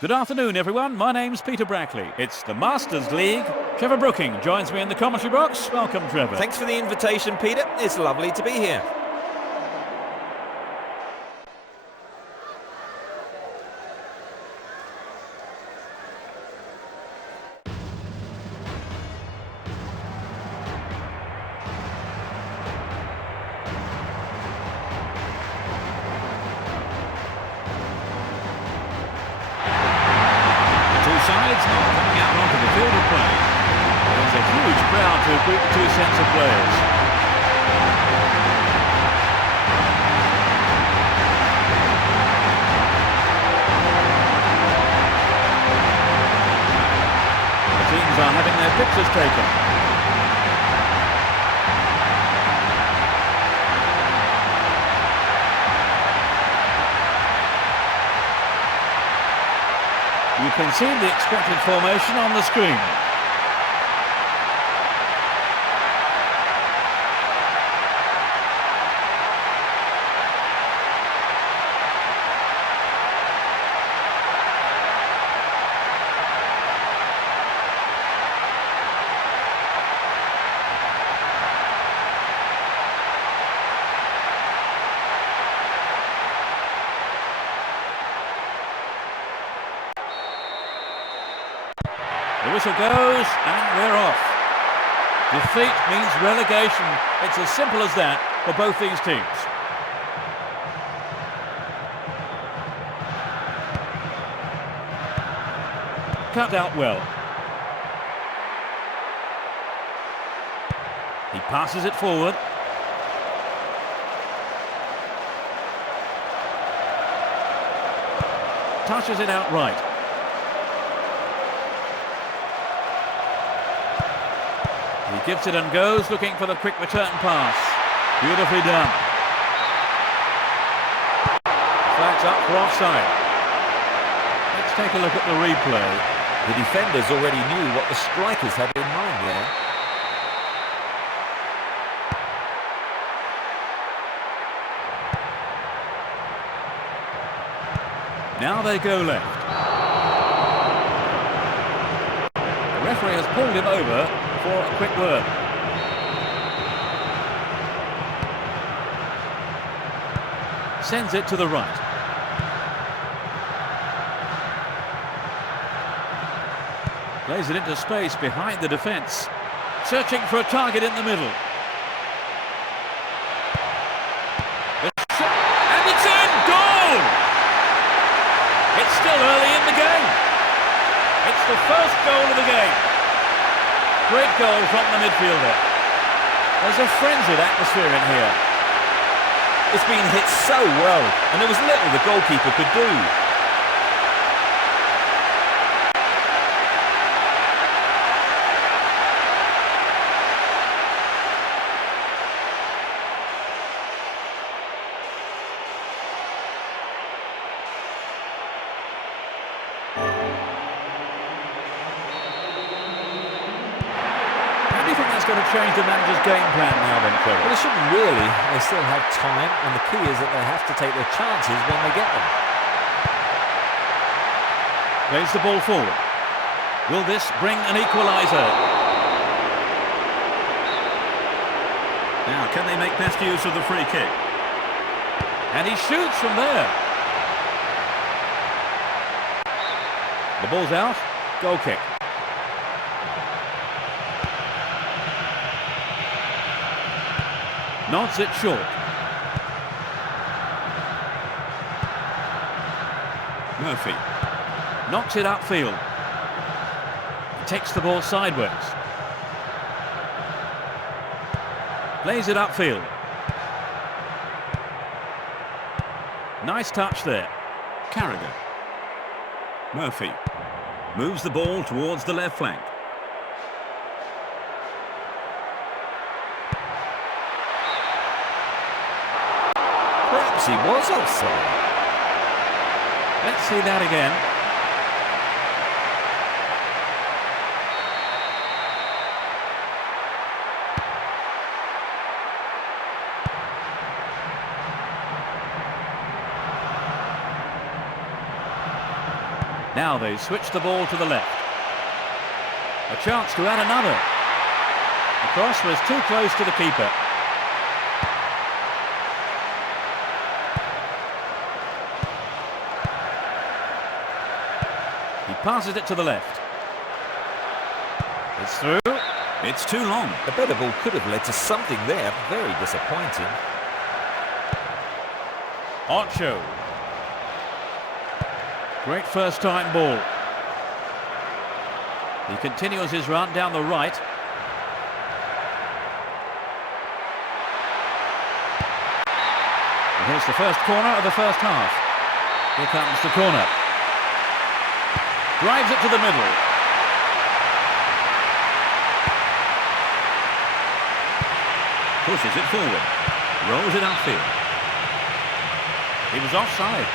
Good afternoon, everyone. My name's Peter Brackley. It's the Masters League. Trevor Brooking joins me in the commentary box. Welcome, Trevor. Thanks for the invitation, Peter. It's lovely to be here. Sides not coming out onto the field of play. There's a huge crowd to greet the two sets of players. The teams are having their pictures taken. You can see the expected formation on the screen. The whistle goes and we're off. Defeat means relegation. It's as simple as that for both these teams. Cut out well. He passes it forward. Touches it out right. He gives it and goes, looking for the quick return pass. Beautifully done. Flag's up for offside. Let's take a look at the replay. The defenders already knew what the strikers had in mind there. Now they go left. The referee has pulled him over for a quick word. Sends it to the right. Plays it into space behind the defence. Searching for a target in the middle. And it's in! Goal! It's still early in the game. It's the first goal of the game. Great goal from the midfielder. There's a frenzied atmosphere in here. It's been hit so well, and there was little the goalkeeper could do. Going to change the manager's game plan now then, Trevor? Well, they shouldn't really. They still have time, and the key is that they have to take their chances when they get them. Plays the ball forward. Will this bring an equaliser? Now, can they make best use of the free kick? And he shoots from there. The ball's out. Goal kick. Nods it short. Murphy knocks it upfield. He takes the ball sideways. Plays it upfield. Nice touch there. Carragher. Murphy moves the ball towards the left flank. Perhaps he was offside. Let's see that again. Now they switch the ball to the left. A chance to add another. The cross was too close to the keeper. He passes it to the left. It's through. It's too long. A better ball could have led to something there. Very disappointing. Ocho. Great first time ball. He continues his run down the right. And here's the first corner of the first half. Here comes the corner. Drives it to the middle. Pushes it forward. Rolls it upfield. He was offside.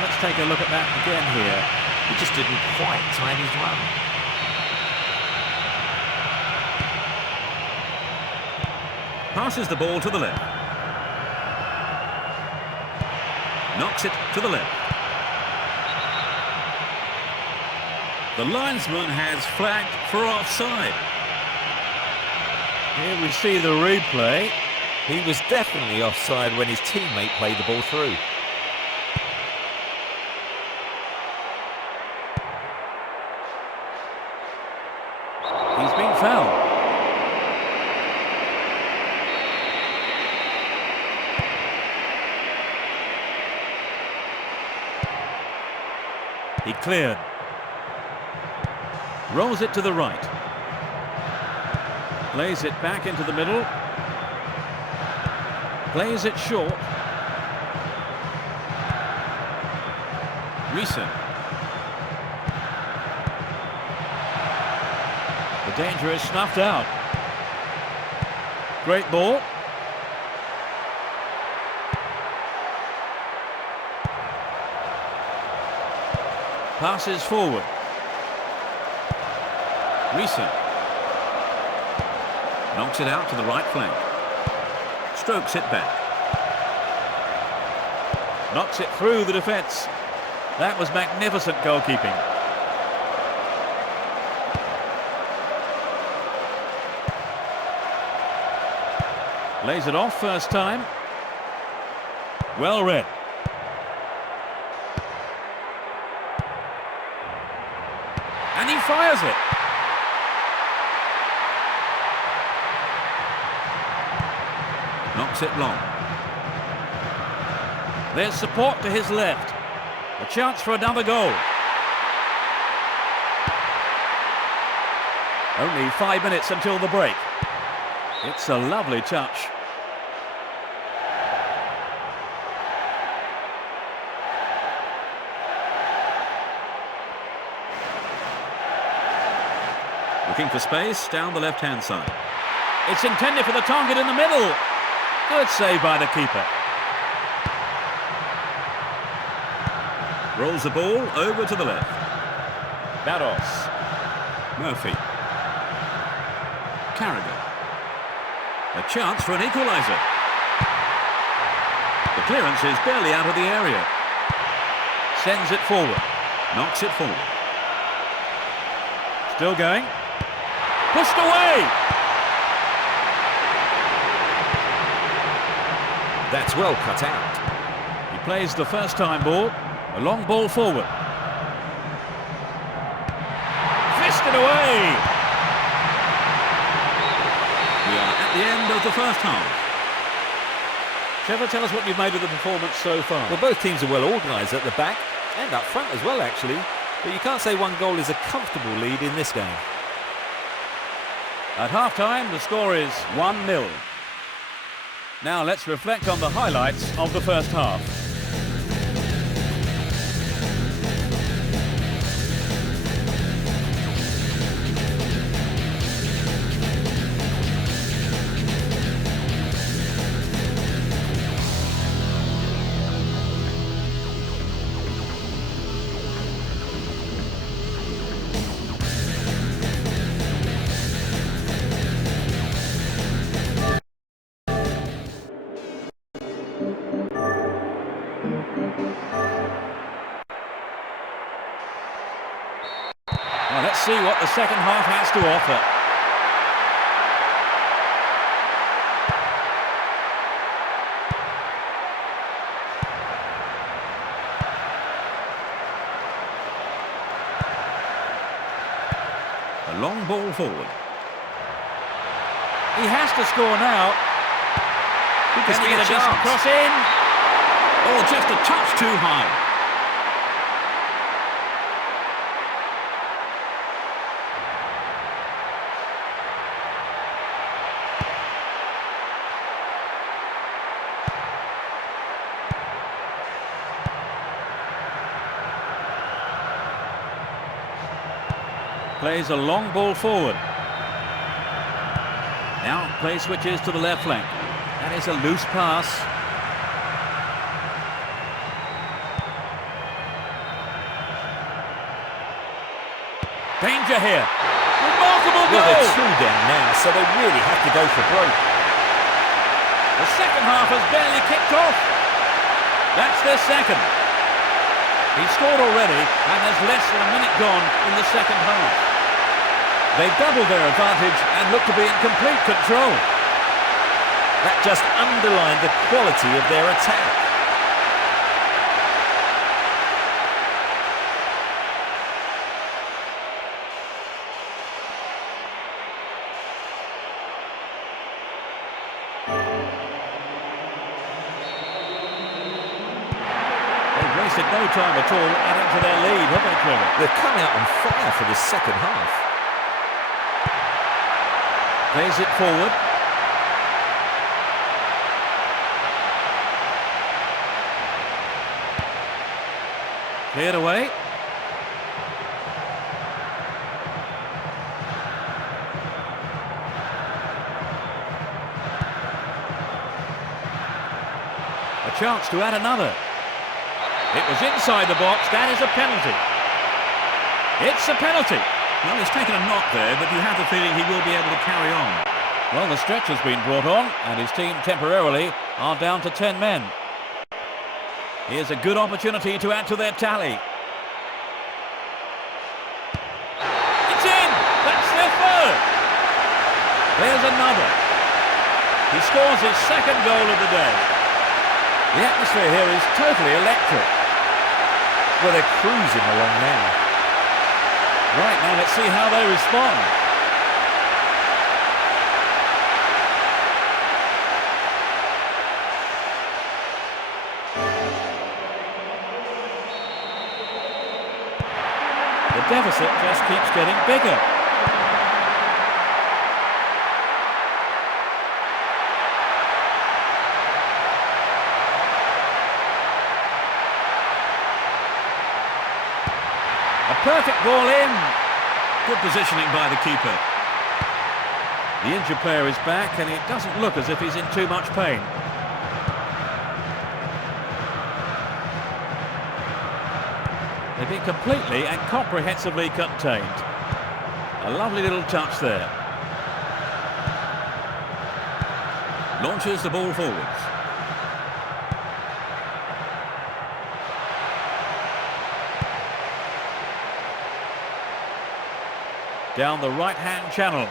Let's take a look at that again here. He just didn't quite time his run. Passes the ball to the left. Knocks it to the left. The linesman has flagged for offside. Here we see the replay. He was definitely offside when his teammate played the ball through. He's been fouled. He cleared. Rolls it to the right. Plays it back into the middle. Plays it short. Reese. The danger is snuffed out. Great ball. Passes forward. Reese. Knocks it out to the right flank. Strokes it back. Knocks it through the defence. That was magnificent goalkeeping. Lays it off first time. Well read. And he fires it. Knocks it long. There's support to his left. A chance for another goal. Only 5 minutes until the break. It's a lovely touch. Looking for space down the left-hand side. It's intended for the target in the middle. Good save by the keeper. Rolls the ball over to the left. Barros. Murphy. Carragher. A chance for an equaliser. The clearance is barely out of the area. Sends it forward. Knocks it forward. Still going. Pushed away. That's well cut out. He plays the first time ball. A long ball forward. Fisted away. We are at the end of the first half. Trevor, tell us what you've made of the performance so far. Well, both teams are well organised at the back and up front as well, actually. But you can't say one goal is a comfortable lead in this game. At half-time, the score is 1-0. Now let's reflect on the highlights of the first half. Well, let's see what the second half has to offer. A long ball forward. He has to score now. Can he get a decent cross in? Oh, just a touch too high. Plays a long ball forward. Now play switches to the left flank. That is a loose pass. Danger here. Remarkable goal. Well, they're two down now, so they really have to go for broke. The second half has barely kicked off. That's their second. He scored already and there's less than a minute gone in the second half. They've doubled their advantage and look to be in complete control. That just underlined the quality of their attack. They've wasted no time at all adding to their lead, haven't they, Trevor? They've come out on fire for this second half. Plays it forward. Cleared away. A chance to add another. It was inside the box. That is a penalty. It's a penalty. Well, he's taken a knock there, but you have the feeling he will be able to carry on. Well, the stretch has been brought on, and his team temporarily are down to 10 men. Here's a good opportunity to add to their tally. It's in! That's their third! There's another. He scores his second goal of the day. The atmosphere here is totally electric. Well, they're cruising along now. Right, now let's see how they respond. The deficit just keeps getting bigger. A perfect ball in. Good positioning by the keeper. The injured player is back and it doesn't look as if he's in too much pain. They've been completely and comprehensively contained. A lovely little touch there. Launches the ball forwards. Down the right-hand channel.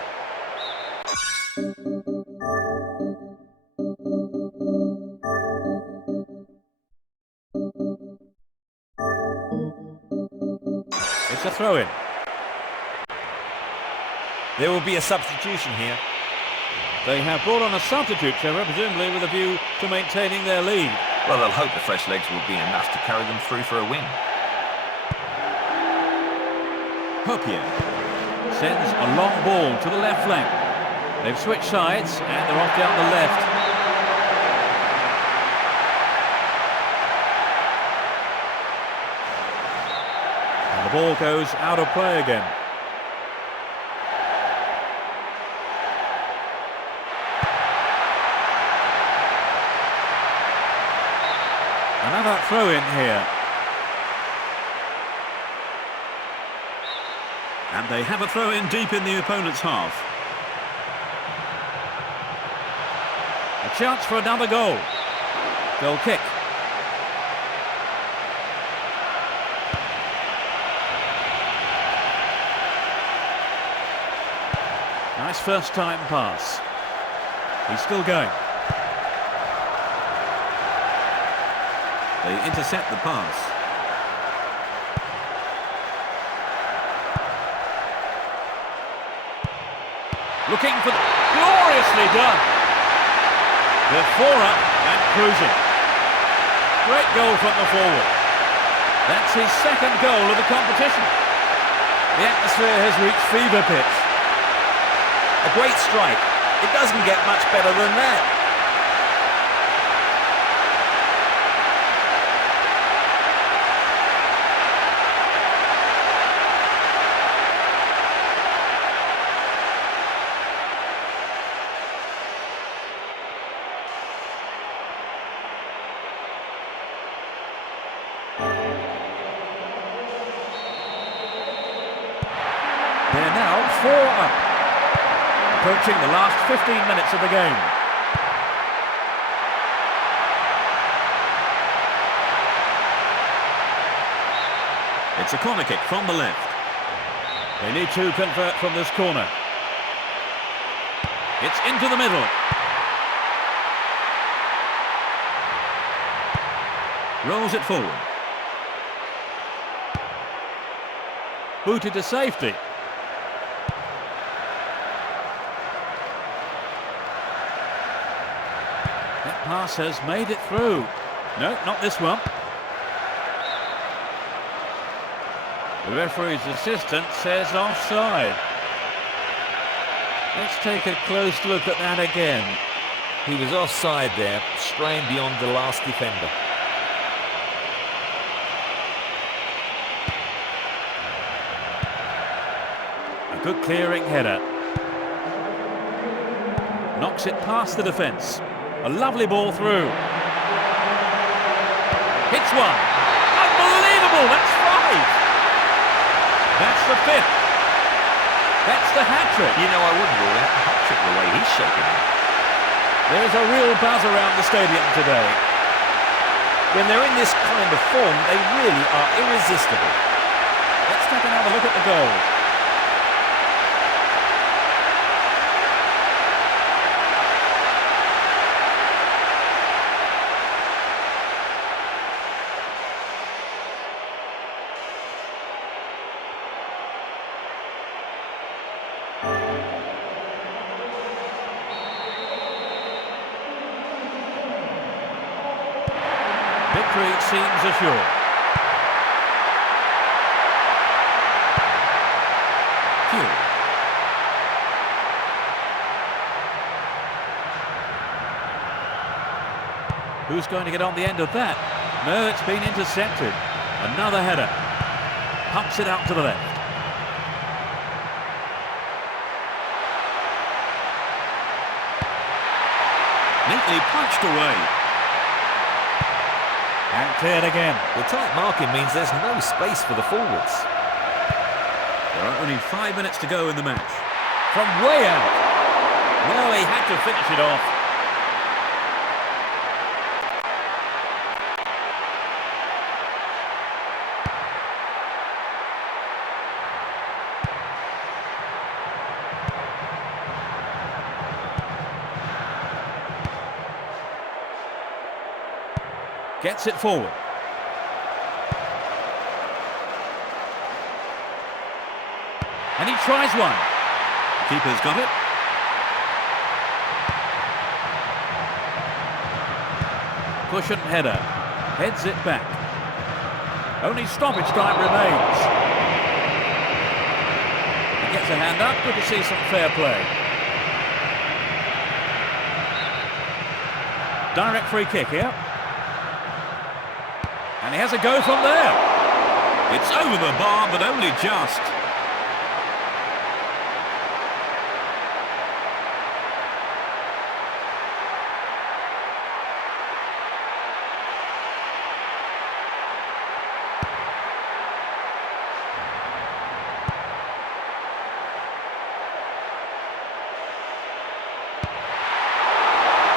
It's a throw-in. There will be a substitution here. They have brought on a substitute, Trevor, presumably with a view to maintaining their lead. Well, they'll hope the fresh legs will be enough to carry them through for a win. Popier sends a long ball to the left flank. They've switched sides and they're off down the left. And the ball goes out of play again. Another throw in here. And they have a throw in deep in the opponent's half. A chance for another goal. Goal kick. Nice first time pass. He's still going. They intercept the pass. Looking for gloriously done. They're 4 up and cruising. Great goal from the forward. That's his second goal of the competition. The atmosphere has reached fever pitch. A great strike. It doesn't get much better than that. They're now 4 up. Approaching the last 15 minutes of the game. It's a corner kick from the left. They need to convert from this corner. It's into the middle. Rolls it forward. Booted to safety. That pass has made it through. No, not this one. The referee's assistant says offside. Let's take a close look at that again. He was offside there, straying beyond the last defender. A good clearing header. Knocks it past the defence. A lovely ball through. Hits one. Unbelievable, that's 5. That's the 5th. That's the hat-trick. You know, I wouldn't rule out the hat-trick the way he's shaking it. There's a real buzz around the stadium today. When they're in this kind of form, they really are irresistible. Let's take another look at the goal. Victory seems assured. Who's going to get on the end of that? No, it's been intercepted. Another header. Pumps it out to the left. Neatly punched away. And cleared again. The tight marking means there's no space for the forwards. There are only 5 minutes to go in the match. From way out. Well, he had to finish it off. Gets it forward. And he tries one. Keeper's got it. Cushioned header. Heads it back. Only stoppage time remains. He gets a hand up. Good to see some fair play. Direct free kick here. And he has a go from there. It's over the bar, but only just.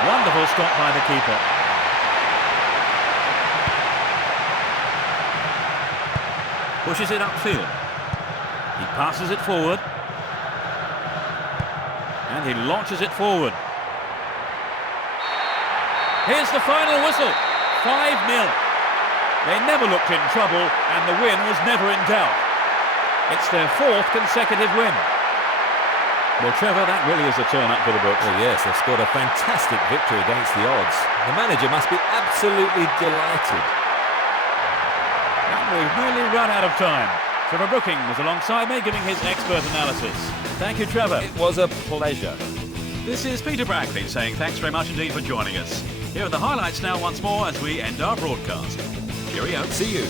Wonderful stop by the keeper. Pushes it upfield. He passes it forward. And he launches it forward. Here's the final whistle. 5-0. They never looked in trouble and the win was never in doubt. It's their 4th consecutive win. Well, Trevor, that really is a turn up for the books. Well, yes, they've scored a fantastic victory against the odds. The manager must be absolutely delighted. And we've nearly run out of time. Trevor Brooking was alongside me giving his expert analysis. Thank you, Trevor. It was a pleasure. This is Peter Brackley saying thanks very much indeed for joining us. Here are the highlights now once more as we end our broadcast. Cheerio. See you.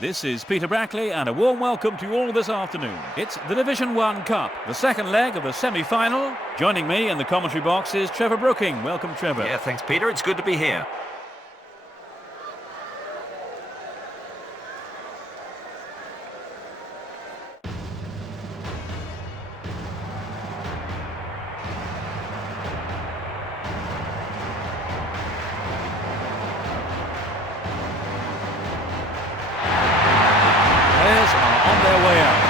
This is Peter Brackley and a warm welcome to you all this afternoon. It's the Division 1 Cup, the second leg of the semi-final. Joining me in the commentary box is Trevor Brooking. Welcome, Trevor. Yeah, thanks, Peter. It's good to be here. Players are on their way out.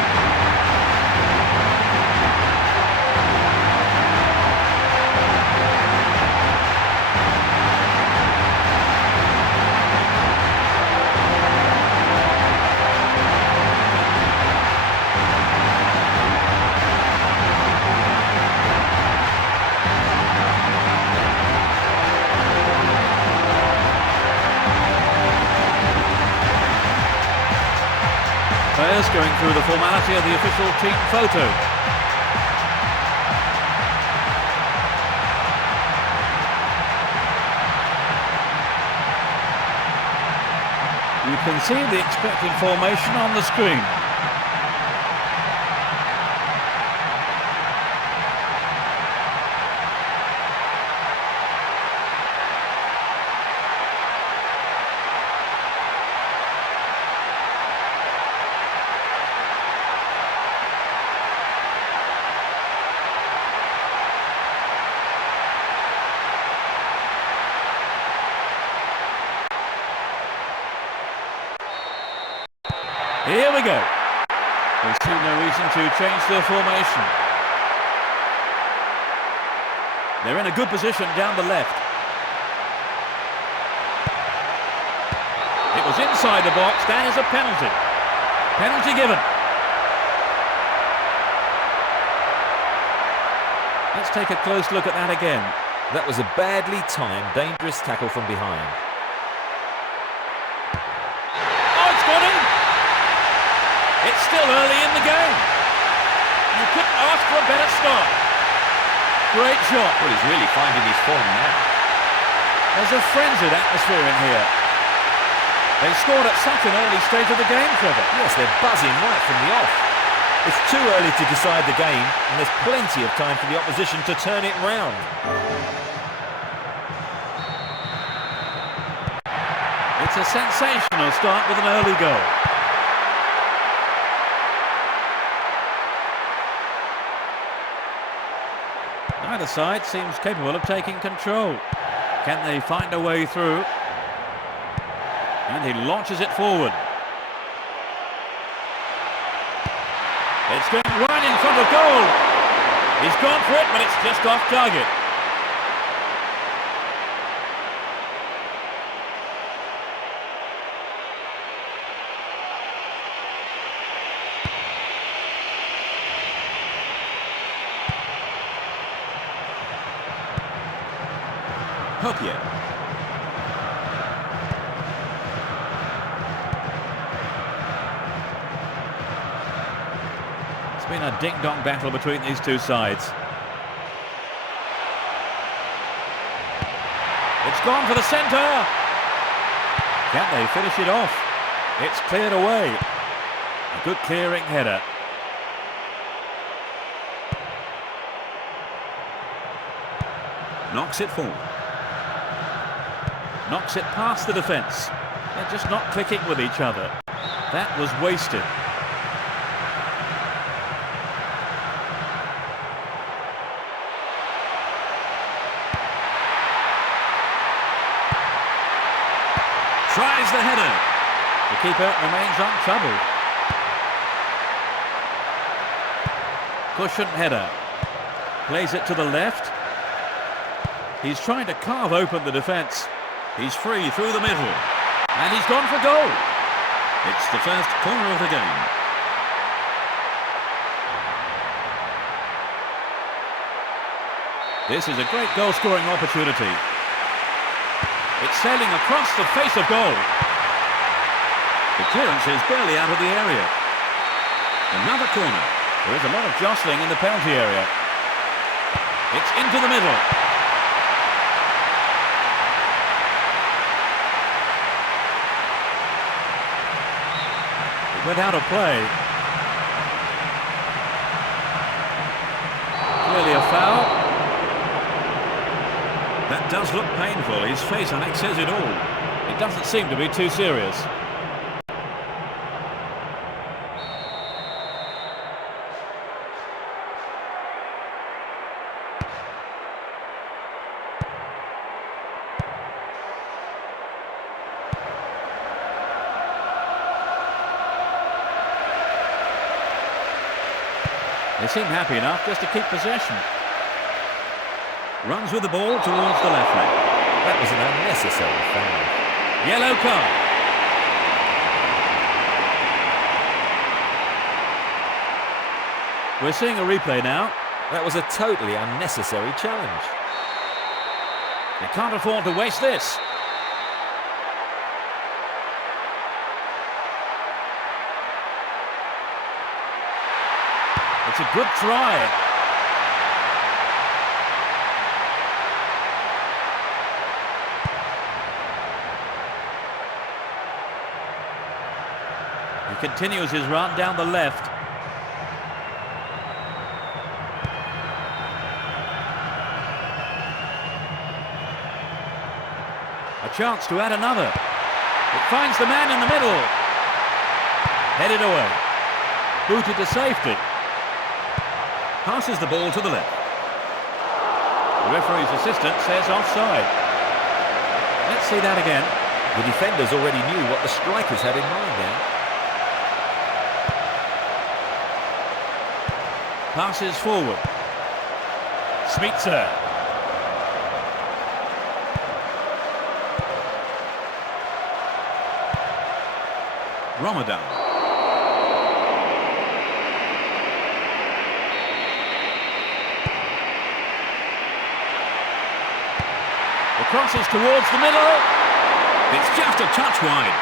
just going through the formality of the official team photo. You can see the expected formation on the screen. Here we go. They see no reason to change their formation. They're in a good position down the left. It was inside the box. That is a penalty. Penalty given. Let's take a close look at that again. That was a badly timed, dangerous tackle from behind. Oh, it's gone in. It's still early in the game. You couldn't ask for a better start. Great shot. Well, he's really finding his form now. There's a frenzied atmosphere in here. They scored at such an early stage of the game, Trevor. Yes, they're buzzing right from the off. It's too early to decide the game, and there's plenty of time for the opposition to turn it round. It's a sensational start with an early goal. Neither side seems capable of taking control. Can they find a way through? And he launches it forward. It's going right in front of goal. He's gone for it, but it's just off target. Hokier. It's been a ding-dong battle between these two sides. It's gone for the centre. Can they finish it off? It's cleared away. A good clearing header. Knocks it forward. Knocks it past the defence. They're just not clicking with each other. That was wasted. Tries the header. The keeper remains untroubled. Cushion header. Plays it to the left. He's trying to carve open the defence. He's free through the middle. And he's gone for goal. It's the first corner of the game. This is a great goal-scoring opportunity. It's sailing across the face of goal. The clearance is barely out of the area. Another corner. There is a lot of jostling in the penalty area. It's into the middle. It went out of play. Clearly a foul. That does look painful. His face, I think, says it all. It doesn't seem to be too serious. They seem happy enough just to keep possession. Runs with the ball towards the left leg. That was an unnecessary foul. Yellow card. We're seeing a replay now. That was a totally unnecessary challenge. They can't afford to waste this. It's a good try. He continues his run down the left. A chance to add another. It finds the man in the middle. Headed away. Booted to safety. Passes the ball to the left. The referee's assistant says offside. Let's see that again. The defenders already knew what the strikers had in mind there. Passes forward. Smitsa. Ramadan. The cross is towards the middle. It's just a touch wide.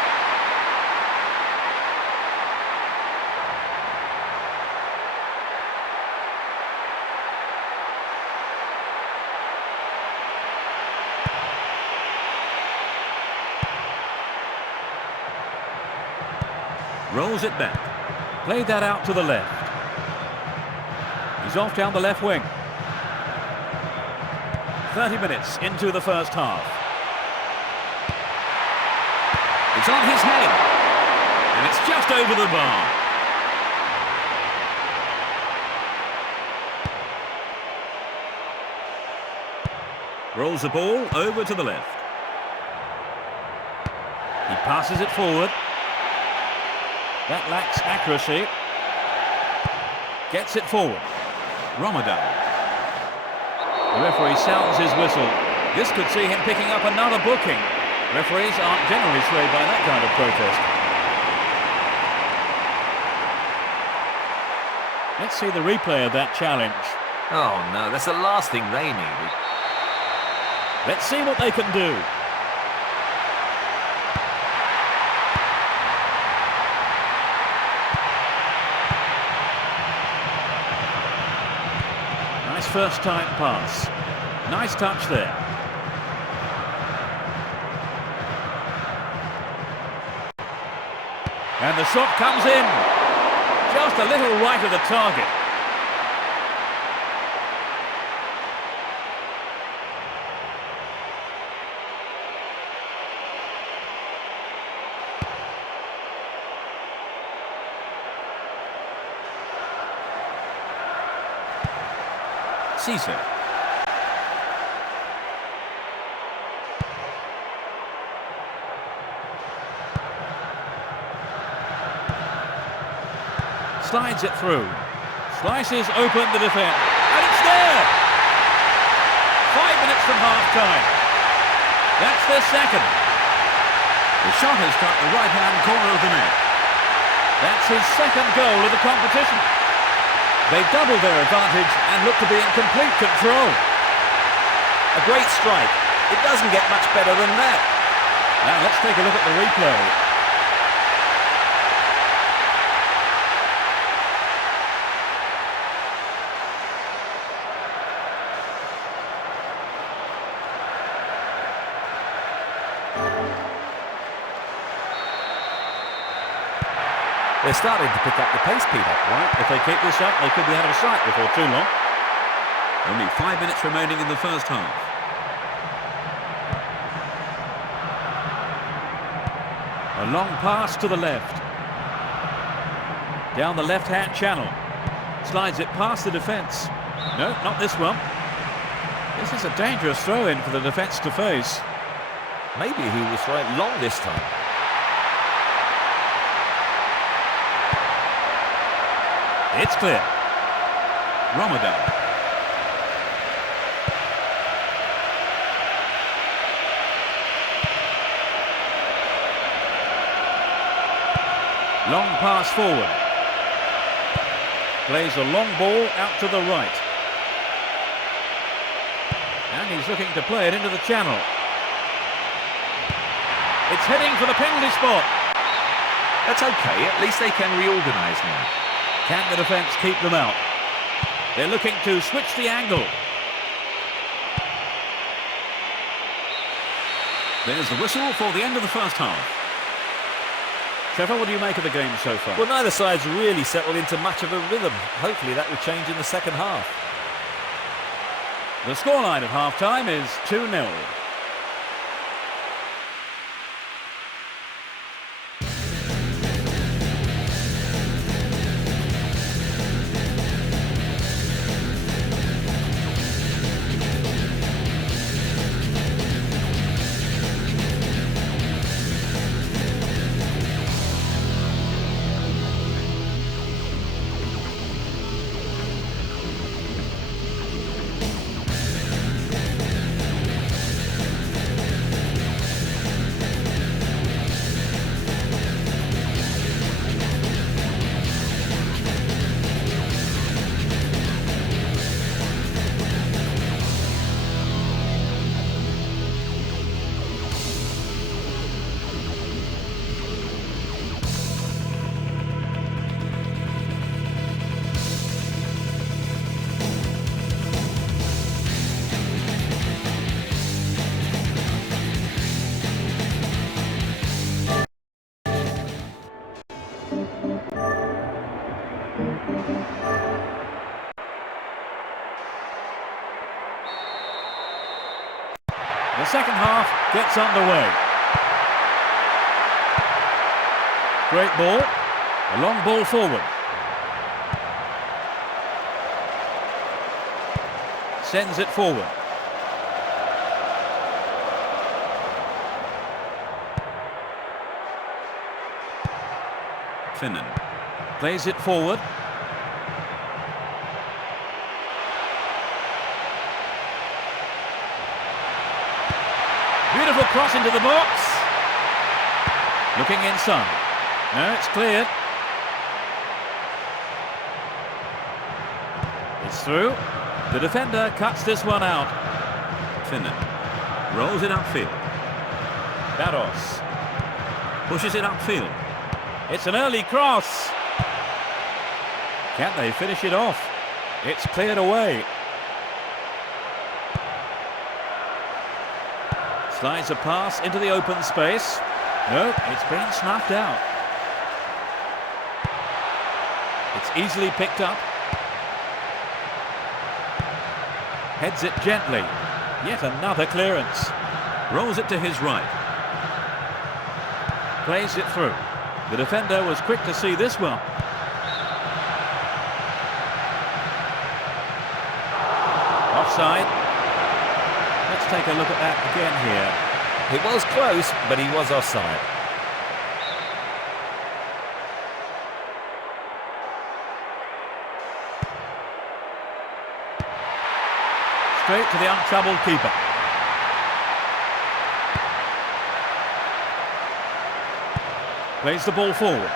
Rolls it back. Played that out to the left. He's off down the left wing. 30 minutes into the first half. It's on his head. And it's just over the bar. Rolls the ball over to the left. He passes it forward. That lacks accuracy. Gets it forward. Ramadan. The referee sounds his whistle. This could see him picking up another booking. Referees aren't generally swayed by that kind of protest. Let's see the replay of that challenge. Oh no, that's the last thing they needed. Let's see what they can do. Nice first time pass. Nice touch there. And the shot comes in. Just a little right of the target. Caesar. Slides it through. Slices open the defence. And it's there! 5 minutes from half-time. That's their second. The shot has struck the right-hand corner of the net. That's his second goal of the competition. They doubled their advantage and look to be in complete control. A great strike. It doesn't get much better than that. Now let's take a look at the replay. They're starting to pick up the pace, Peter. Right, if they keep this up, they could be out of sight before too long. Only 5 minutes remaining in the first half. A long pass to the left. Down the left-hand channel. Slides it past the defence. No, not this one. This is a dangerous throw-in for the defence to face. Maybe he was right long this time. It's clear. Ramadan. Long pass forward. Plays a long ball out to the right. And he's looking to play it into the channel. It's heading for the penalty spot. That's okay, at least they can reorganise now. Can the defence keep them out? They're looking to switch the angle. There's the whistle for the end of the first half. Trevor, what do you make of the game so far? Well, neither side's really settled into much of a rhythm. Hopefully that will change in the second half. The scoreline at half-time is 2-0. The second half gets underway. Great ball. A long ball forward. Sends it forward. Finnan. Plays it forward. Beautiful cross into the box. Looking inside. No, it's cleared. It's through. The defender cuts this one out. Finnan. Rolls it upfield. Barros. Pushes it upfield. It's an early cross. Can they finish it off? It's cleared away. Slides a pass into the open space. No, it's been snuffed out. It's easily picked up. Heads it gently. Yet another clearance. Rolls it to his right. Plays it through. The defender was quick to see this one. Offside. Let's take a look at that again here. It was close, but he was offside. Straight to the untroubled keeper. Plays the ball forward.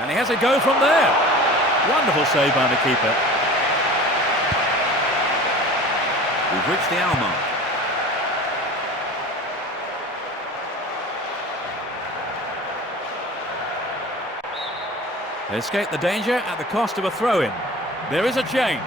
And he has a go from there. Wonderful save by the keeper. We've reached the hour mark. They escape the danger at the cost of a throw-in. There is a change.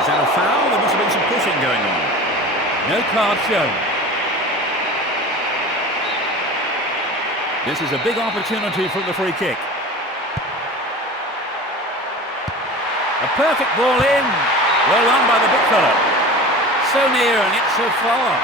Is that a foul? There must have been some pushing going on. No card shown. This is a big opportunity from the free kick. A perfect ball in. Well run by the big fella. So near and yet so far.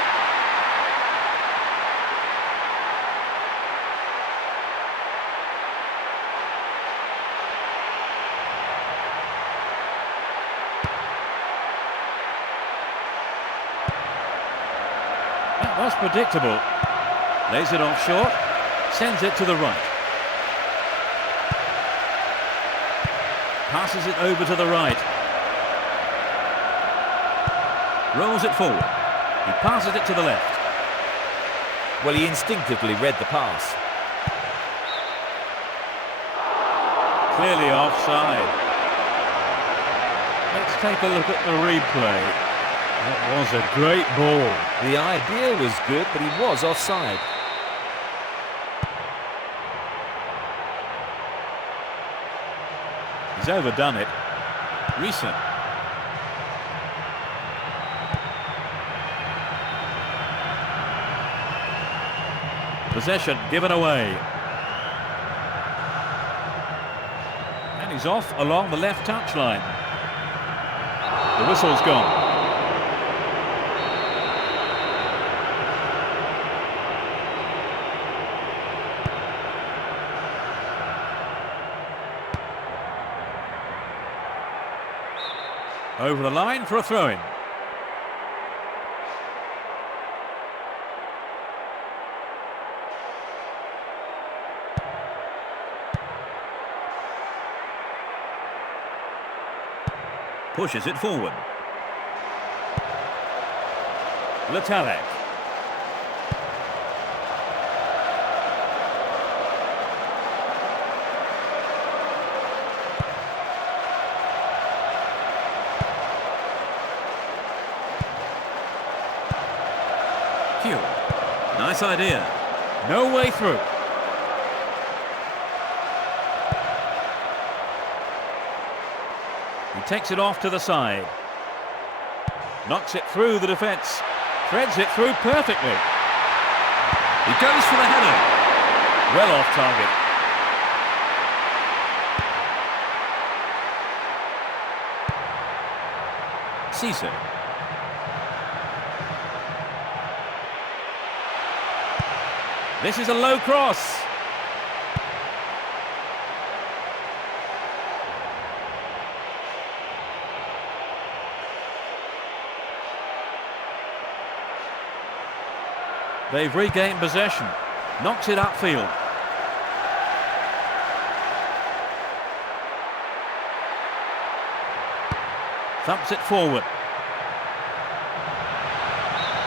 That was predictable. Lays it off short. Sends it to the right. Passes it over to the right. Rolls it forward. He passes it to the left. Well, he instinctively read the pass. Clearly offside. Let's take a look at the replay. That was a great ball. The idea was good, but he was offside. He's overdone it. Recent. Possession given away. And he's off along the left touchline. The whistle's gone. Over the line for a throw-in. Pushes it forward. Letalek. Hugh. Nice idea. No way through. He takes it off to the side. Knocks it through the defence. Threads it through perfectly. He goes for the header. Well off target. Cisse. This is a low cross. They've regained possession. Knocks it upfield. Thumps it forward.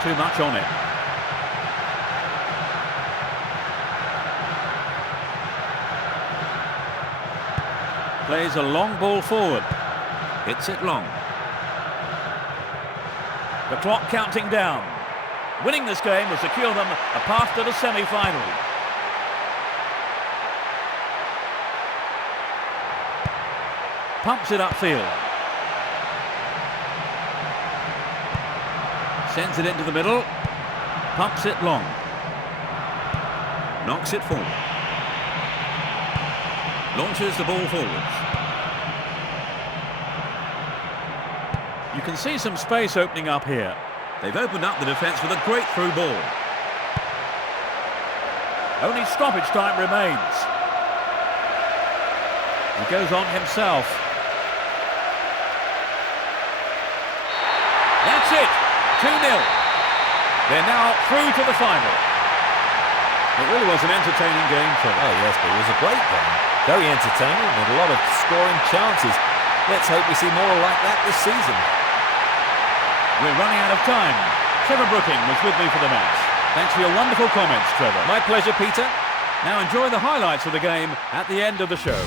Too much on it. Plays a long ball forward. Hits it long. The clock counting down. Winning this game will secure them a path to the semi-final. Pumps it upfield. Sends it into the middle. Pumps it long. Knocks it forward. Launches the ball forwards. You can see some space opening up here. They've opened up the defence with a great through ball. Only stoppage time remains. He goes on himself. That's it. 2-0. They're now through to the final. It really was an entertaining game for them. Oh yes, but it was a great game. Very entertaining with a lot of scoring chances. Let's hope we see more like that this season. We're running out of time. Trevor Brooking was with me for the match. Thanks for your wonderful comments, Trevor. My pleasure, Peter. Now enjoy the highlights of the game at the end of the show.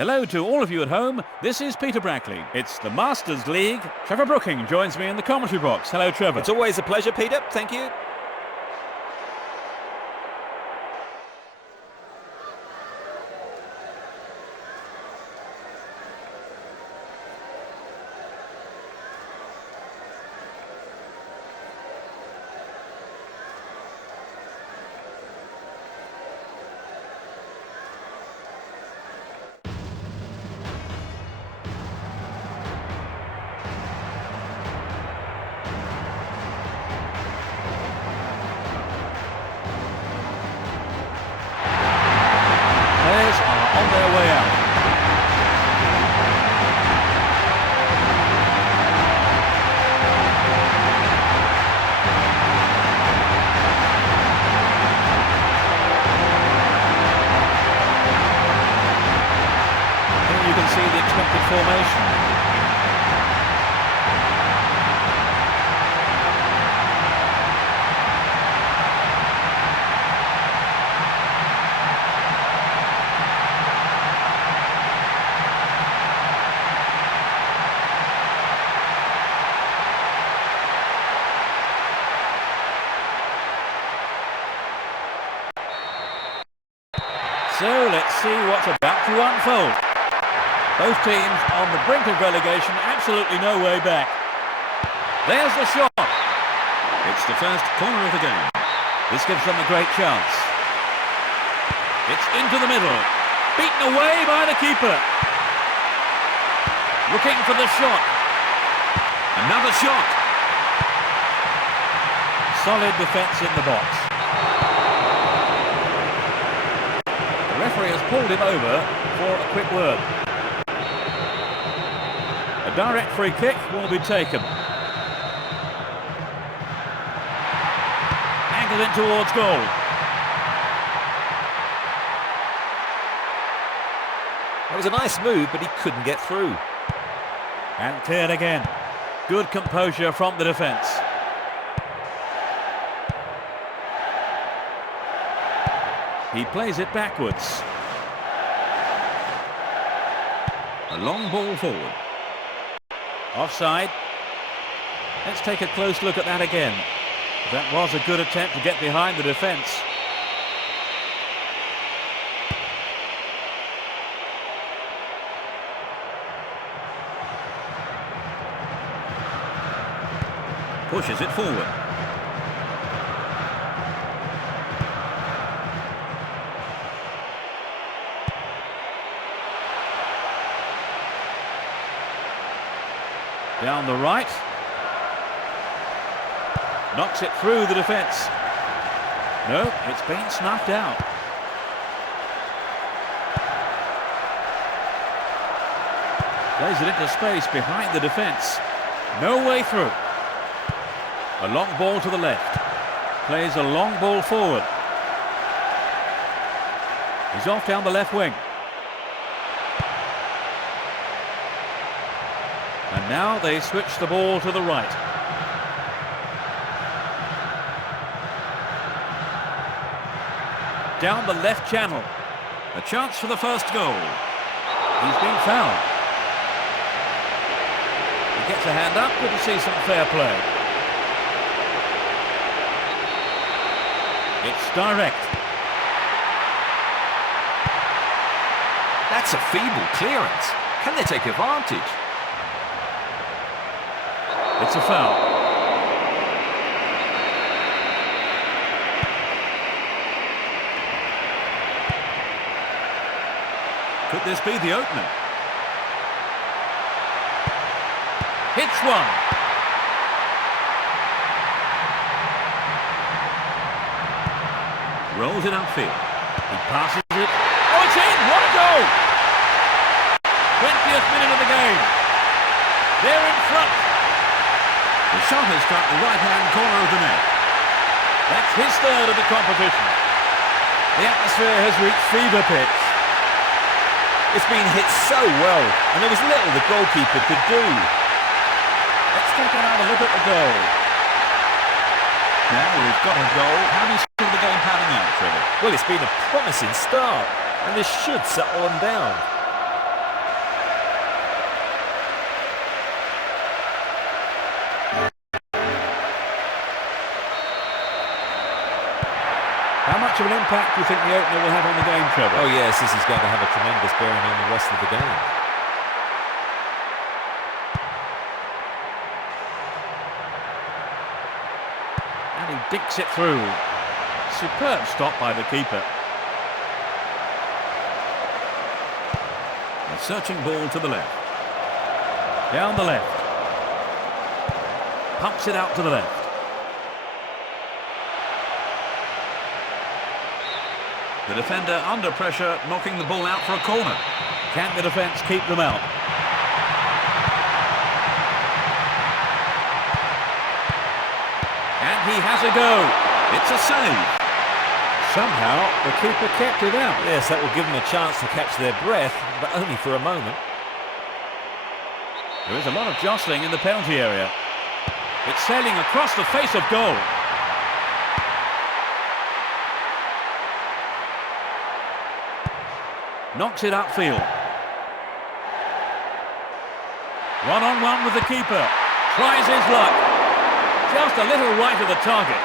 Hello to all of you at home. This is Peter Brackley. It's the Masters League. Trevor Brooking joins me in the commentary box. Hello, Trevor. It's always a pleasure, Peter. Thank you. On their way out. Here you can see the expected formation. So let's see what's about to unfold. Both teams on the brink of relegation, absolutely no way back. There's the shot. It's the first corner of the game. This gives them a great chance. It's into the middle. Beaten away by the keeper. Looking for the shot. Another shot. Solid defence in the box. The referee has pulled him over for a quick word. A direct free kick will be taken. Angled in towards goal. That was a nice move, but he couldn't get through. And cleared again. Good composure from the defence. He plays it backwards. A long ball forward. Offside. Let's take a close look at that again. That was a good attempt to get behind the defence. Pushes it forward. Down the right. Knocks it through the defence. No, it's been snuffed out. Plays it into space behind the defence. No way through. A long ball to the left. Plays a long ball forward. He's off down the left wing. And now they switch the ball to the right. Down the left channel. A chance for the first goal. He's been fouled. He gets a hand up. Good to see some fair play. It's direct. That's a feeble clearance. Can they take advantage? It's a foul. Could this be the opener? Hits one. Rolls it upfield. He passes it. Oh, it's in! What a goal! 20th minute of the game. They're in front. The shot has struck the right-hand corner of the net. That's his third of the competition. The atmosphere has reached fever pitch. It's been hit so well, and there was little the goalkeeper could do. Let's take another look at the goal. Now we've got a goal. How do you see the game panning out, Trevor? Well, it's been a promising start, and this should settle them down. much of an impact do you think the opener will have on the game, Trevor? Oh yes, this is going to have a tremendous bearing on the rest of the game. And he dinks it through. Superb stop by the keeper. A searching ball to the left. Down the left. Pumps it out to the left. The defender under pressure, knocking the ball out for a corner. Can the defence keep them out? And he has a go. It's a save. Somehow the keeper kept it out. Yes, that will give them a chance to catch their breath, but only for a moment. There is a lot of jostling in the penalty area. It's sailing across the face of goal. Knocks it upfield. One-on-one with the keeper. Tries his luck. Just a little right of the target.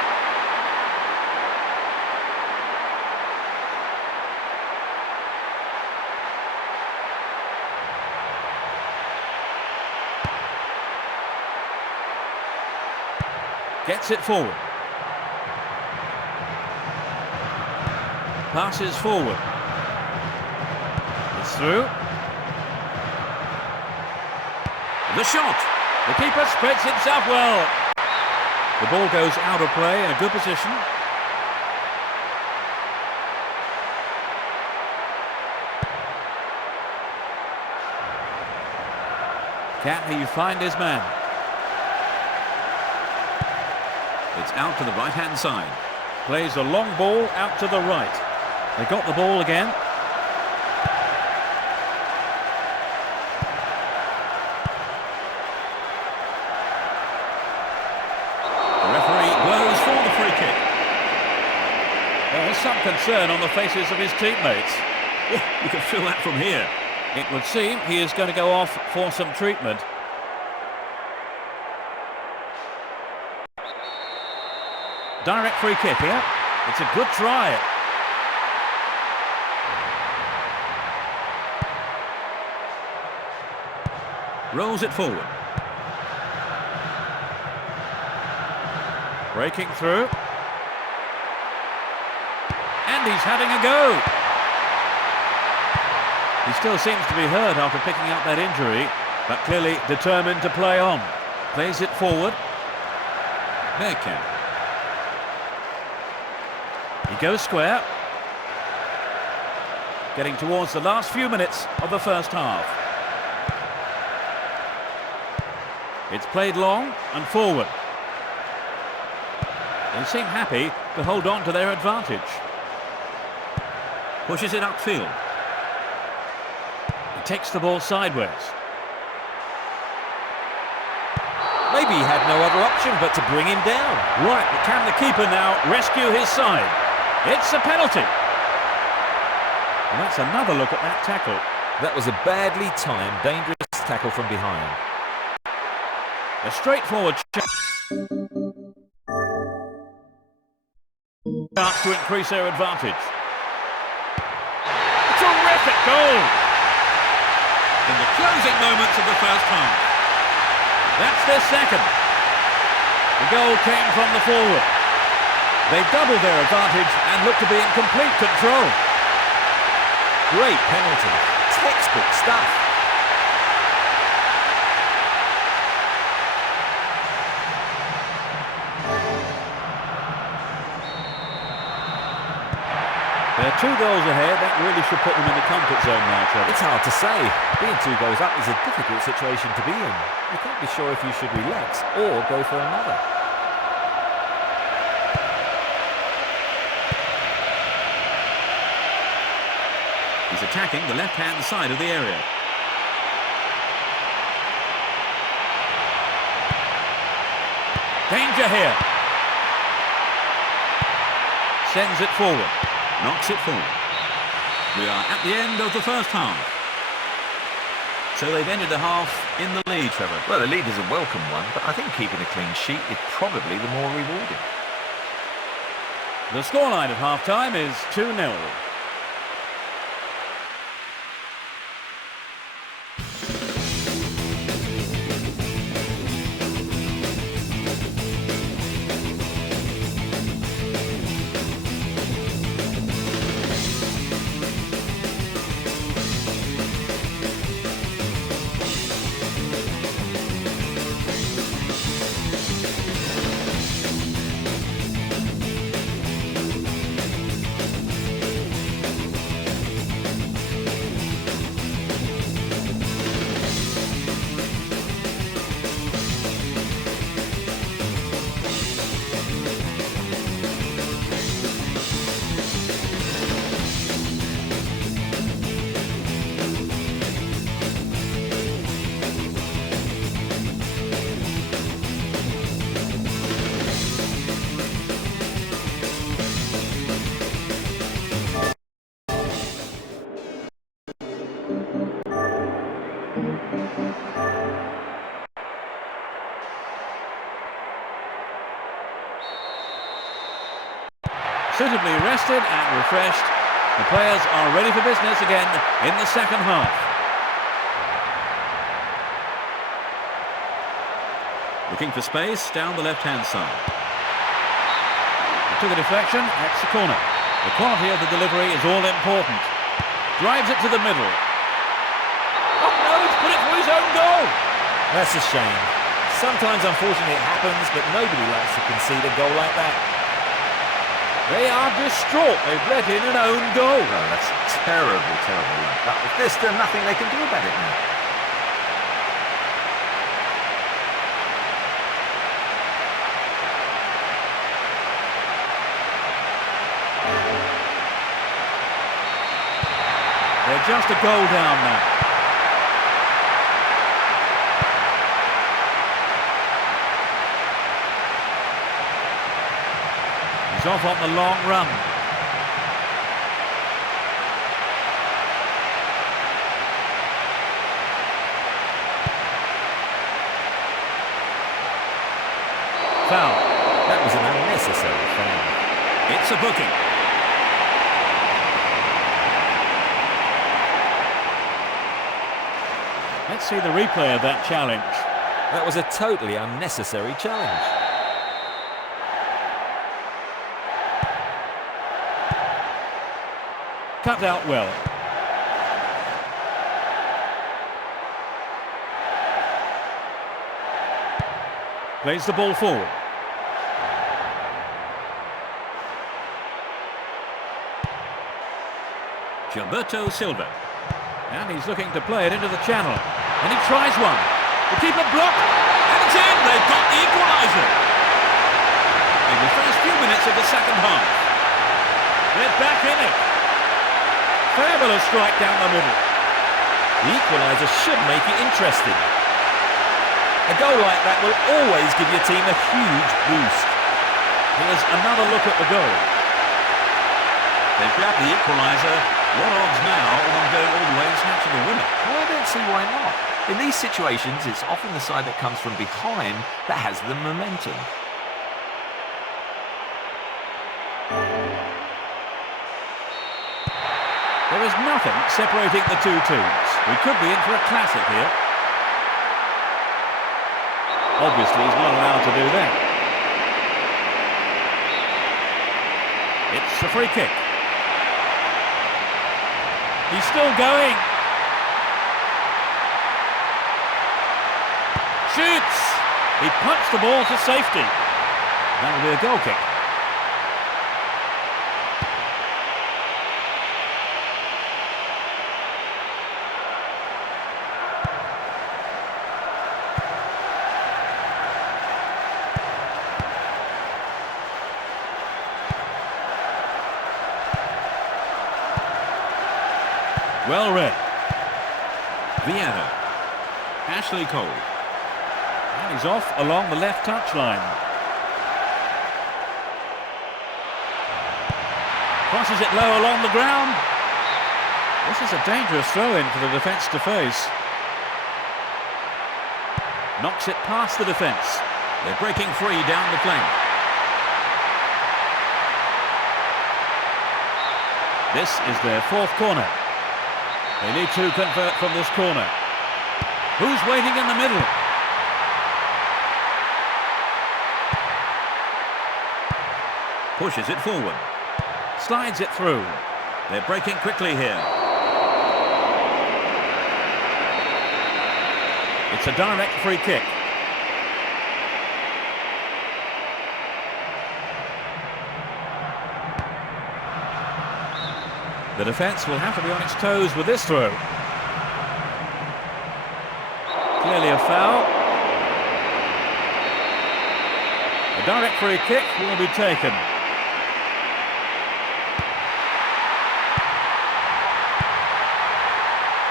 Gets it forward. Passes forward. It's through. The shot. The keeper spreads himself well. The ball goes out of play in a good position. Can he find his man? It's out to the right-hand side. Plays a long ball out to the right. They got the ball again. The referee blows for the free kick. There's some concern on the faces of his teammates. You can feel that from here. It would seem he is going to go off for some treatment. Direct free kick here. It's a good try. Rolls it forward. Breaking through. And he's having a go. He still seems to be hurt after picking up that injury, but clearly determined to play on. Plays it forward. Haircut. He goes square. Getting towards the last few minutes of the first half. It's played long and forward. They seem happy to hold on to their advantage. Pushes it upfield. He takes the ball sideways. Maybe he had no other option but to bring him down. Right, but can the keeper now rescue his side? It's a penalty. And that's another look at that tackle. That was a badly timed, dangerous tackle from behind. A straightforward chance to increase their advantage. A terrific goal! In the closing moments of the first half. That's their second. The goal came from the forward. They doubled their advantage and look to be in complete control. Great penalty. Textbook stuff. They're 2 goals ahead. That really should put them in the comfort zone now, Trevor. It's hard to say. Being 2 goals up is a difficult situation to be in. You can't be sure if you should relax or go for another. He's attacking the left-hand side of the area. Danger here. Sends it forward. Knocks it forward. We are at the end of the first half. So they've ended the half in the lead, Trevor. Well, the lead is a welcome one, but I think keeping a clean sheet is probably the more rewarding. The scoreline at half-time is 2-0. Suitably rested and refreshed, the players are ready for business again in the second half. Looking for space down the left-hand side. To the deflection, that's the corner. The quality of the delivery is all important. Drives it to the middle. Oh no, he's put it through his own goal! That's a shame. Sometimes, unfortunately, it happens, but nobody likes to concede a goal like that. They are distraught. They've let in an own goal. Oh, that's terrible, terrible luck. There's still nothing they can do about it now. They're just a goal down now. He's off on the long run. Foul. That was an unnecessary foul. It's a booking. Let's see the replay of that challenge. That was a totally unnecessary challenge. Cut out well. Plays the ball forward. Gilberto Silva. And he's looking to play it into the channel. And he tries one. The keeper blocked. And it's in. They've got the equaliser. In the first few minutes of the second half. They're back in it. Fabulous strike down the middle. The equaliser should make it interesting. A goal like that will always give your team a huge boost. Here's another look at the goal. They've grabbed the equaliser. What odds now on them going all the way and snatching the winner? Well, I don't see why not. In these situations, it's often the side that comes from behind that has the momentum. There is nothing separating the two teams. We could be in for a classic here. Obviously, he's not allowed to do that. It's a free kick. He's still going. Shoots! He punched the ball to safety. That will be a goal kick. Well read. Vieira. Ashley Cole. And he's off along the left touchline. Crosses it low along the ground. This is a dangerous throw-in for the defence to face. Knocks it past the defence. They're breaking free down the flank. This is their fourth corner. They need to convert from this corner. Who's waiting in the middle? Pushes it forward. Slides it through. They're breaking quickly here. It's a direct free kick. The defence will have to be on its toes with this throw. Clearly a foul. A direct free kick will be taken.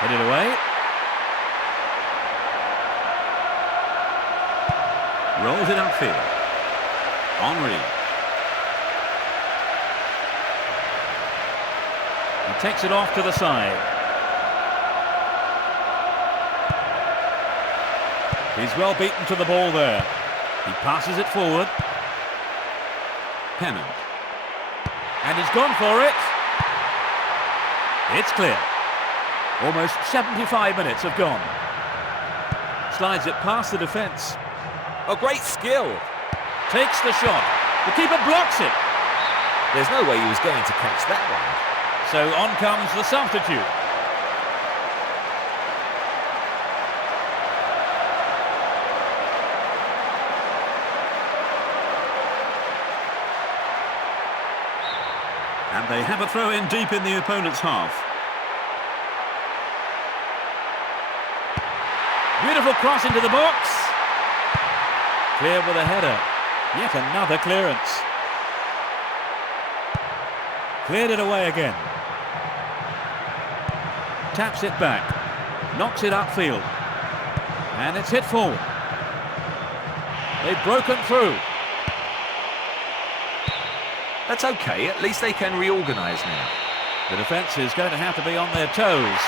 Headed away. Rolls it upfield. Henry. He takes it off to the side. He's well beaten to the ball there. He passes it forward. Pennant. And he's gone for it. It's clear. Almost 75 minutes have gone. Slides it past the defence. Oh, great skill. Takes the shot. The keeper blocks it. There's no way he was going to catch that one. So on comes the substitute. And they have a throw in deep in the opponent's half. Beautiful cross into the box. Clear with a header. Yet another clearance. Cleared it away again. Taps it back. Knocks it upfield. And it's hit forward. They've broken through. That's okay, at least they can reorganise now. The defence is going to have to be on their toes.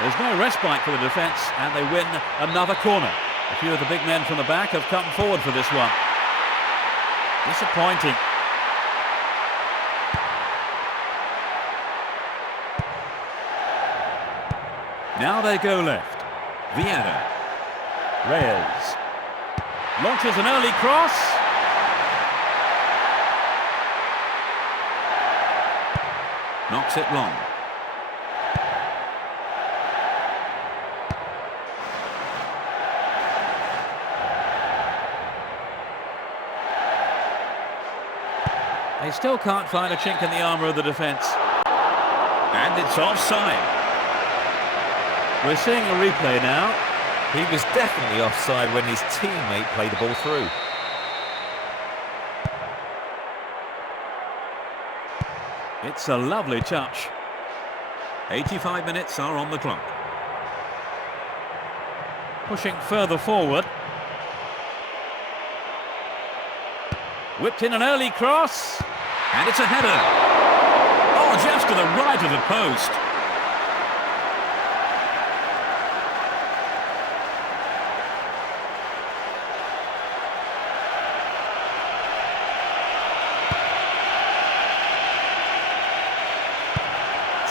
There's no respite for the defence, and they win another corner. A few of the big men from the back have come forward for this one. Disappointing. Now they go left. Vieira. Reyes. Launches an early cross. Knocks it long. They still can't find a chink in the armour of the defence. And it's offside. We're seeing a replay now. He was definitely offside when his teammate played the ball through. It's a lovely touch. 85 minutes are on the clock. Pushing further forward. Whipped in an early cross. And it's a header. Oh, just to the right of the post.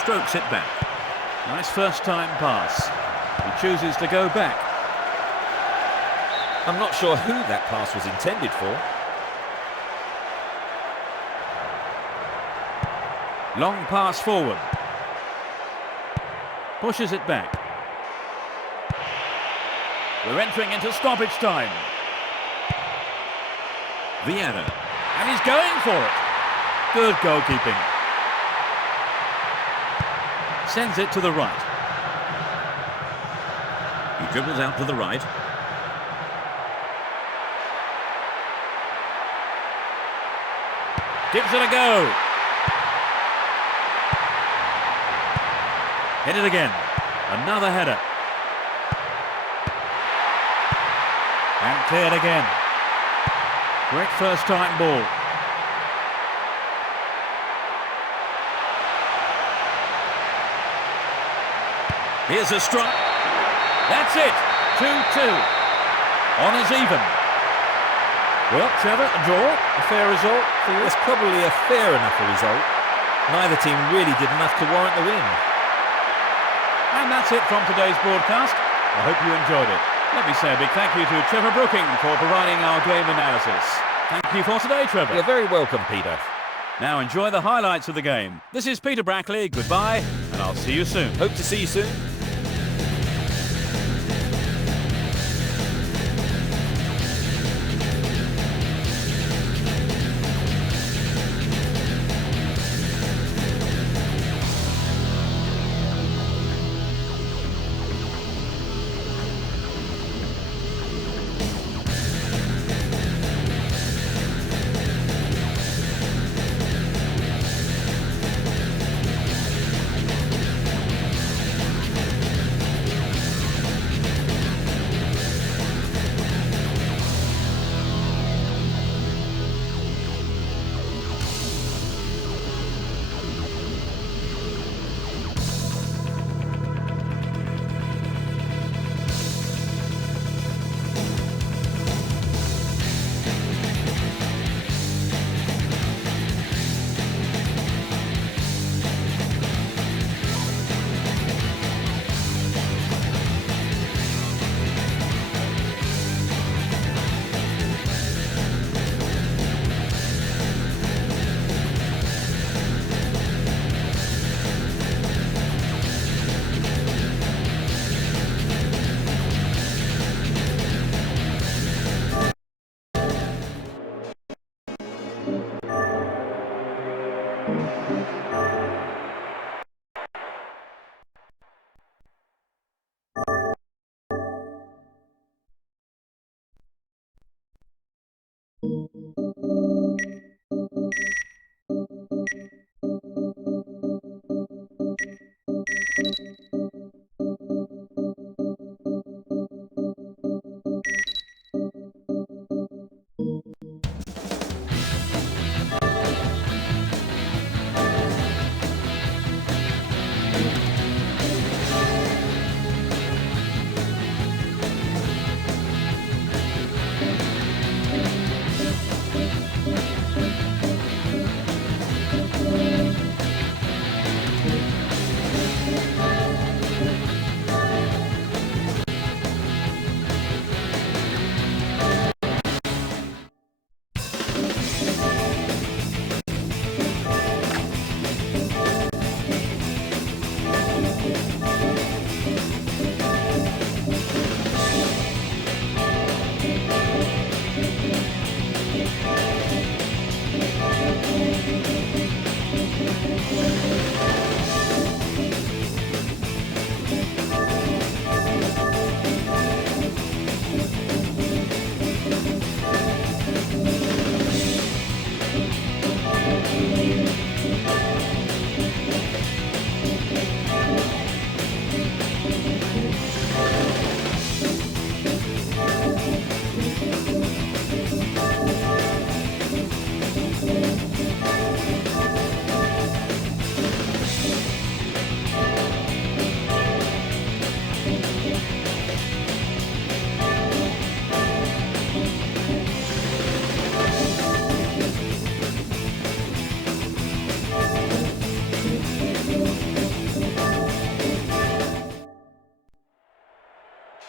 Strokes it back. Nice first time pass. He chooses to go back. I'm not sure who that pass was intended for. Long pass forward. Pushes it back. We're entering into stoppage time. Vieira. And he's going for it. Good goalkeeping. Sends it to the right. He dribbles out to the right. Gives it a go. Hit it again. Another header. And cleared again. Great first time ball. Here's a strike. That's it. 2-2. Honours even. Well, Trevor, a draw, a fair result for you? It's probably a fair enough result. Neither team really did enough to warrant the win. And that's it from today's broadcast. I hope you enjoyed it. Let me say a big thank you to Trevor Brooking for providing our game analysis. Thank you for today, Trevor. You're very welcome, Peter. Now enjoy the highlights of the game. This is Peter Brackley. Goodbye, and I'll see you soon. Hope to see you soon.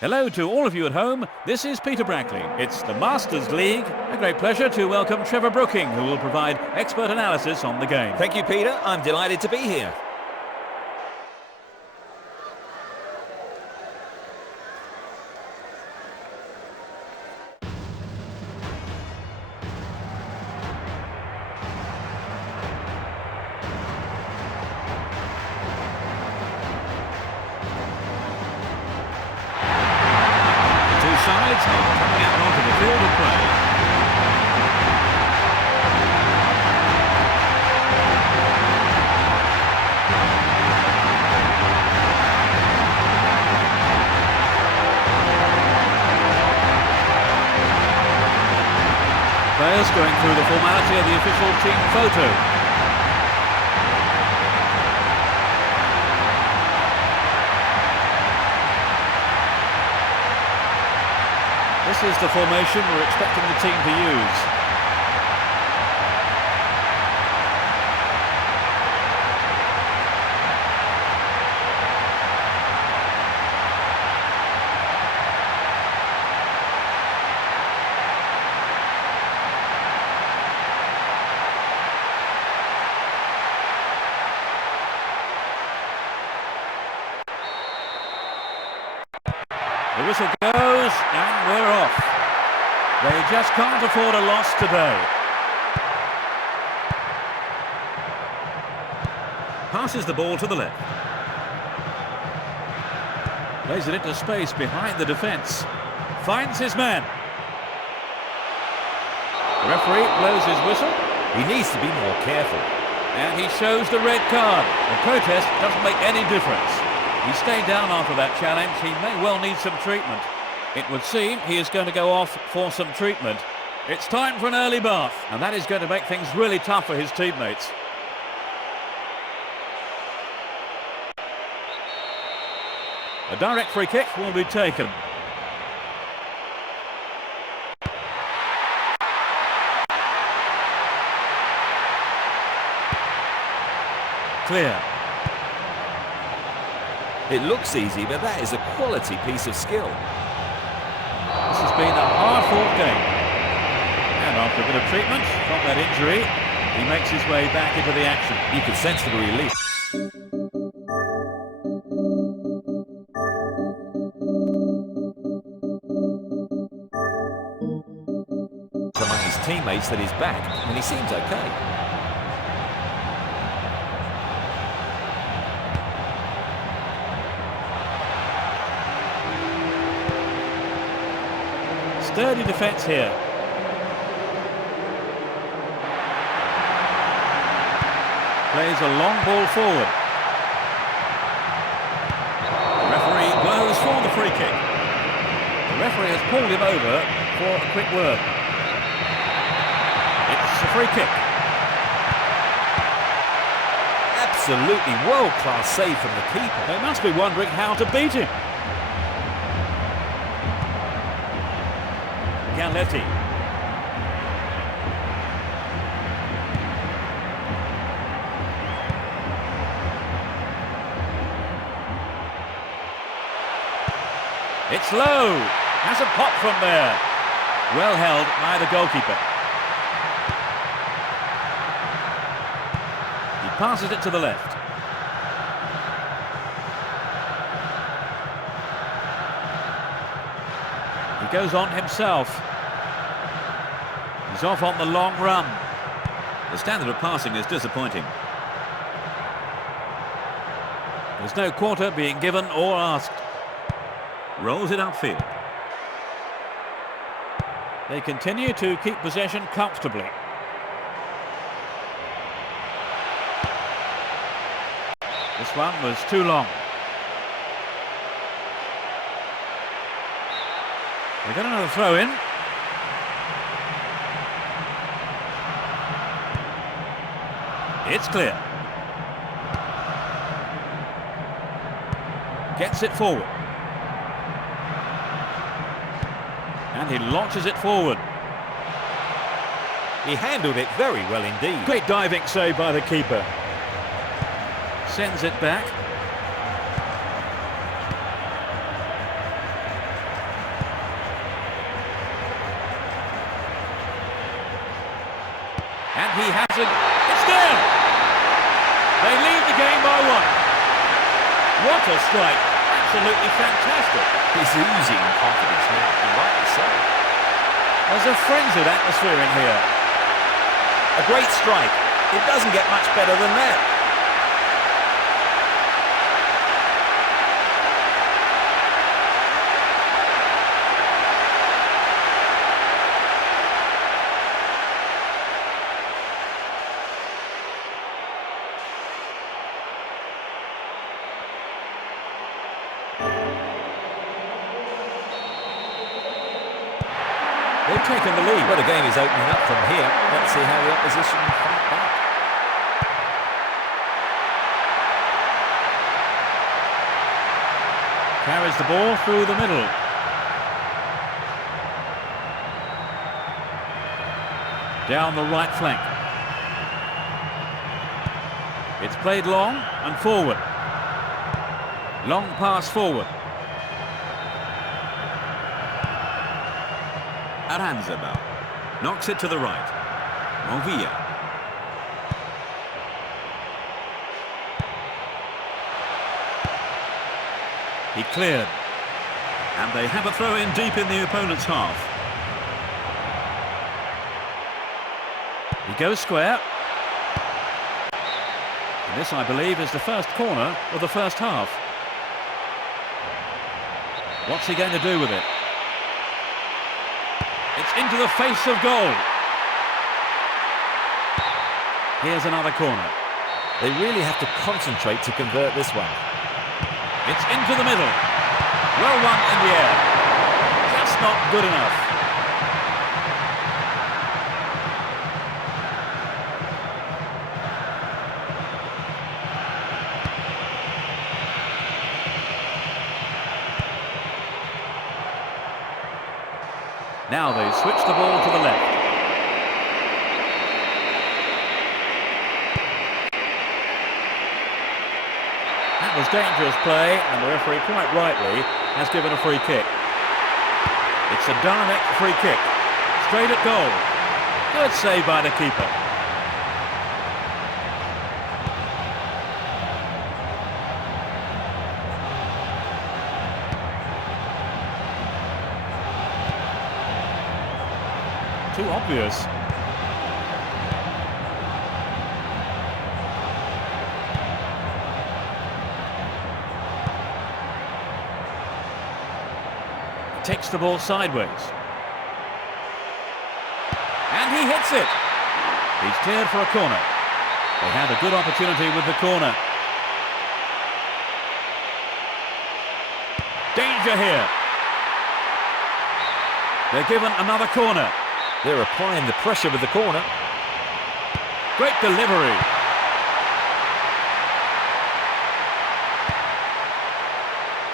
Hello to all of you at home. This is Peter Brackley. It's the Masters League. A great pleasure to welcome Trevor Brooking, who will provide expert analysis on the game. Thank you, Peter. I'm delighted to be here. Sides are coming out onto the field of play. Players going through the formality of the official team photo. This is the formation we're expecting the team to use. The whistle goes, and we're off. They just can't afford a loss today. Passes the ball to the left. Plays it into space behind the defence. Finds his man. The referee blows his whistle. He needs to be more careful. And he shows the red card. The protest doesn't make any difference. He stayed down after that challenge. He may well need some treatment. It would seem he is going to go off for some treatment. It's time for an early bath, and that is going to make things really tough for his teammates. A direct free kick will be taken. Clear. It looks easy, but that is a quality piece of skill. This has been a hard-fought game. And after a bit of treatment from that injury, he makes his way back into the action. You can sense the relief. Among his teammates that he's back, and he seems okay. Sturdy defence here. Plays a long ball forward. The referee blows for the free kick. The referee has pulled him over for a quick word. It's a free kick. Absolutely world-class save from the keeper. They must be wondering how to beat him. Galletti. It's low. Has a pop from there. Well held by the goalkeeper. He passes it to the left. He goes on himself. He's off on the long run. The standard of passing is disappointing. There's no quarter being given or asked. Rolls it upfield. They continue to keep possession comfortably. This one was too long. They got another throw in. It's clear. Gets it forward. And he launches it forward. He handled it very well indeed. Great diving save by the keeper. Sends it back. And he has it. It's there! They lead the game by one. What a strike. Absolutely fantastic. He's oozing confidence now, you're rightly so. There's a frenzied atmosphere in here. A great strike. It doesn't get much better than that. They've taken the lead. Well, the game is opening up from here. Let's see how the opposition fight back. Carries the ball through the middle. Down the right flank. It's played long and forward. Long pass forward. Aranzabal knocks it to the right. Movia. He cleared. And they have a throw in deep in the opponent's half. He goes square. And this, I believe, is the first corner of the first half. What's he going to do with it? It's into the face of goal. Here's another corner. They really have to concentrate to convert this one. It's into the middle. Well won in the air. Just not good enough. Now they switch the ball to the left. That was dangerous play, and the referee quite rightly has given a free kick. It's a direct free kick. Straight at goal. Good save by the keeper. Too obvious. Takes the ball sideways. And he hits it. He's cleared for a corner. They had a good opportunity with the corner. Danger here. They're given another corner. They're applying the pressure with the corner. Great delivery.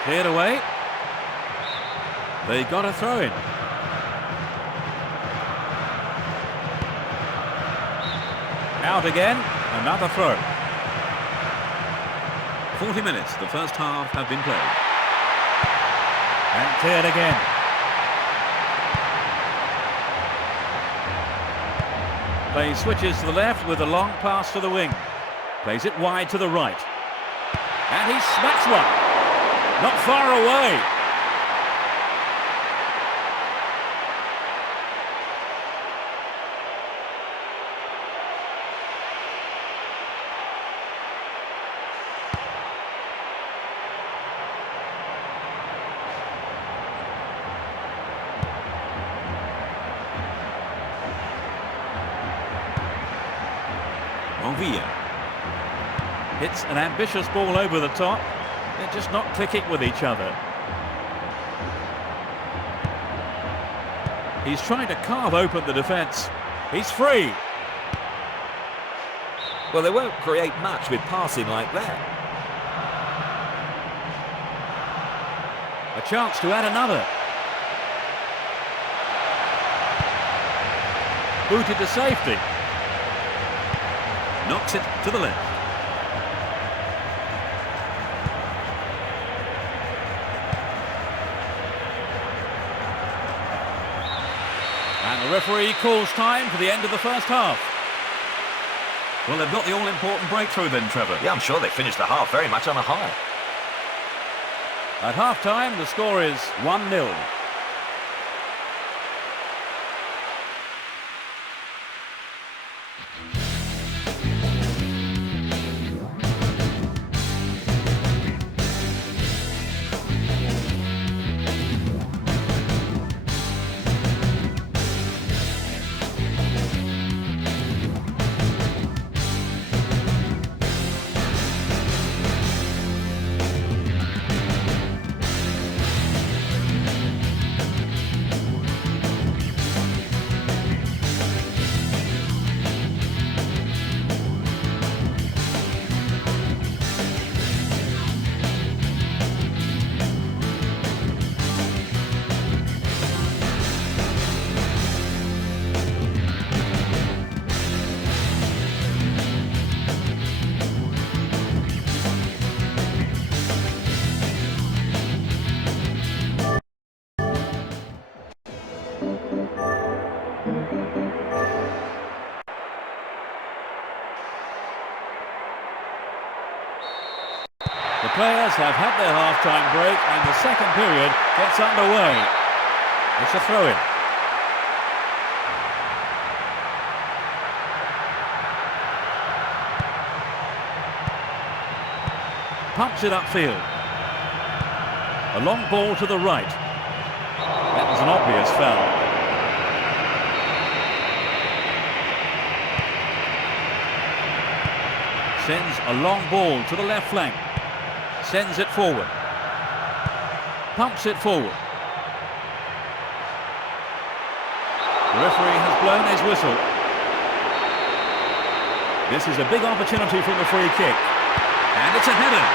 Cleared away. They got a throw in. Out again, another throw. 40 minutes, the first half have been played. And cleared again. Play switches to the left with a long pass to the wing. Plays it wide to the right. And he smacks one. Not far away. Movia. Hits an ambitious ball over the top. They're just not clicking with each other. He's trying to carve open the defence. He's free. Well, they won't create much with passing like that. A chance to add another. Booted to safety. Knocks it to the left. And the referee calls time for the end of the first half. Well, they've got the all-important breakthrough then, Trevor. Yeah, I'm sure they finished the half very much on a high. At half-time, the score is 1-0. The players have had their half-time break and the second period gets underway. It's a throw-in. Pumps it upfield. A long ball to the right. That was an obvious foul. Sends a long ball to the left flank. Sends it forward. Pumps it forward. The referee has blown his whistle. This is a big opportunity from the free kick. And it's a header.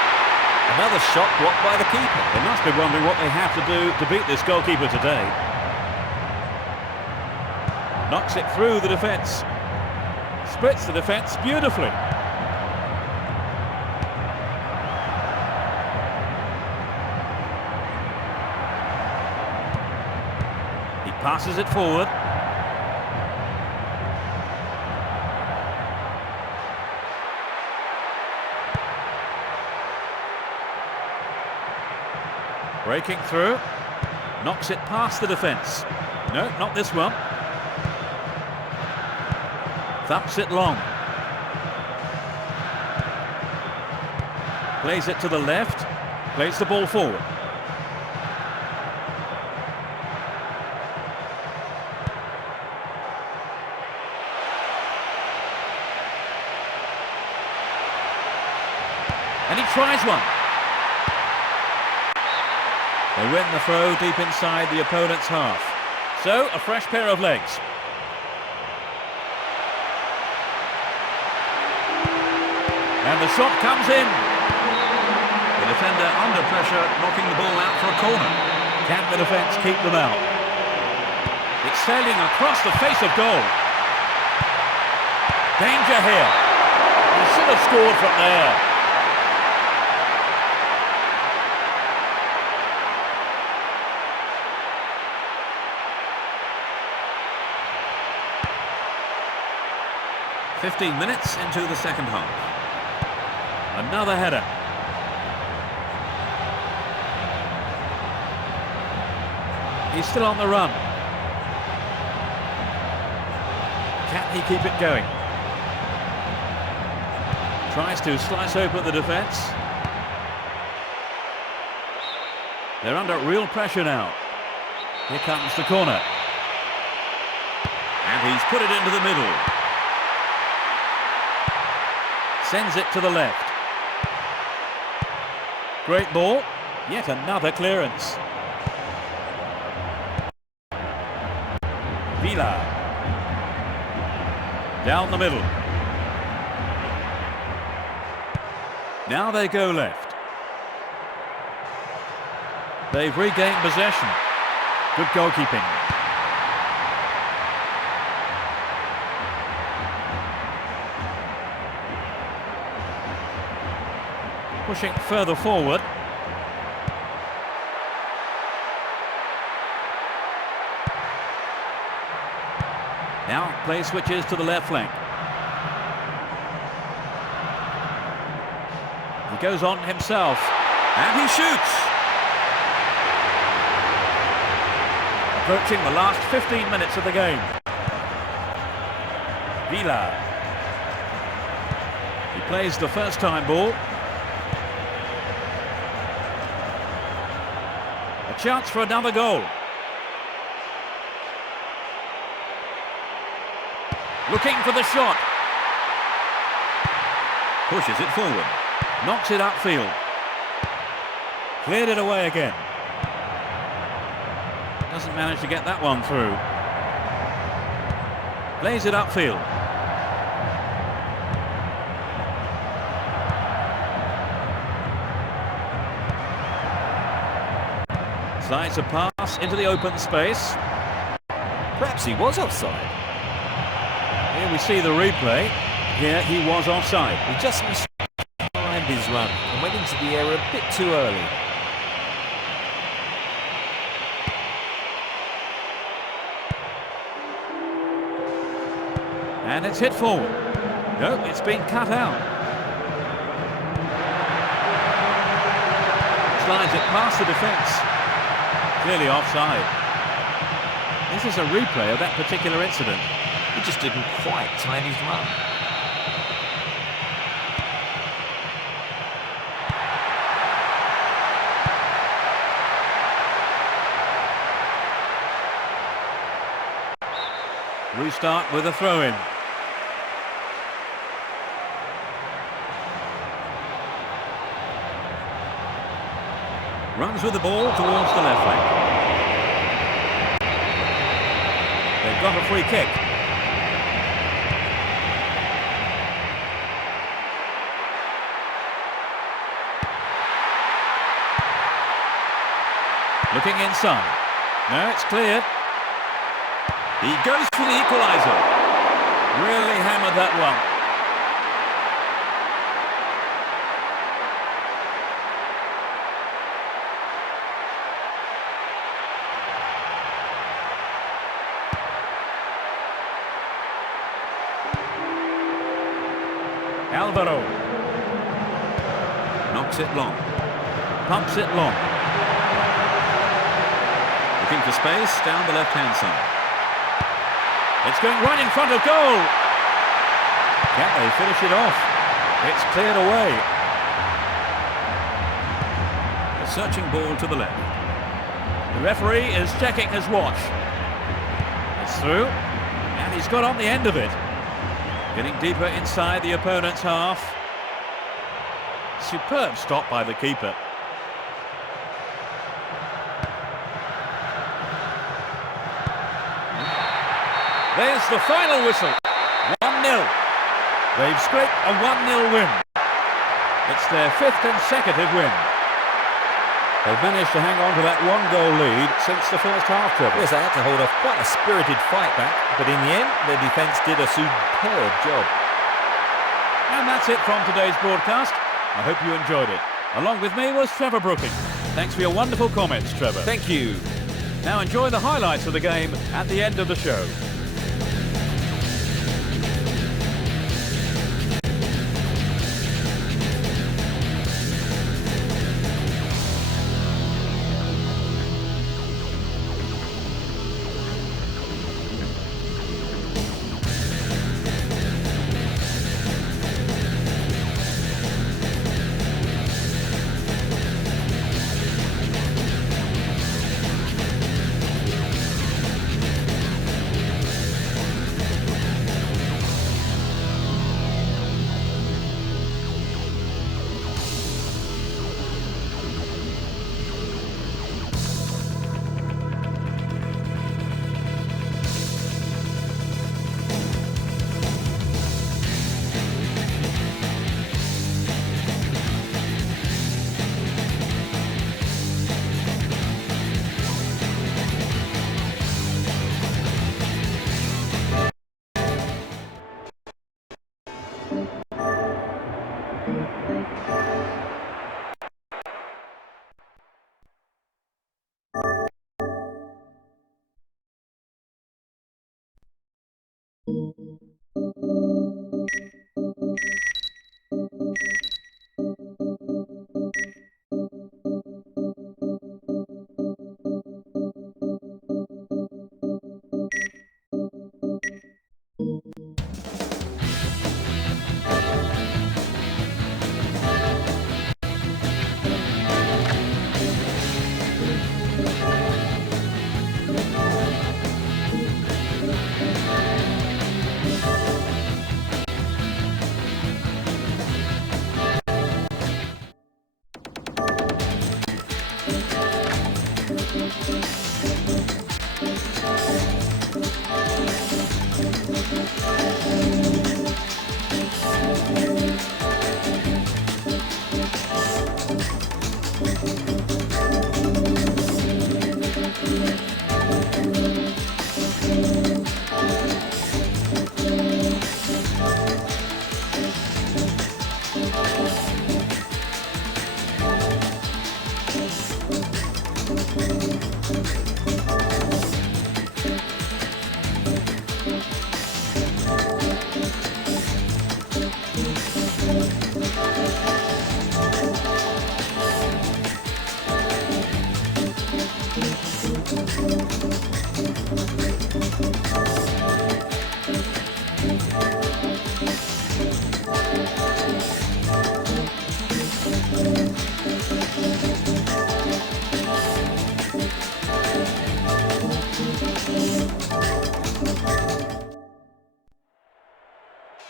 Another shot blocked by the keeper. They must be wondering what they have to do to beat this goalkeeper today. Knocks it through the defence. Splits the defence beautifully. He passes it forward. Breaking through, knocks it past the defence. No, not this one. Thumps it long. Plays it to the left, plays the ball forward. And he tries one. They win the throw deep inside the opponent's half. So, a fresh pair of legs. And the shot comes in. The defender under pressure, knocking the ball out for a corner. Can the defence keep them out? It's sailing across the face of goal. Danger here. He should have scored from there. "15 minutes into the second half. Another header. He's still on the run. Can he keep it going? Tries to slice open the defence. They're under real pressure now. Here comes the corner. And he's put it into the middle. Sends it to the left. Great ball. Yet another clearance. Villa. Down the middle. Now they go left. They've regained possession. Good goalkeeping. Pushing further forward. Now play switches to the left flank. He goes on himself. And he shoots. Approaching the last 15 minutes of the game. Villa. He plays the first time ball. A chance for another goal. Looking for the shot. Pushes it forward. Knocks it upfield. Cleared it away again. Doesn't manage to get that one through. Plays it upfield. Slides a pass into the open space. Perhaps he was offside. Here we see the replay. Here he was offside. He just mistimed his run and went into the area a bit too early. And it's hit forward. No, it's been cut out. slides it past the defence. Clearly offside. This is a replay of that particular incident. He just didn't quite time his run. Restart with a throw-in. Runs with the ball towards the left flank. They've got a free kick. Looking inside. No, it's cleared. He goes for the equaliser. Really hammered that one. Alvaro. Knocks it long. Pumps it long. Looking for space down the left-hand side. It's going right in front of goal. Can they finish it off? It's cleared away. A searching ball to the left. The referee is checking his watch. It's through, and he's got on the end of it. Getting deeper inside the opponent's half. Superb stop by the keeper. There's the final whistle. 1-0. They've scraped a 1-0 win. It's their 5th consecutive win. They've managed to hang on to that 1-goal lead since the first half, Trevor. Yes, they had to hold off quite a spirited fight back, but in the end, their defence did a superb job. And that's it from today's broadcast. I hope you enjoyed it. Along with me was Trevor Brooking. Thanks for your wonderful comments, Trevor. Thank you. Now enjoy the highlights of the game at the end of the show.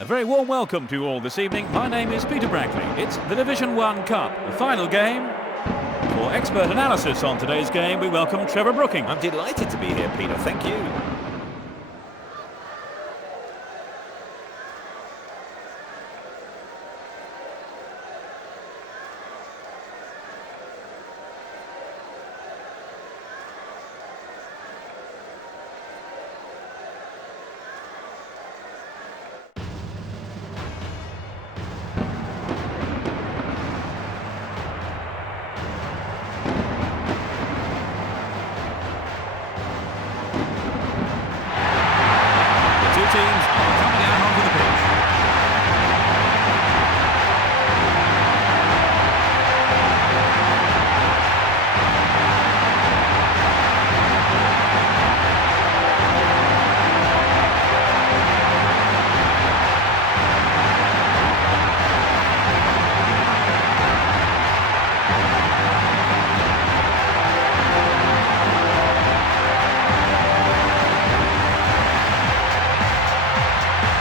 A very warm welcome to you all this evening. My name is Peter Brackley. It's the Division 1 Cup, the final game. For expert analysis on today's game, we welcome Trevor Brooking. I'm delighted to be here, Peter. Thank you. Teams are coming out onto the pitch.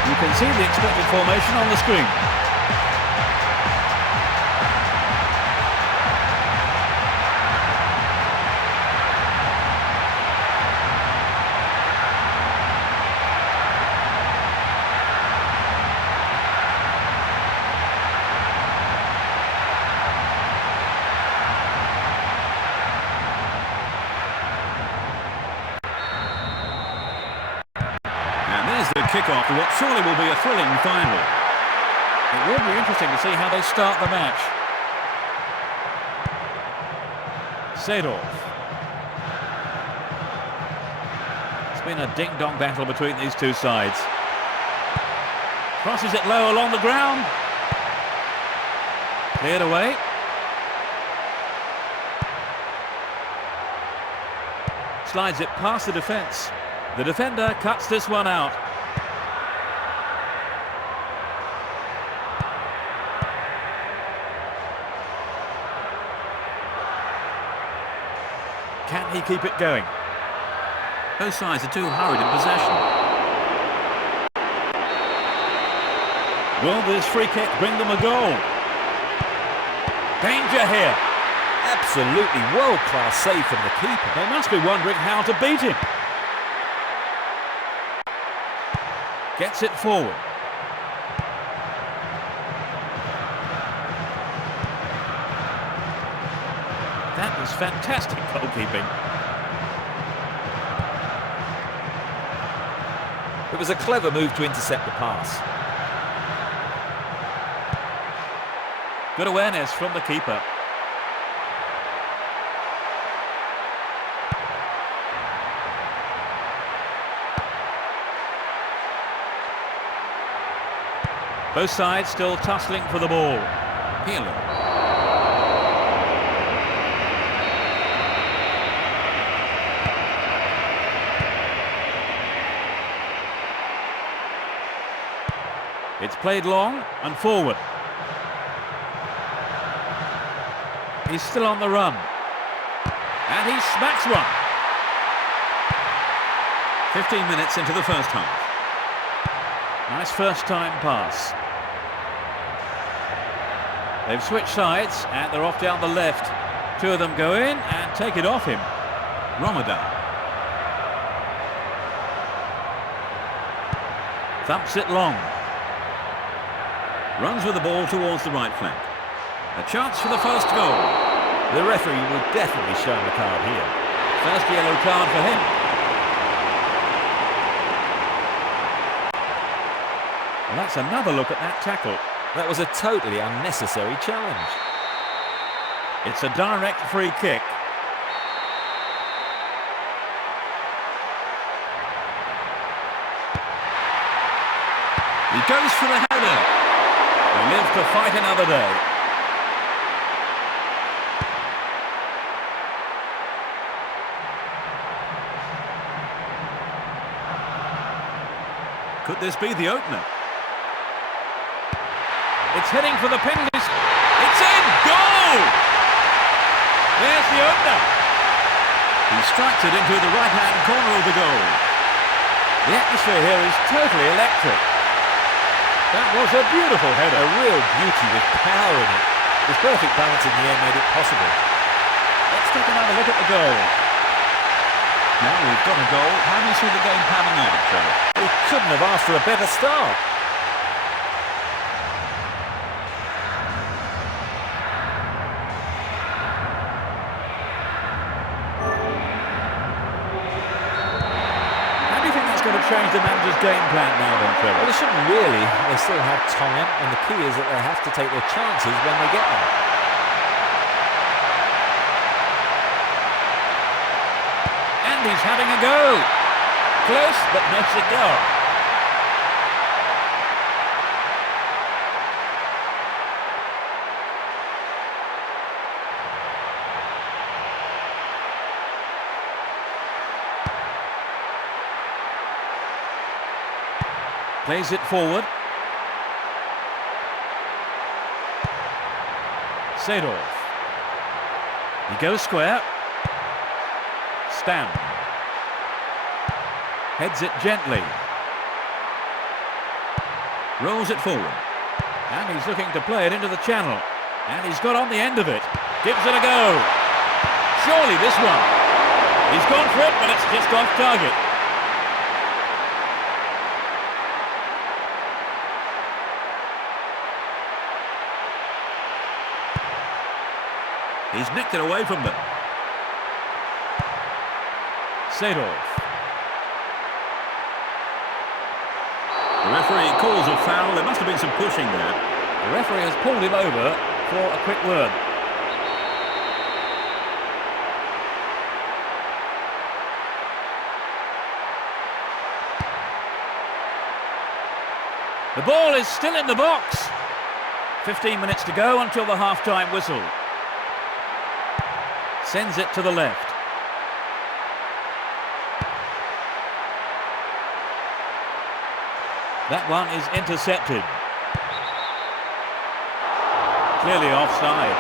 You can see the expected formation on the screen. The kick-off to what surely will be a thrilling final. It will be interesting to see how they start the match. Seedorf. It's been a ding-dong battle between these two sides. Crosses it low along the ground. Cleared away. Slides it past the defence. The defender cuts this one out. Can he keep it going? Both sides are too hurried in possession. Will this free kick bring them a goal? Danger here. Absolutely world-class save from the keeper. They must be wondering how to beat him. Gets it forward. That was fantastic goalkeeping. It was a clever move to intercept the pass. Good awareness from the keeper. Both sides still tussling for the ball. Healer. It's played long and forward. He's still on the run. And he smacks one. 15 minutes into the first half. Nice first time pass. They've switched sides and they're off down the left. Two of them go in and take it off him. Ramadan. Thumps it long. Runs with the ball towards the right flank. A chance for the first goal. The referee will definitely show him a card here. First yellow card for him. Well, that's another look at that tackle. That was a totally unnecessary challenge. It's a direct free kick. He goes for the header. They live to fight another day. Could this be the opener? It's heading for the penalties. It's in! Goal! There's the opener. He strikes it into the right-hand corner of the goal. The atmosphere here is totally electric. That was a beautiful header. A real beauty with power in it. His perfect balance in the air made it possible. Let's take another look at the goal. Now we've got a goal. How do you see the game panning out, Trevor? He couldn't have asked for a better start. How do you think that's going to change the manager's game plan now then, Trevor? Well, they shouldn't really. They still have time, and the key is that they have to take their chances when they get them. And he's having a go. Close, but no cigar. Plays it forward. Seedorf. He goes square. Stam. Heads it gently. Rolls it forward. And he's looking to play it into the channel. And he's got on the end of it. Gives it a go. Surely this one. He's gone for it, but it's just off target. He's nicked it away from them. Seedorf. The referee calls a foul. There must have been some pushing there. The referee has pulled him over for a quick word. The ball is still in the box. 15 minutes to go until the half-time whistle. Sends it to the left. That one is intercepted. Clearly offside.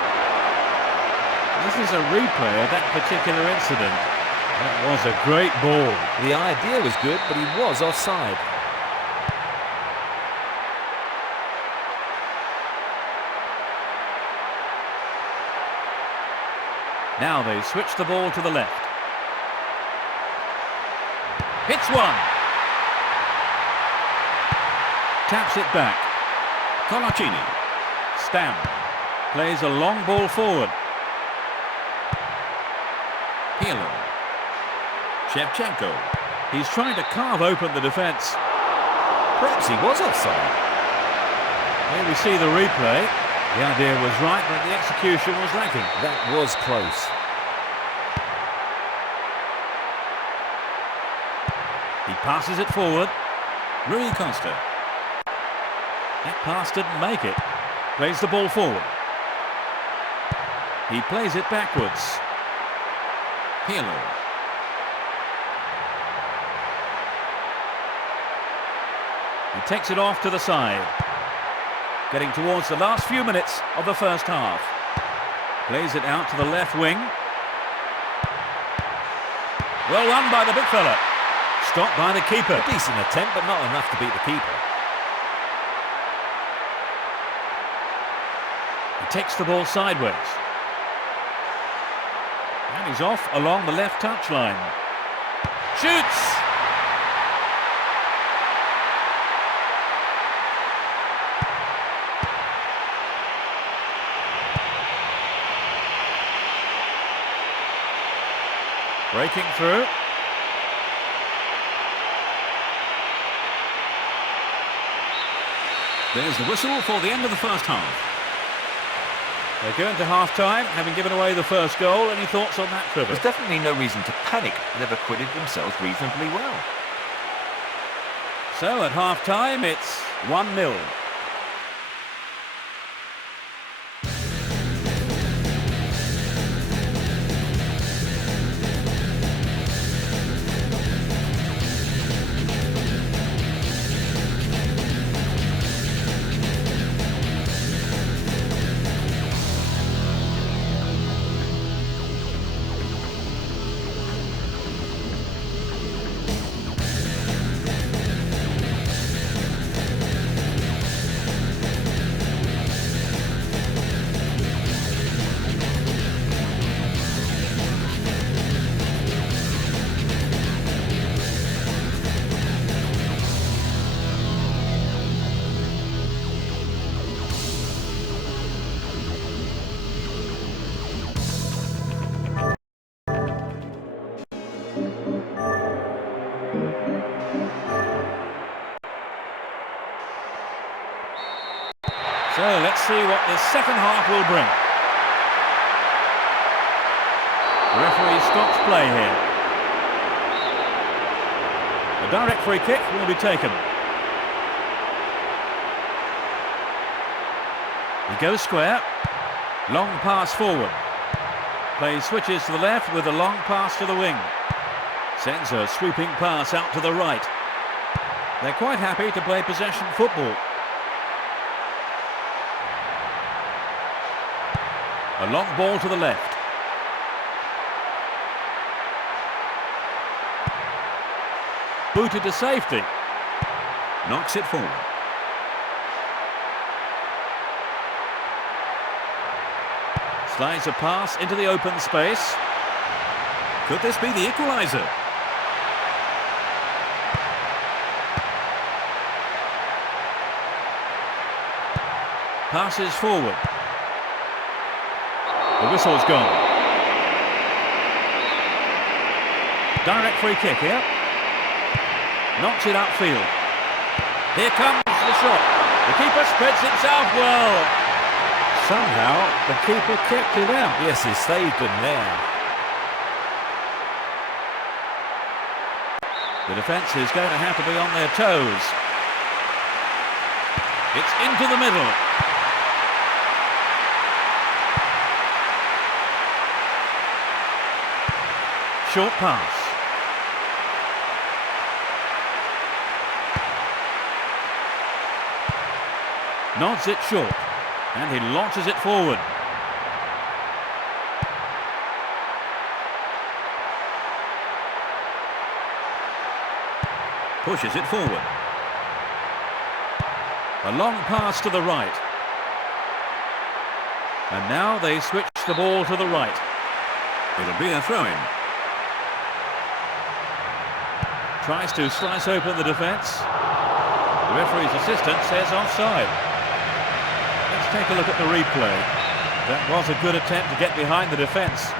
This is a replay of that particular incident. That was a great ball. The idea was good, but he was offside. Now they switch the ball to the left. Hits one. Taps it back. Colaccini. Stam. Plays a long ball forward. Pirlo. Shevchenko. He's trying to carve open the defence. Perhaps he was offside. Here we see the replay. The idea was right, but the execution was lacking. That was close. He passes it forward. Rui Costa. That pass didn't make it. Plays the ball forward. He plays it backwards. Pirlo. He takes it off to the side. Getting towards the last few minutes of the first half. Plays it out to the left wing. Well won by the big fella. Stopped by the keeper. A decent attempt, but not enough to beat the keeper. He takes the ball sideways. And he's off along the left touchline. Shoots! Breaking through. There's the whistle for the end of the first half. They're going to half-time, having given away the first goal. Any thoughts on that, Trevor? There's definitely no reason to panic. They've acquitted themselves reasonably well. So at half-time, it's 1-0. So let's see what this second half will bring. The referee stops play here. A direct free kick will be taken. He goes square. Long pass forward. Play switches to the left with a long pass to the wing. Sends a sweeping pass out to the right. They're quite happy to play possession football. A long ball to the left. Booted to safety. Knocks it forward. Slides a pass into the open space. Could this be the equaliser? Passes forward. The whistle's gone. Direct free kick here. Knocks it upfield. Here comes the shot. The keeper spreads himself well. Somehow the keeper kept it out. Yes, he saved him there. The defence is going to have to be on their toes. It's into the middle. Short pass. Nods it short. And he launches it forward. Pushes it forward. A long pass to the right. And now they switch the ball to the right. It'll be a throw-in. Tries to slice open the defence. The referee's assistant says offside. Let's take a look at the replay. That was a good attempt to get behind the defence.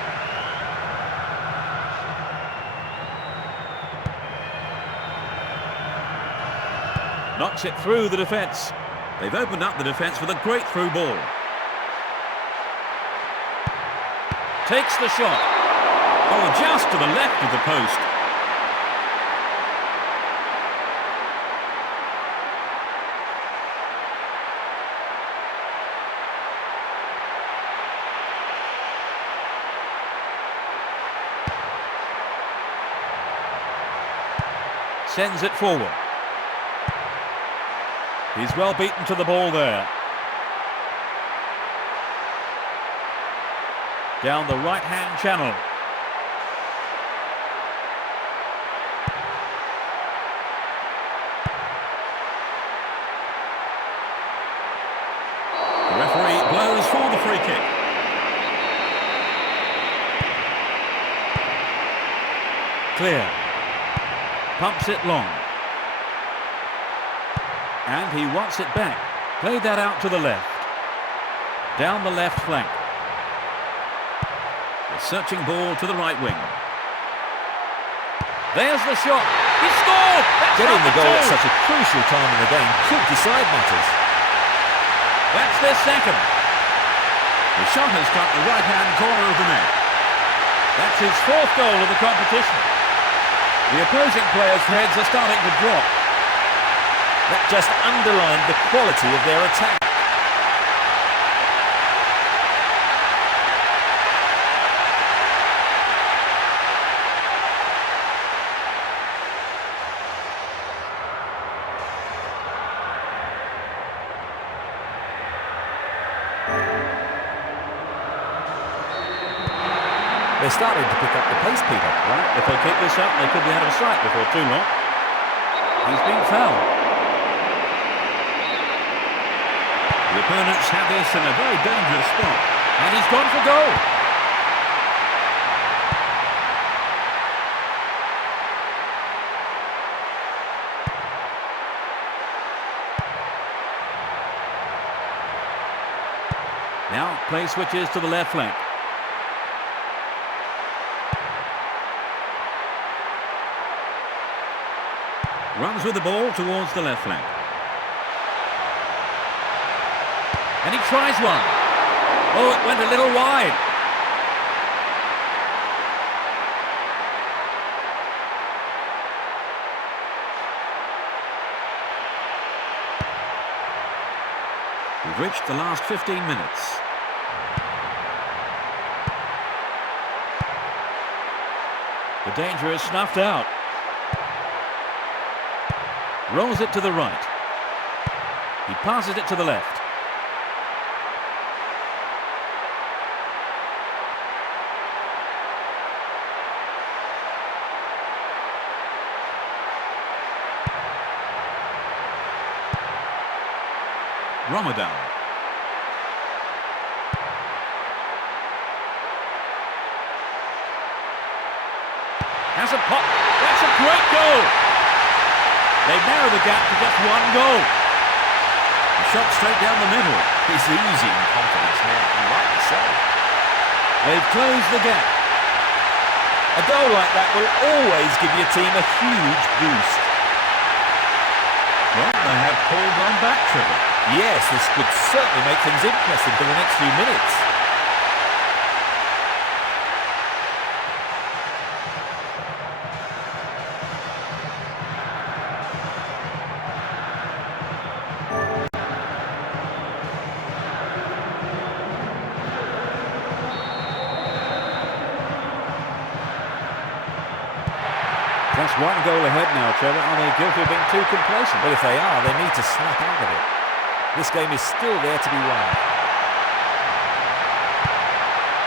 Knocks it through the defence. They've opened up the defence with a great through ball. Takes the shot. Oh, just to the left of the post. Sends it forward. He's well beaten to the ball there. Down the right-hand channel. The referee blows for the free kick. Clear. Pumps it long. And he wants it back. Played that out to the left. Down the left flank. A searching ball to the right wing. There's the shot. He scored! That's Getting the goal two. at such a crucial time in the game could decide matters. That's their second. The shot has struck the right-hand corner of the net. That's his fourth goal of the competition. The opposing players' heads are starting to drop. That just underlined the quality of their attack. They're starting to pick up the pace, Peter. Right, if they keep this up, they could be out of sight before too long. He's been fouled. The opponents have this in a very dangerous spot. And he's gone for goal. Now play switches to the left flank. Runs with the ball towards the left flank. And he tries one. Oh, it went a little wide. We've reached the last 15 minutes. The danger is snuffed out. Rolls it to the right. He passes it to the left. Ramadan. Has a pop. That's a great goal. They've narrowed the gap to just one goal. A shot straight down the middle. He's oozing confidence now, and rightly so. They've closed the gap. A goal like that will always give your team a huge boost. Well, they have pulled one back, Trevor. Yes, this could certainly make things interesting for the next few minutes. Just one goal ahead now, Trevor. Are they guilty of being too complacent? But if they are, they need to snap out of it. This game is still there to be won.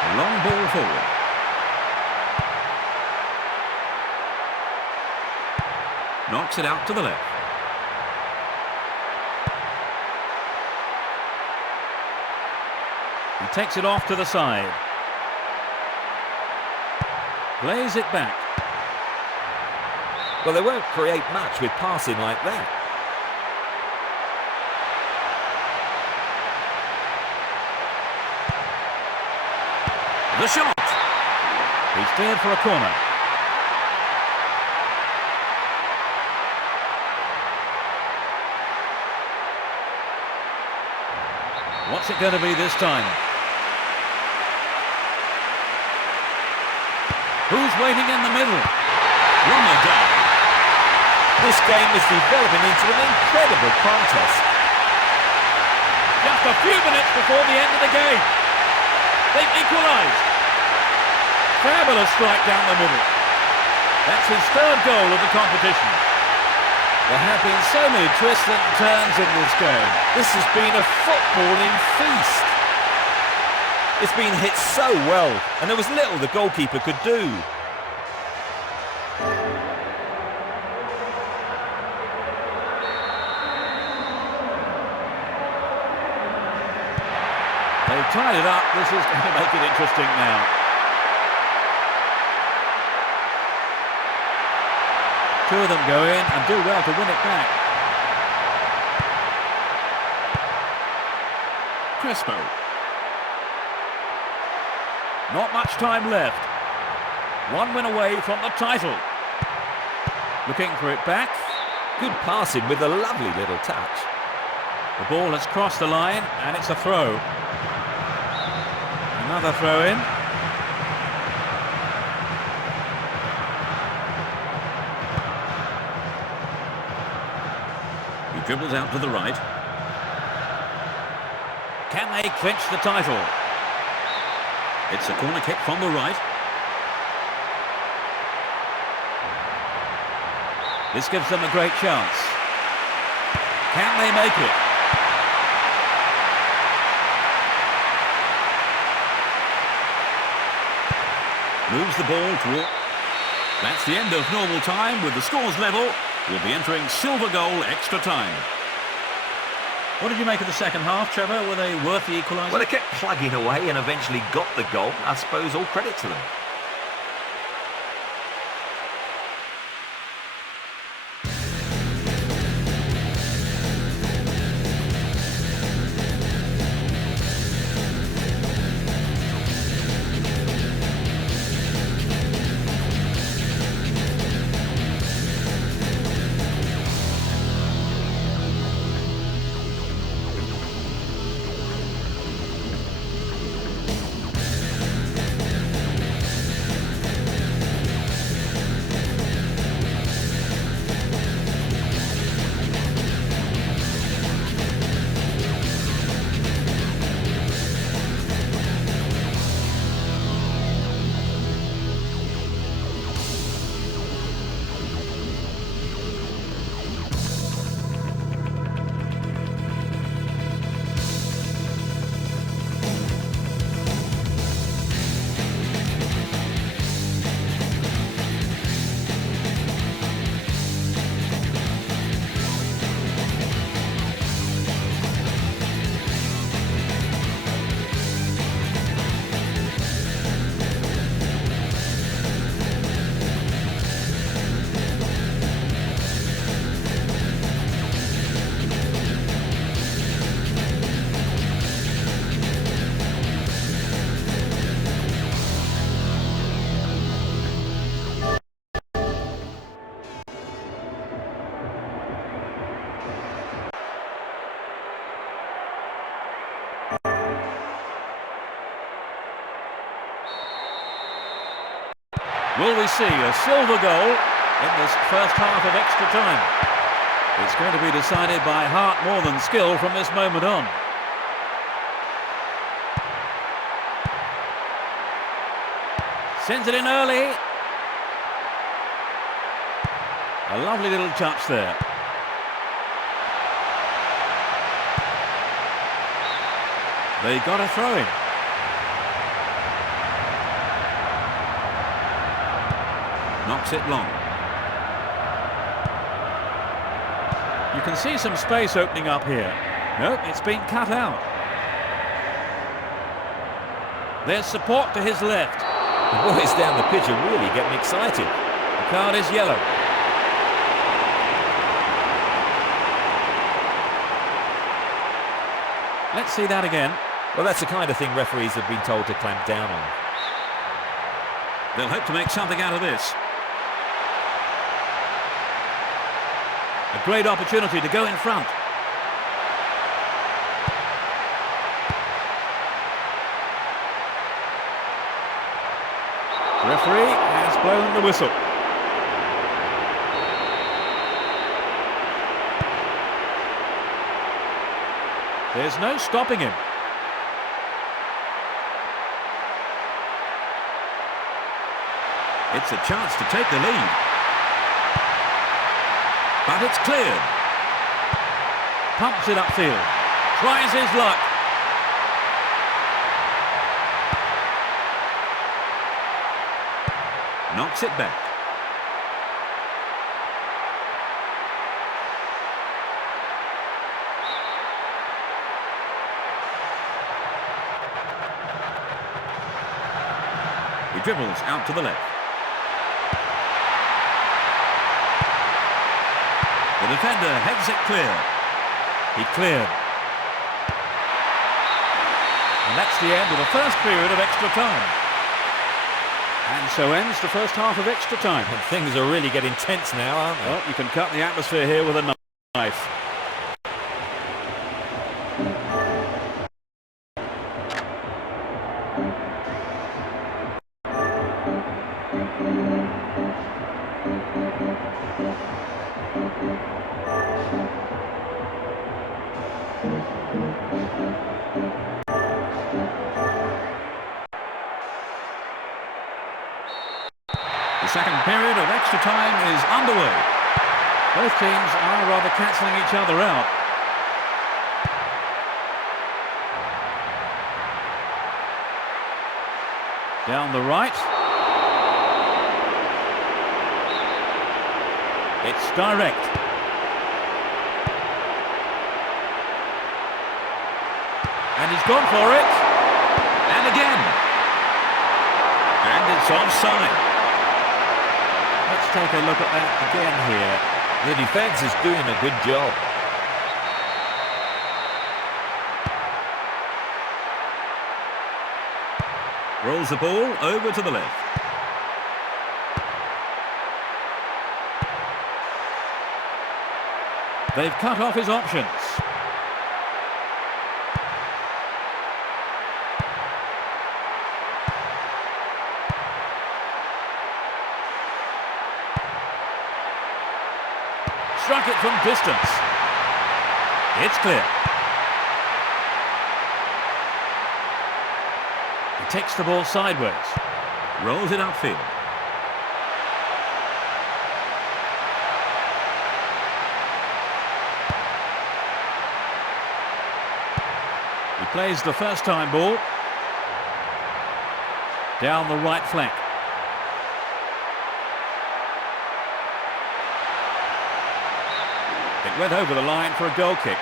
A long ball forward. Knocks it out to the left. He takes it off to the side. Plays it back. Well, they won't create much with passing like that. The shot. He's cleared for a corner. What's it going to be this time? Who's waiting in the middle? Ramadan. This game is developing into an incredible contest. Just a few minutes before the end of the game. They've equalised. Fabulous strike down the middle. That's his third goal of the competition. There have been so many twists and turns in this game. This has been a footballing feast. It's been hit so well, and there was little the goalkeeper could do. They've tied it up. This is going to make it interesting now. Two of them go in and do well to win it back. Crespo. Not much time left. One win away from the title. Looking for it back. Good passing with a lovely little touch. The ball has crossed the line and it's a throw. Another throw in. He dribbles out to the right. Can they clinch the title? It's a corner kick from the right. This gives them a great chance. Can they make it? Moves the ball toward... That's the end of normal time with the scores level. We'll be entering silver goal extra time. What did you make of the second half, Trevor? Were they worth the equaliser? Well, they kept plugging away and eventually got the goal. I suppose all credit to them. Will we see a silver goal in this first half of extra time? It's going to be decided by heart more than skill from this moment on. Sends it in early. A lovely little touch there. They got a throw in. Knocks it long. You can see some space opening up here. Nope, it's been cut out. There's support to his left. The boys down the pitch are really getting excited. The card is yellow. Let's see that again. Well, that's the kind of thing referees have been told to clamp down on. They'll hope to make something out of this. A great opportunity to go in front. The referee has blown the whistle. There's no stopping him. It's a chance to take the lead. But it's cleared. Pumps it upfield. Tries his luck. Knocks it back. He dribbles out to the left. The defender heads it clear. He cleared. And that's the end of the first period of extra time. And so ends the first half of extra time. And things are really getting tense now, aren't they? Well, you can cut the atmosphere here with a knife. The second period of extra time is underway. Both teams are rather cancelling each other out. Down the right. It's direct. And he's gone for it. And again. And it's onside. Let's take a look at that again here. The defence is doing a good job. Rolls the ball over to the left. They've cut off his options. Struck it from distance. It's clear. He takes the ball sideways. Rolls it upfield. He plays the first time ball. Down the right flank. It went over the line for a goal kick.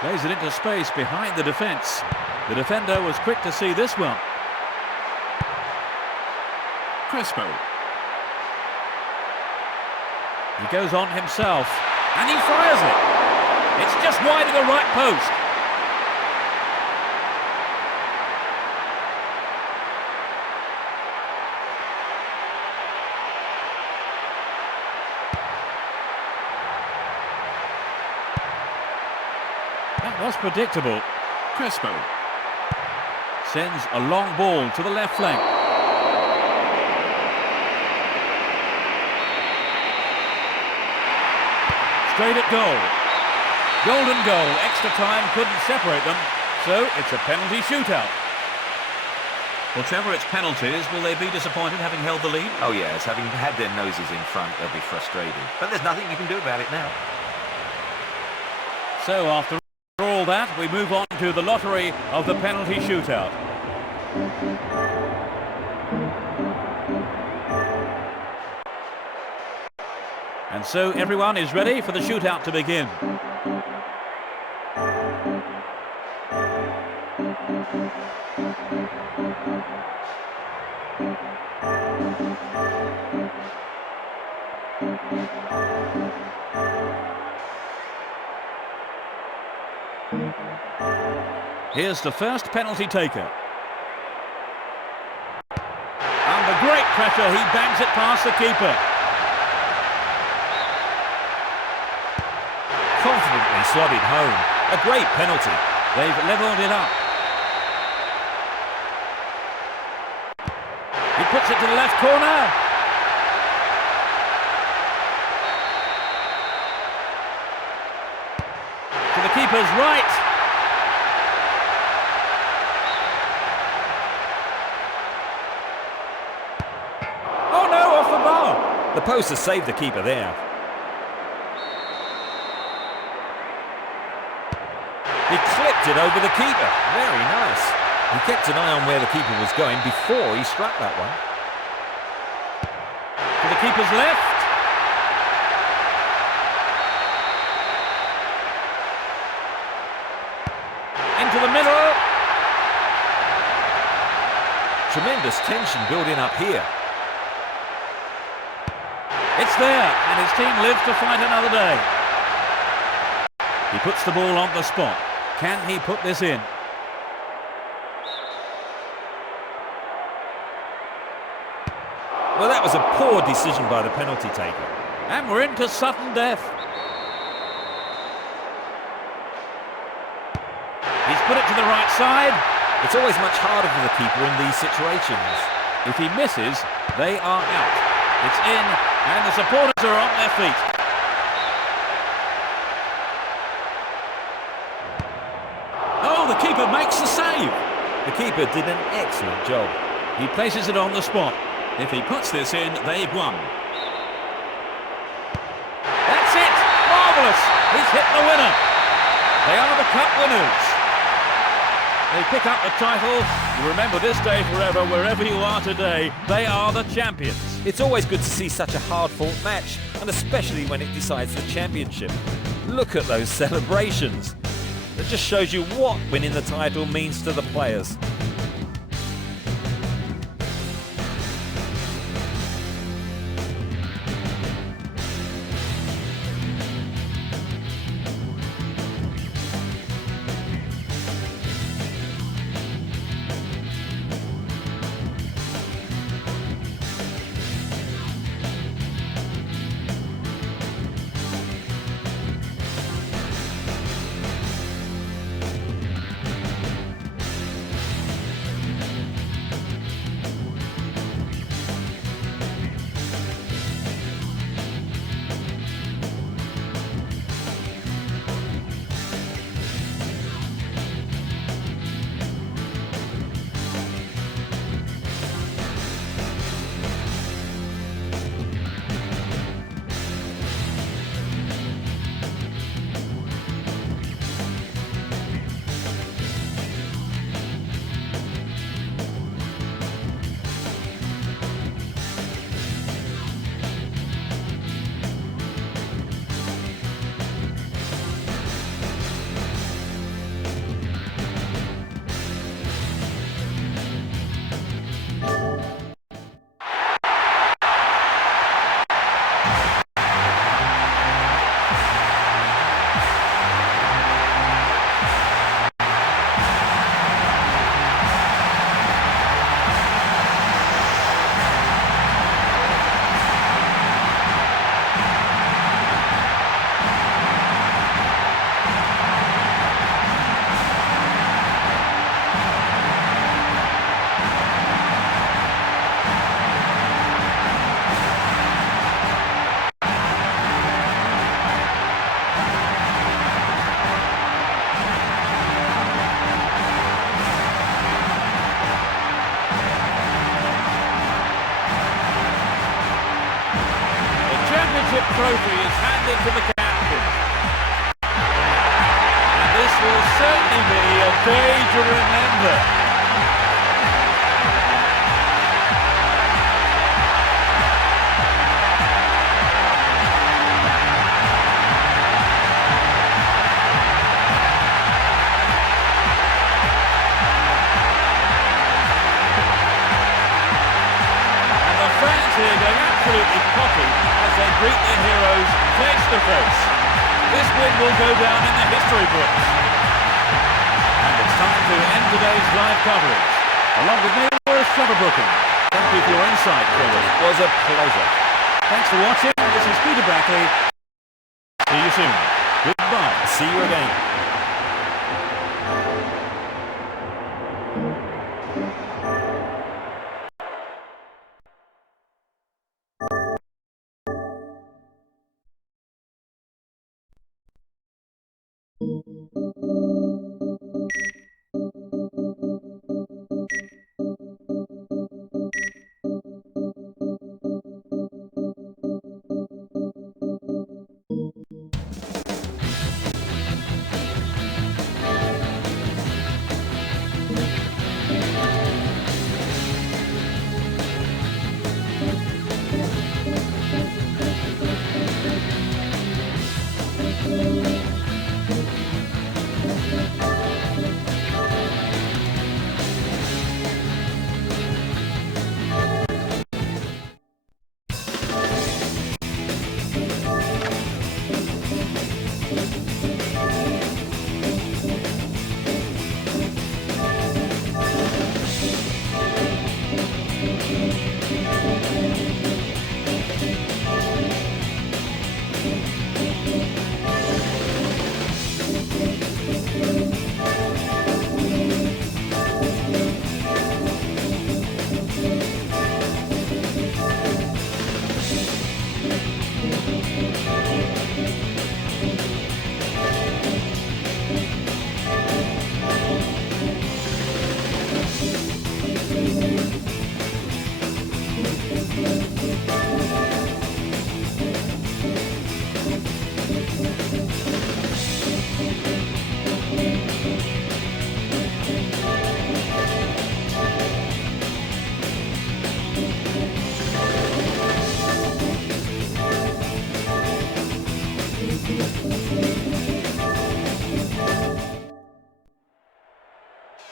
Plays it into space behind the defence. The defender was quick to see this one. Crespo. He goes on himself. And he fires it. It's just wide of the right post. Was predictable. Crespo. Sends a long ball to the left flank. Straight at goal. Golden goal. Extra time couldn't separate them, so it's a penalty shootout. Well, Trevor, it's penalties. Will they be disappointed having held the lead? Oh yes, having had their noses in front, they'll be frustrated. But there's nothing you can do about it now. So after all that, we move on to the lottery of the penalty shootout. And so everyone is ready for the shootout to begin. Here's the first penalty taker. Under great pressure, he bangs it past the keeper. Confidently slotted home. A great penalty. They've levelled it up. He puts it to the left corner. To the keeper's right. Oh no, off the bar. The post has saved the keeper there. He clipped it over the keeper. Very nice. He kept an eye on where the keeper was going before he struck that one. To the keeper's left. Into the middle. Tremendous tension building up here. It's there, and his team lives to fight another day. He puts the ball on the spot. Can he put this in? Well, that was a poor decision by the penalty taker. And we're into sudden death. He's put it to the right side. It's always much harder for the keeper in these situations. If he misses, they are out. It's in, and the supporters are on their feet. Oh, the keeper makes the save. The keeper did an excellent job. He places it on the spot. If he puts this in, they've won. That's it! Marvellous! He's hit the winner. They are the cup winners. They pick up the title. You remember this day forever, wherever you are today. They are the champions. It's always good to see such a hard-fought match, and especially when it decides the championship. Look at those celebrations. It just shows you what winning the title means to the players. championship trophy is handed to the captain. And this will certainly be a day to remember. Here going absolutely poppy as they greet their heroes face to face. This win will go down in the history books. And it's time to end today's live coverage. Along with me was Trevor Brooking. Thank you for your insight, Trevor. It was a pleasure. Thanks for watching. This is Peter Brackley. See you soon. Goodbye. See you again.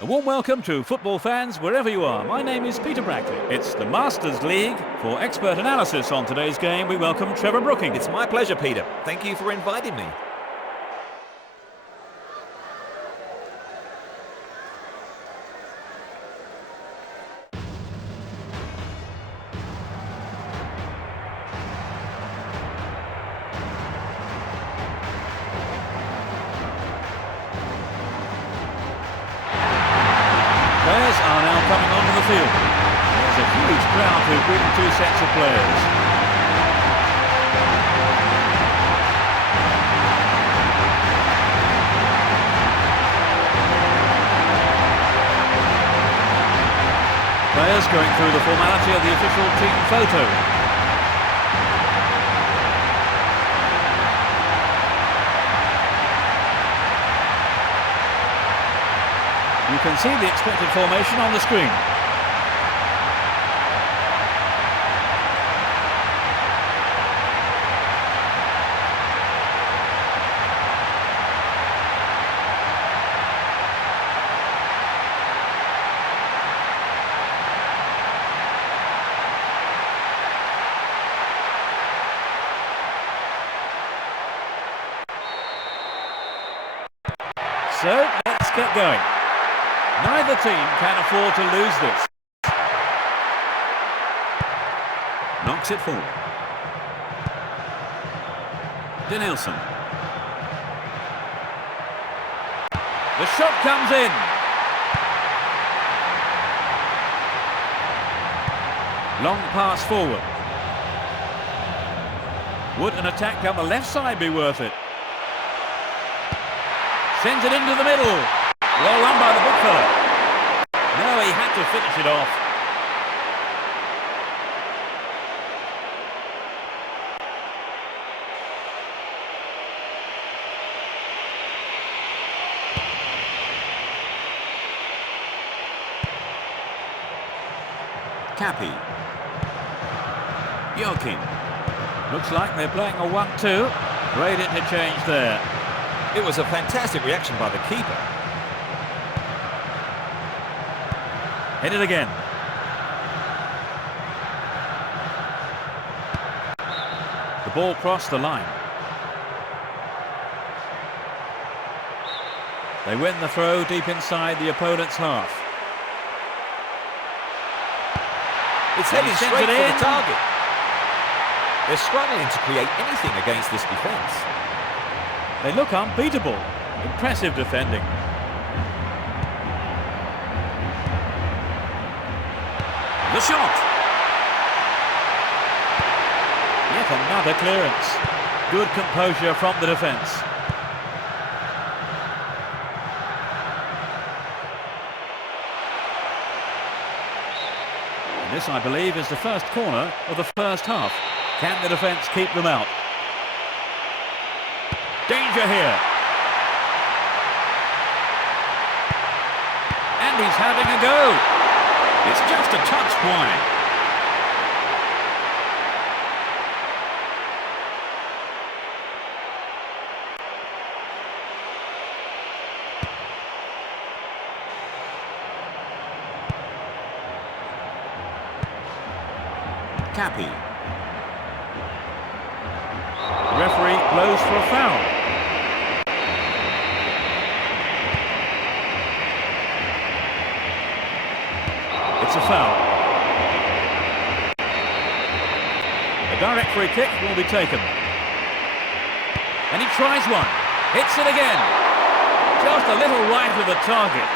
A warm welcome to football fans wherever you are. My name is Peter Brackley. It's the Masters League. For expert analysis on today's game, we welcome Trevor Brooking. It's my pleasure, Peter. Thank you for inviting me. Players are now coming onto the field. There's a huge crowd who greet the two sets of players. Players going through the formality of the official team photo. You can see the expected formation on the screen. So, let's get going. Neither team can afford to lose this. Knocks it forward. Denilson. The shot comes in. Long pass forward. Would an attack down the left side be worth it? Sends it into the middle. Well run by the big fella. No, he had to finish it off. Cappy. Joachim. Looks like they're playing a 1-2. Great interchange there. It was a fantastic reaction by the keeper. Hit it again. The ball crossed the line. They win the throw deep inside the opponent's half. It's headed straight for the target. They're struggling to create anything against this defence. They look unbeatable. Impressive defending. The shot. Yet another clearance. Good composure from the defence. And this, I believe, is the first corner of the first half. Can the defence keep them out? Danger here. And he's having a go. It's just a touch wide. Cappy. The referee blows for a foul. It's a foul. A direct free kick will be taken. And he tries one. Hits it again. Just a little wide of the target.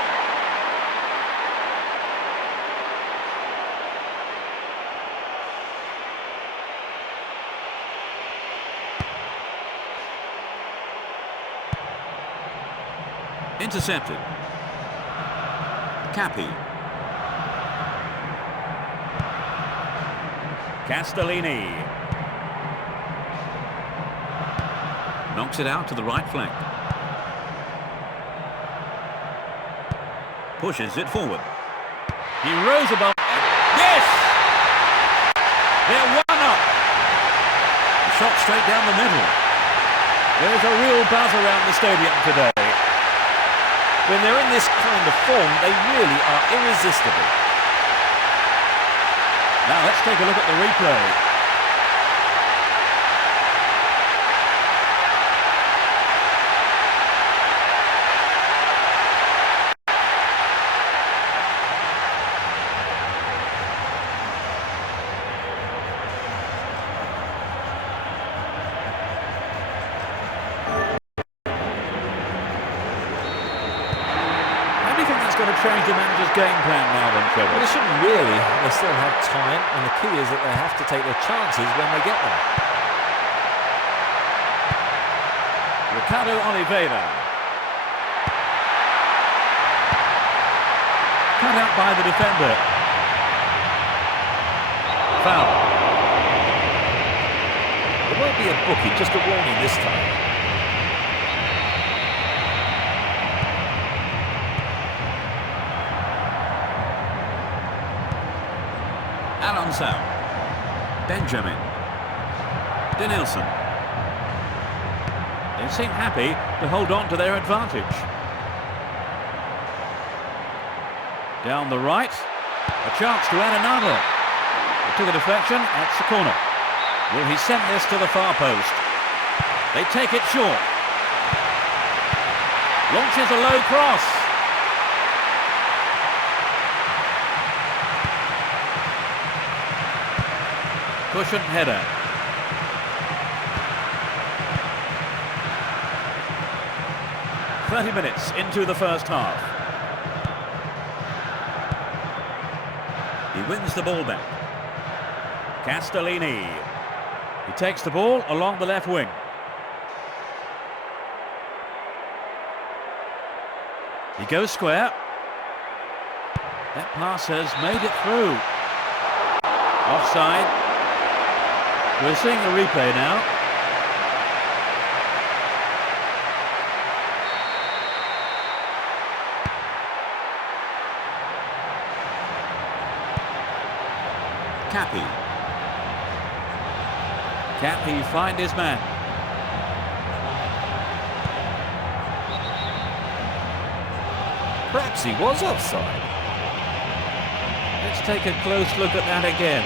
Intercepted. Cappy. Castellini. Knocks it out to the right flank. Pushes it forward. He rose above. Yes! They're 1-up. Shot straight down the middle. There's a real buzz around the stadium today. When they're in this kind of form, they really are irresistible. Now let's take a look at the replay. Going to change the manager's game plan now then, Trevor? Well, they shouldn't really. They still have time, and the key is that they have to take their chances when they get them. Ricardo Oliveira. Cut out by the defender. Foul. It won't be a bookie, just a warning this time. Alonso. Benjamin. Denilson. They seem happy to hold on to their advantage. Down the right. A chance to add another. They took a deflection. That's the corner. Will he send this to the far post? They take it short. Launches a low cross. Cushion header. "30 minutes into the first half. He wins the ball back. Castellini. He takes the ball along the left wing. He goes square. That pass has made it through. Offside. We're seeing the replay now. Can he find his man? Perhaps he was offside. Let's take a close look at that again.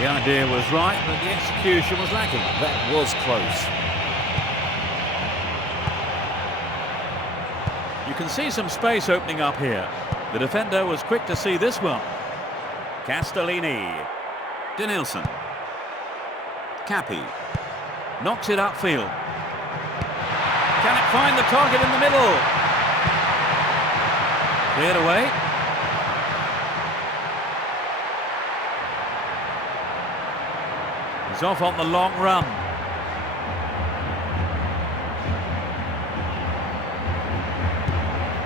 The idea was right, but the execution was lacking. That was close. You can see some space opening up here. The defender was quick to see this one. Castellini. Denilson. Cappy. Knocks it upfield. Can it find the target in the middle? Cleared away. He's off on the long run.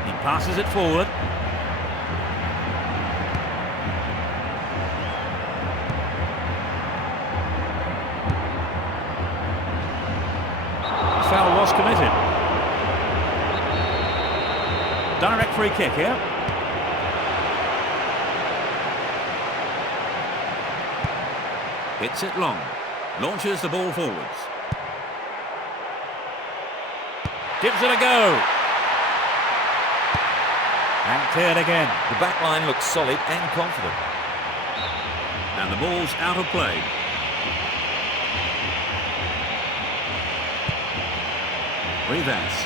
He passes it forward. Foul was committed. Direct free kick here. Hits it long. Launches the ball forwards. Gives it a go. And cleared again. The back line looks solid and confident. And the ball's out of play. Rivas.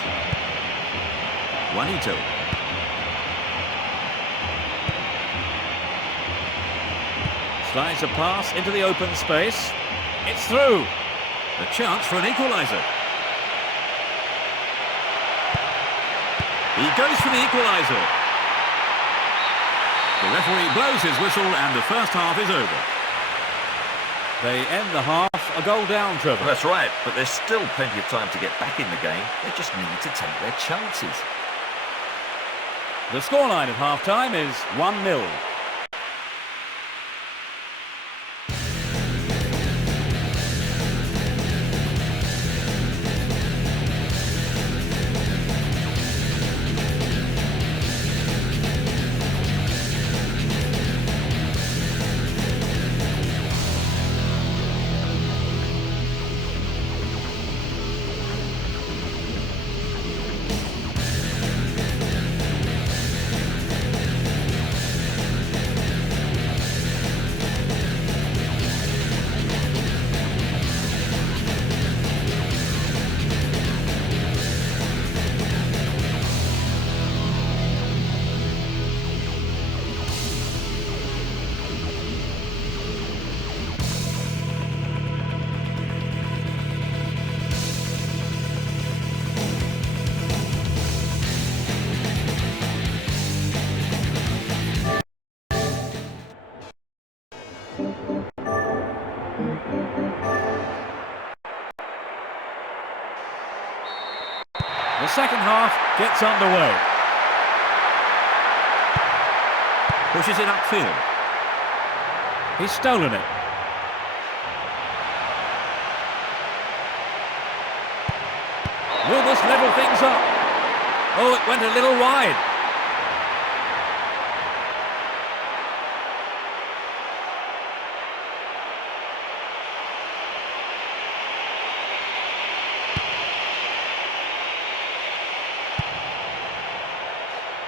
Juanito. Slides a pass into the open space. It's through. A chance for an equaliser. He goes for the equaliser. The referee blows his whistle and the first half is over. They end the half a goal down, Trevor. That's right, but there's still plenty of time to get back in the game. They just need to take their chances. The scoreline at half-time is 1-0. The second half gets underway. Pushes it upfield. He's stolen it. Will this level things up? Oh, it went a little wide.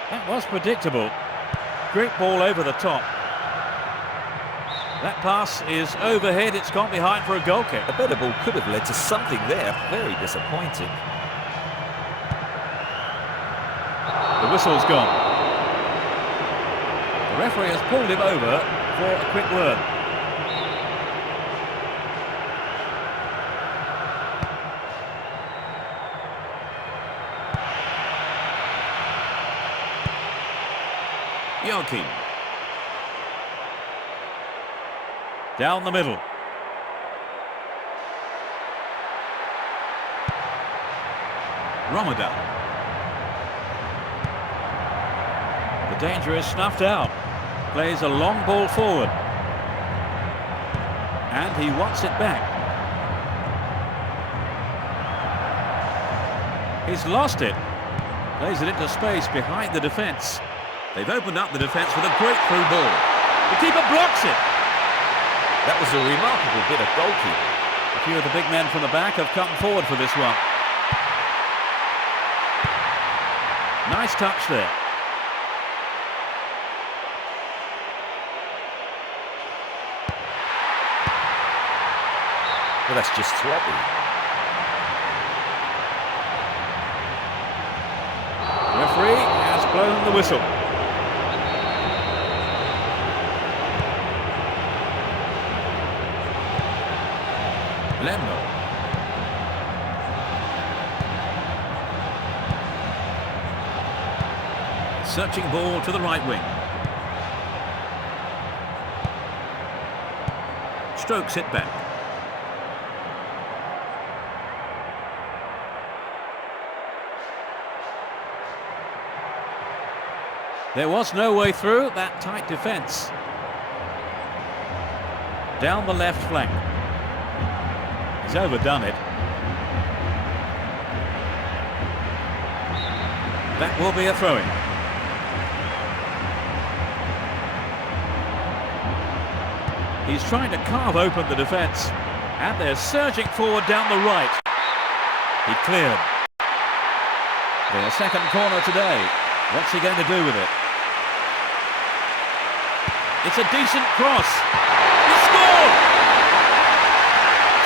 That was predictable. Great ball over the top. That pass is overhead. It's gone behind for a goal kick. A better ball could have led to something there. Very disappointing. The whistle's gone. The referee has pulled him over for a quick word. Joachim. Down the middle. Ramadan. The danger is snuffed out. Plays a long ball forward. And he wants it back. He's lost it. Plays it into space behind the defence. They've opened up the defence with a great through ball. The keeper blocks it. That was a remarkable bit of goalkeeping. A few of the big men from the back have come forward for this one. Nice touch there. Well, that's just sloppy. The referee has blown the whistle. Lembo. Searching ball to the right wing. Strokes it back. There was no way through that tight defence. Down the left flank. He's overdone it. That will be a throw-in. He's trying to carve open the defence, and they're surging forward down the right. He cleared. Their second corner today. What's he going to do with it? It's a decent cross. He scored!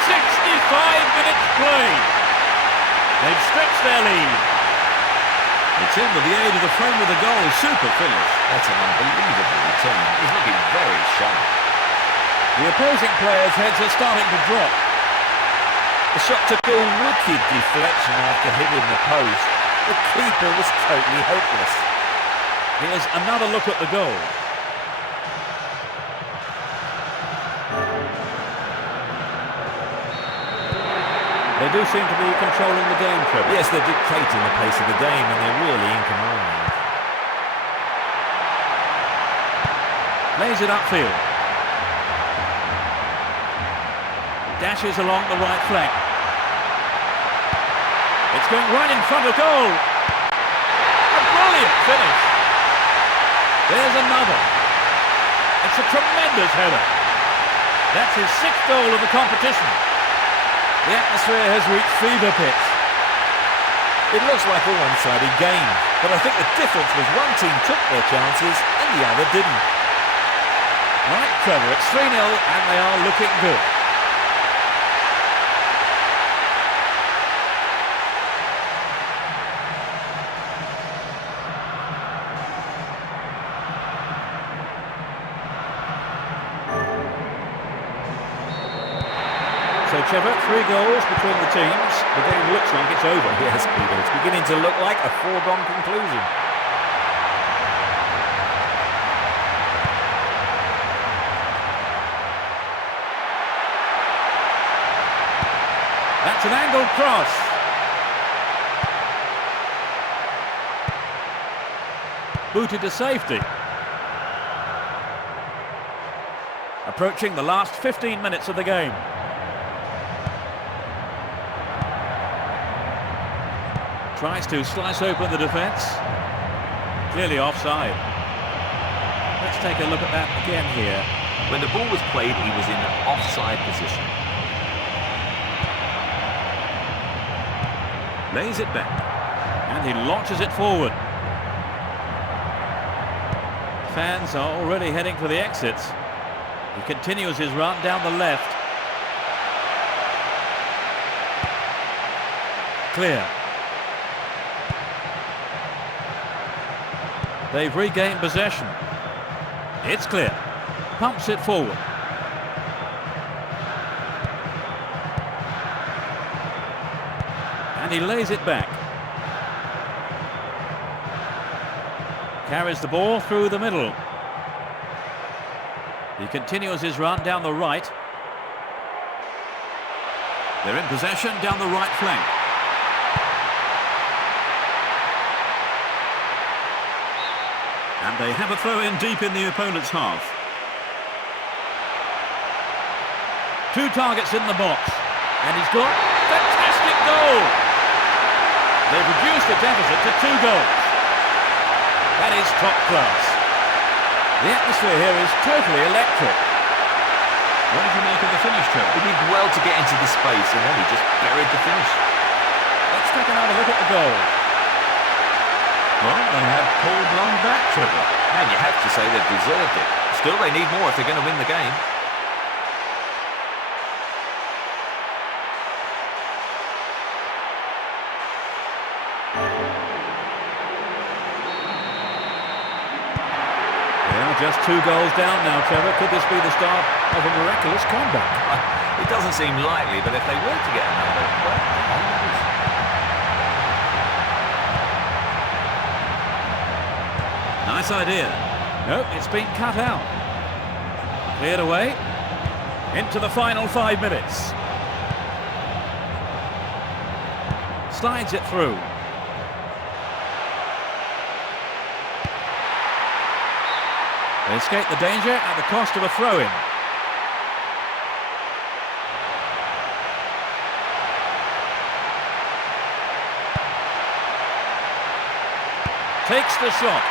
65 minutes played. They've stretched their lead. It's in with the aid of the frame of the goal. Super finish. That's an unbelievable return. He's looking very sharp. The opposing players' heads are starting to drop. The shot took a wicked deflection after hitting the post. The keeper was totally hopeless. Here's another look at the goal. They do seem to be controlling the game, Trevor. Yes, they're dictating the pace of the game and they're really in command now. Lays it upfield. Dashes along the right flank. It's going right in front of goal. A brilliant finish. There's another. It's a tremendous header. That's his 6th goal of the competition. The atmosphere has reached fever pitch. It looks like a one-sided game, but I think the difference was one team took their chances and the other didn't. Right, Trevor, it's 3-0 and they are looking good. So, Trevor, 3 goals between the teams. The game looks like it's over. Yes, Peter, it's beginning to look like a foregone conclusion. That's an angled cross. Booted to safety. Approaching the last 15 minutes of the game. Tries to slice open the defence. Clearly offside. Let's take a look at that again here. When the ball was played, he was in an offside position. Lays it back. And he launches it forward. Fans are already heading for the exits. He continues his run down the left. Clear. They've regained possession. It's clear. Pumps it forward. And he lays it back. Carries the ball through the middle. He continues his run down the right. They're in possession down the right flank. And they have a throw in deep in the opponent's half. 2 targets in the box. And he's got fantastic goal. They've reduced the deficit to 2 goals. That is top class. The atmosphere here is totally electric. What did you of the finish, Trevor? He did well to get into the space and then he just buried the finish. Let's take another look at the goal. Well, they have Paul blown back, Trevor. And you have to say they've deserved it. Still, they need more if they're going to win the game. Just 2 goals down now, Trevor. Could this be the start of a miraculous comeback? It doesn't seem likely, but if they were to get another, well, who knows? Nice idea. Nope, it's been cut out. Cleared away. Into the final 5 minutes. Slides it through. They escape the danger at the cost of a throw-in. Takes the shot.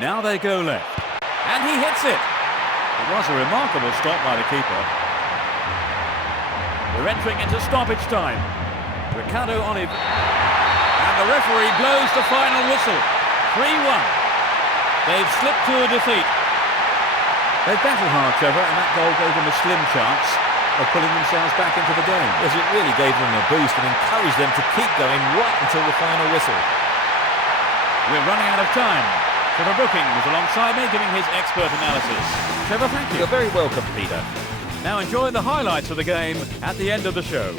Now they go left. And he hits it. It was a remarkable stop by the keeper. We're entering into stoppage time. Ricardo Olive. And the referee blows the final whistle. 3-1. They've slipped to a defeat. They've battled hard, Trevor, and that goal gave them a slim chance of pulling themselves back into the game. Yes, it really gave them a boost and encouraged them to keep going right until the final whistle. We're running out of time. Trevor Booking was alongside me giving his expert analysis. Trevor, thank you. You're very welcome, Peter. Now enjoy the highlights of the game at the end of the show.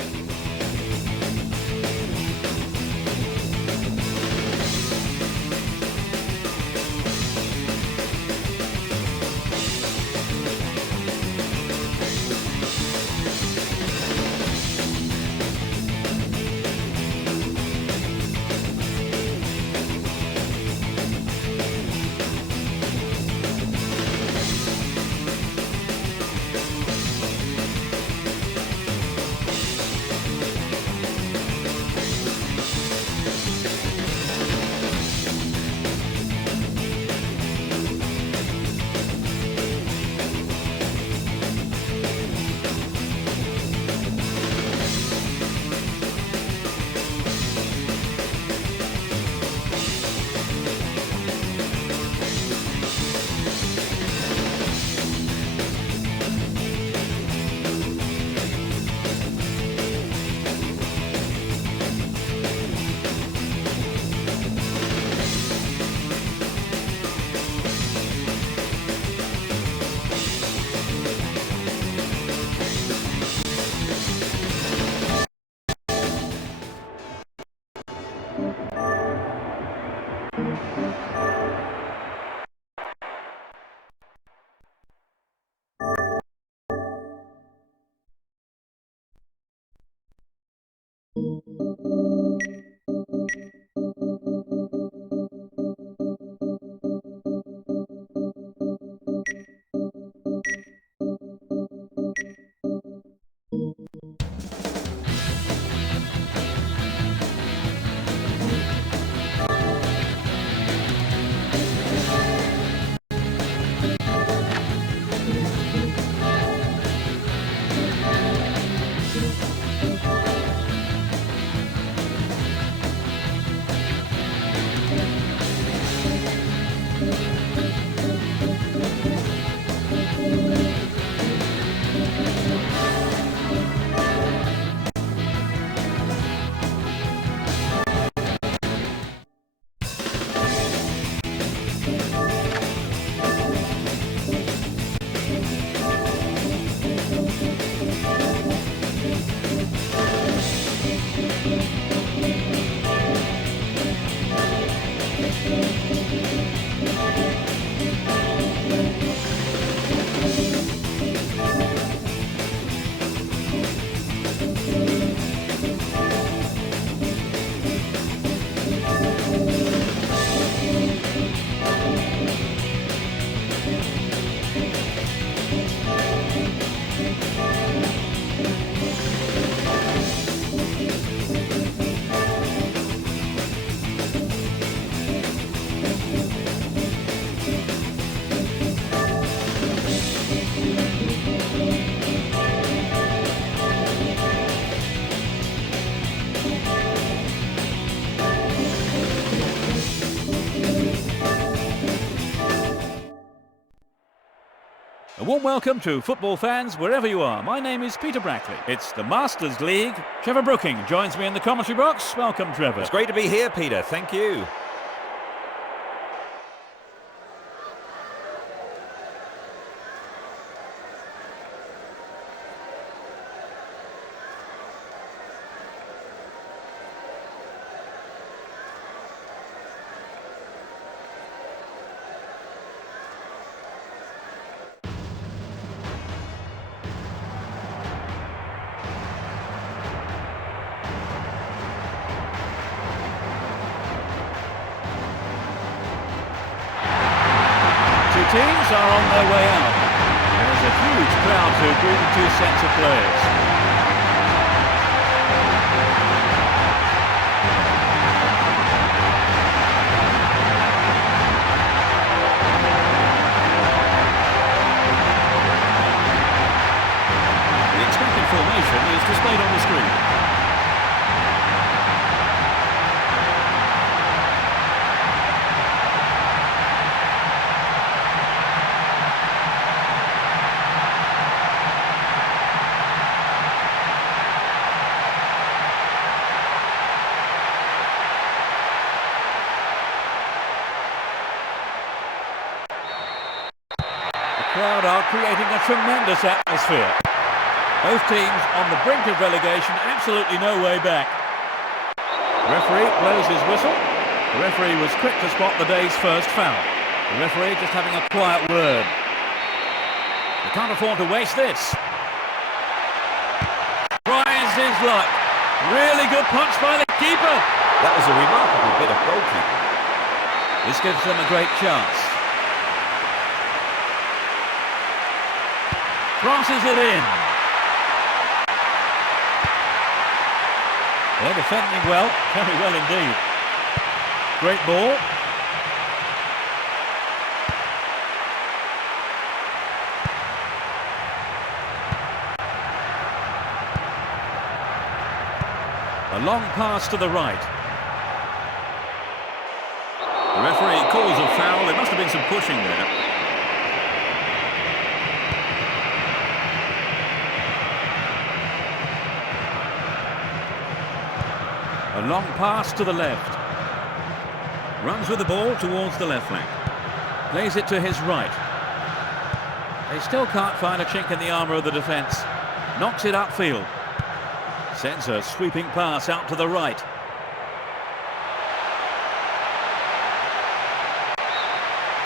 A warm welcome to football fans wherever you are. My name is Peter Brackley. It's the Masters League. Trevor Brooking joins me in the commentary box. Welcome, Trevor. It's great to be here, Peter. Thank you. Teams are on their way out. There's a huge crowd to greet the two sets of players. The expected formation is displayed on the screen. Crowd are creating a tremendous atmosphere. Both teams on the brink of relegation, absolutely no way back. Referee blows his whistle. The referee was quick to spot the day's first foul. The referee just having a quiet word. They can't afford to waste this. Tries his luck. Really good punch by the keeper. That was a remarkable bit of goalkeeping. This gives them a great chance. Crosses it in. They're defending well, very well indeed. Great ball. A long pass to the right. The referee calls a foul. There must have been some pushing there. A long pass to the left. Runs with the ball towards the left flank. Plays it to his right. They still can't find a chink in the armour of the defence. Knocks it upfield. Sends a sweeping pass out to the right.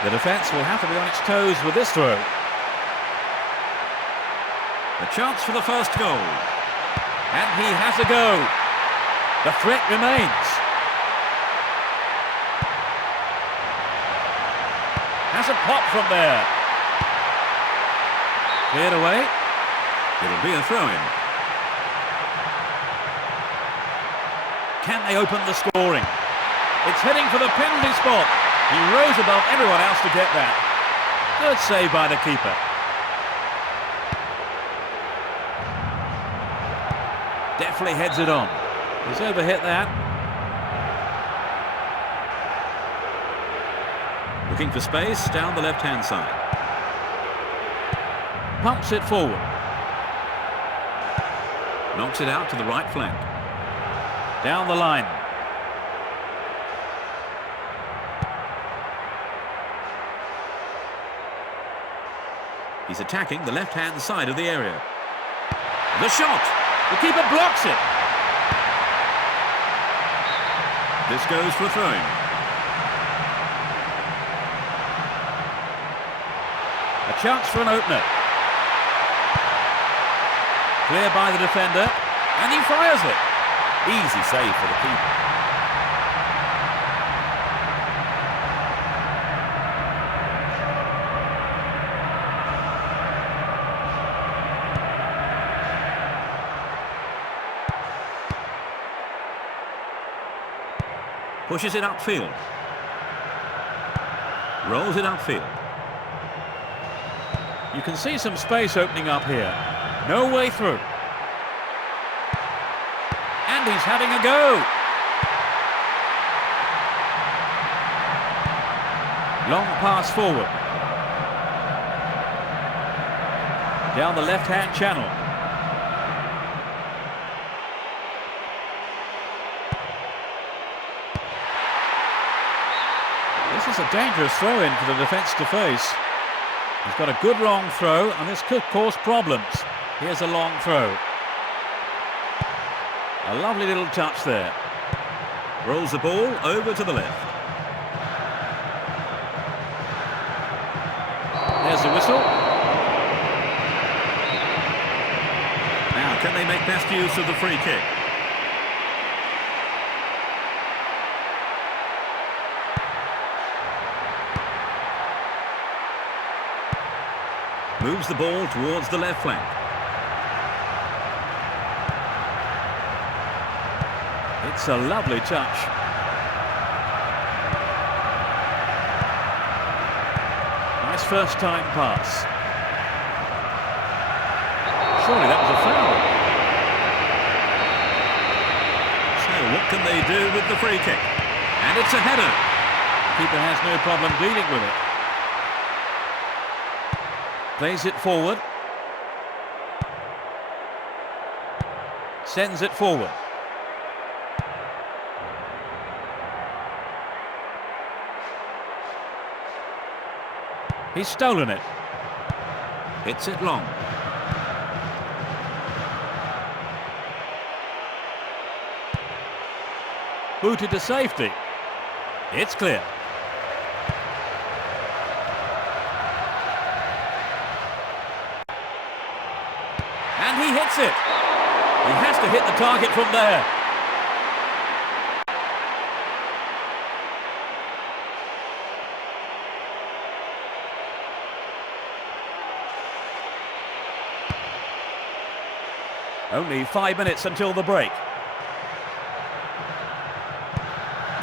The defence will have to be on its toes with this throw. The chance for the first goal. And he has a go. The threat remains. Has a pop from there. Cleared away. It'll be a throw-in. Can they open the scoring? It's heading for the penalty spot. He rose above everyone else to get that. Good save by the keeper. Definitely heads it on. He's overhit that. Looking for space down the left-hand side. Pumps it forward. Knocks it out to the right flank. Down the line. He's attacking the left-hand side of the area. The shot! The keeper blocks it! This goes for a throw-in. A chance for an opener. Clear by the defender, and he fires it. Easy save for the keeper. Pushes it upfield. Rolls it upfield. You can see some space opening up here. No way through. And he's having a go. Long pass forward. down the left-hand channel. This is a dangerous throw-in for the defence to face. He's got a good long throw, and this could cause problems. Here's a long throw. A lovely little touch there. Rolls the ball over to the left. There's the whistle. Now, can they make best use of the free kick? Moves the ball towards the left flank. It's a lovely touch. Nice first time pass. Surely that was a foul. So what can they do with the free kick? And it's a header. Keeper has no problem dealing with it. Plays it forward. Sends it forward. He's stolen it. Hits it long. Booted to safety. It's clear. And he hits it. He has to hit the target from there. Only 5 minutes until the break.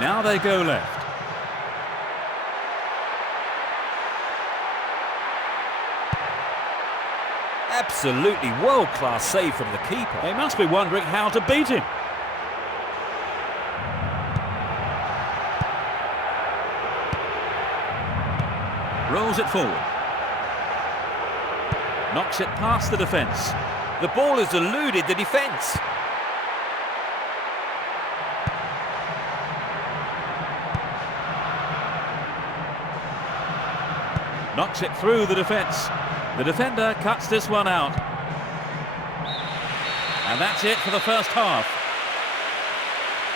Now they go left. Absolutely world-class save from the keeper. They must be wondering how to beat him. Rolls it forward. Knocks it past the defence. The ball has eluded the defence. Knocks it through the defence. The defender cuts this one out. And that's it for the first half.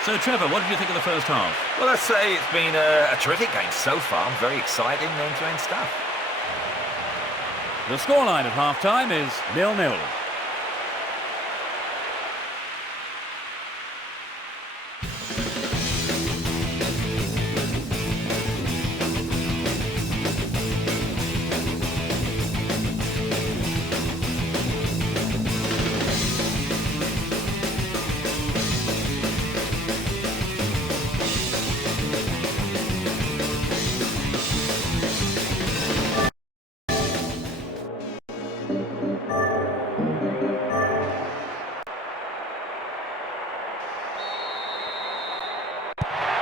So, Trevor, what did you think of the first half? Well, I'd say it's been a terrific game so far. Very exciting end-to-end stuff. The scoreline at half-time is 0-0.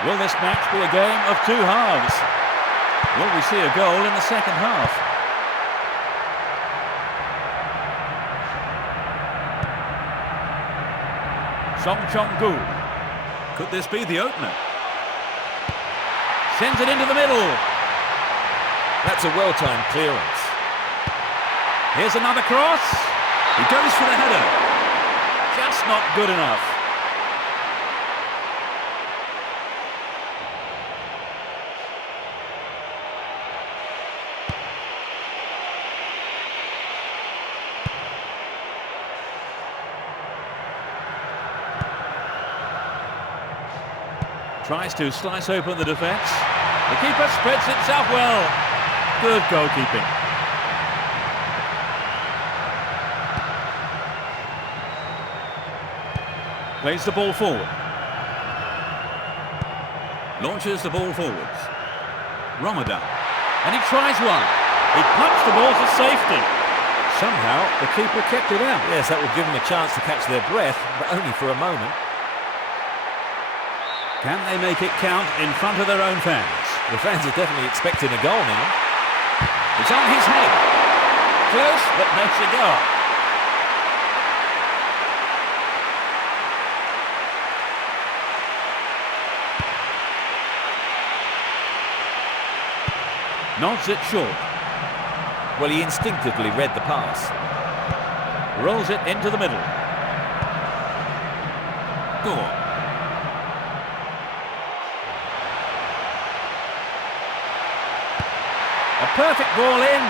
Will this match be a game of two halves? Will we see a goal in the second half? Song Chong-gu. Could this be the opener? Sends it into the middle. That's a well-timed clearance. Here's another cross. He goes for the header. Just not good enough. Tries to slice open the defence. The keeper spreads himself well. Good goalkeeping. Plays the ball forward. Launches the ball forwards. Ramadan. And he tries one. He punched the ball to safety. Somehow the keeper kept it out. Yes, that will give them a chance to catch their breath, but only for a moment. Can they make it count in front of their own fans? The fans are definitely expecting a goal now. It's on his head. Close, but no cigar. Nods it short. Well, he instinctively read the pass. Rolls it into the middle. Gore. A perfect ball in.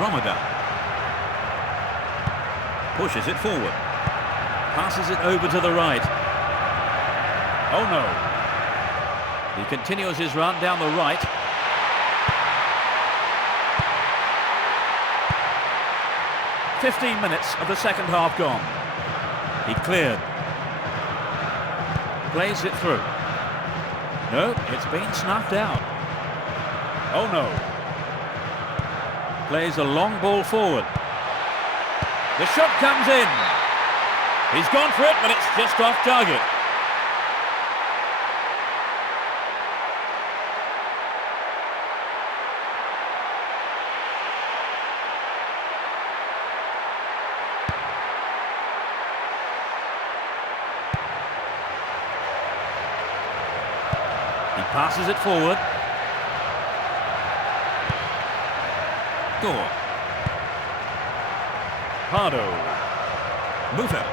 Ramadan. Pushes it forward. Passes it over to the right. Oh no. He continues his run down the right. "15 minutes of the second half gone." He cleared. Plays it through. No, it's been snuffed out. Oh no. Plays a long ball forward. The shot comes in. He's gone for it, but it's just off target. He passes it forward. Gore. Pardo. Mufa.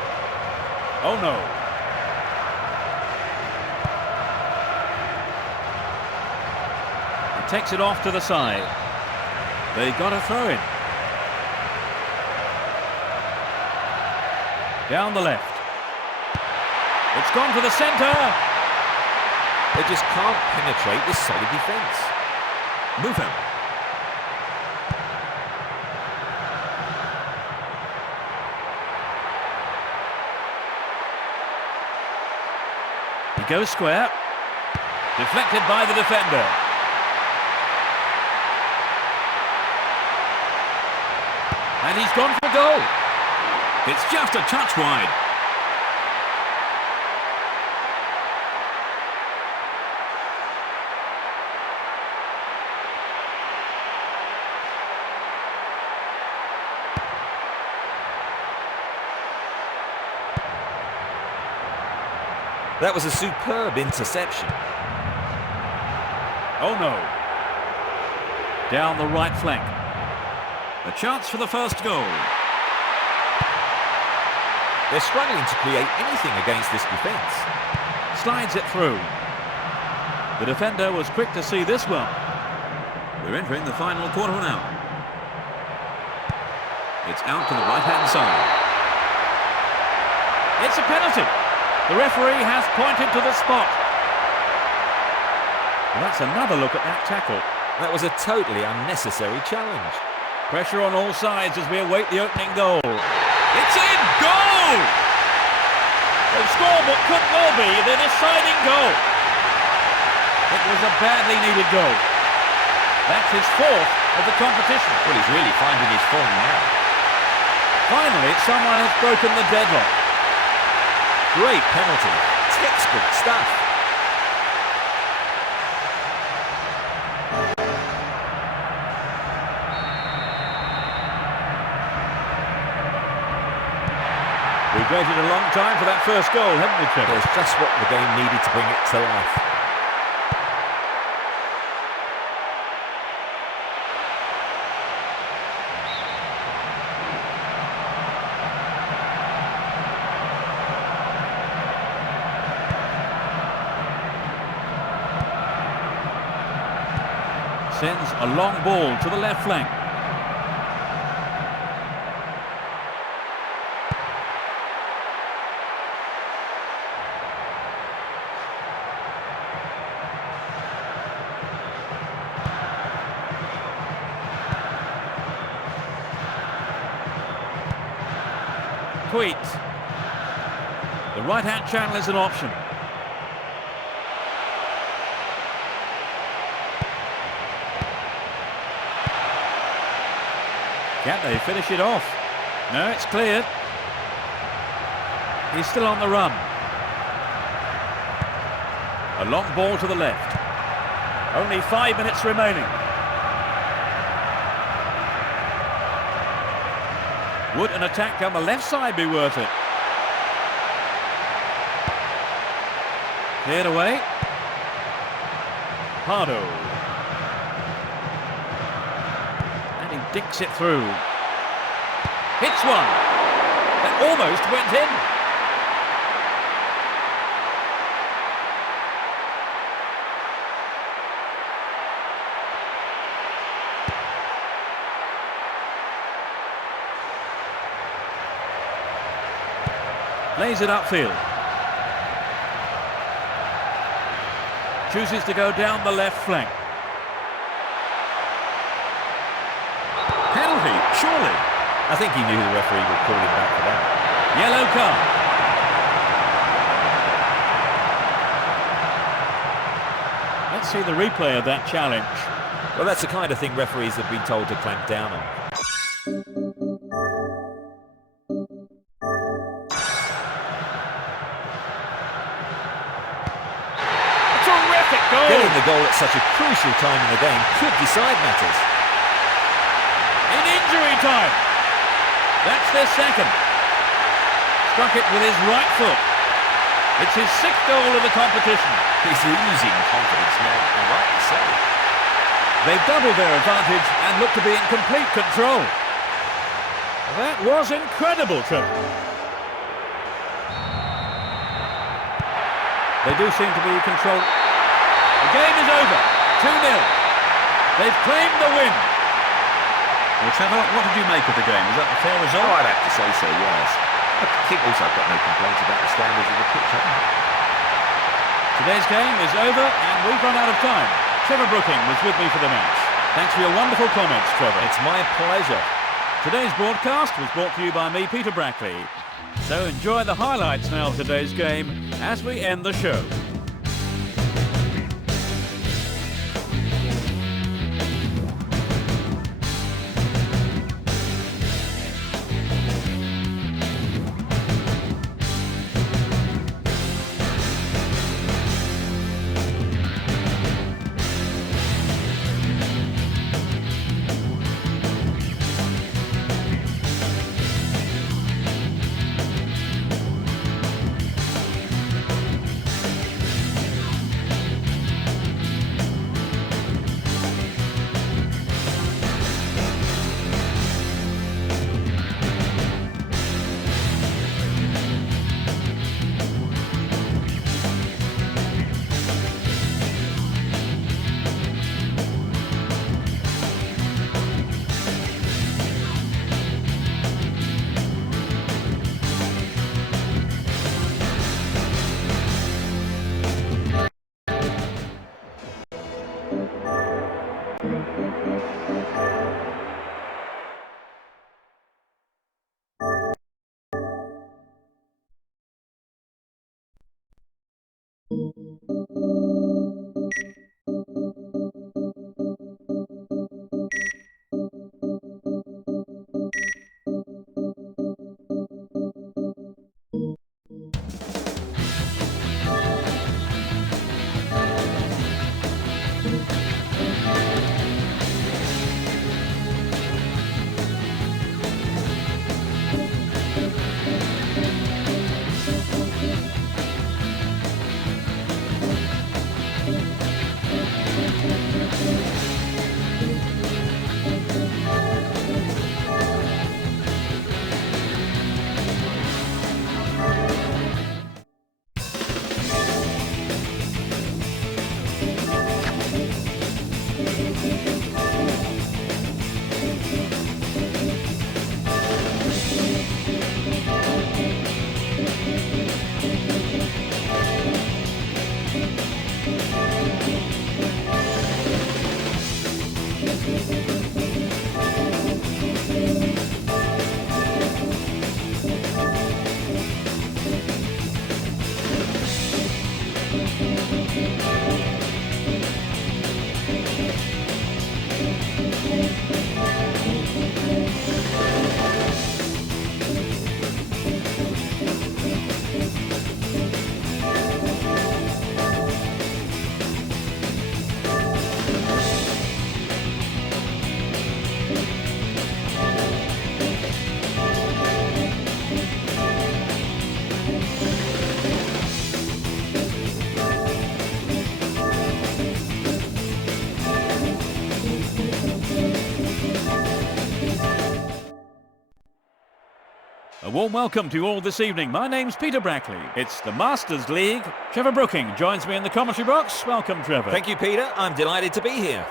Oh no. He takes it off to the side. They got a throw in. Down the left. It's gone for the centre. They just can't penetrate this solid defence. Mufa. He goes square. Deflected by the defender. And he's gone for goal. It's just a touch wide. That was a superb interception. Oh no. Down the right flank. A chance for the first goal. They're struggling to create anything against this defence. Slides it through. The defender was quick to see this one. We're entering the final quarter of an hour. It's out to the right-hand side. It's a penalty. The referee has pointed to the spot. Well, that's another look at that tackle. That was a totally unnecessary challenge. Pressure on all sides as we await the opening goal. It's in! Goal! They've scored what could well be the deciding goal. It was a badly needed goal. That's his fourth of the competition. Well, he's really finding his form now. Finally, someone has broken the deadlock. Great penalty. Textbook stuff. We've waited a long time for that first goal, haven't we, Trevor? It's just what the game needed to bring it to life. Sends a long ball to the left flank. Tweet. The right-hand channel is an option. Can they finish it off? No, it's cleared. He's still on the run. A long ball to the left. Only 5 minutes remaining. Would an attack on the left side be worth it? Cleared away. Pardo. And he dicks it through. Hits one. That almost went in. Lays it upfield. Chooses to go down the left flank. Penalty, surely. I think he knew the referee would call him back for that. Yellow card. Let's see the replay of that challenge. Well, that's the kind of thing referees have been told to clamp down on. Getting the goal at such a crucial time in the game could decide matters. In injury time. That's their second. Struck it with his right foot. It's his 6th goal of the competition. He's losing confidence now, and rightly so. They've doubled their advantage and look to be in complete control. That was incredible, Trip. They do seem to be in control. The game is over. 2-0. They've claimed the win. Well, Trevor, what did you make of the game? Was that a fair result? Oh, I'd have to say so, yes. I think also I've got no complaints about the standards of the pitch. Today's game is over and we've run out of time. Trevor Brooking was with me for the match. Thanks for your wonderful comments, Trevor. It's my pleasure. Today's broadcast was brought to you by me, Peter Brackley. So enjoy the highlights now of today's game as we end the show. A warm welcome to you all this evening. My name's Peter Brackley. It's the Masters League. Trevor Brooking joins me in the commentary box. Welcome, Trevor. Thank you, Peter. I'm delighted to be here.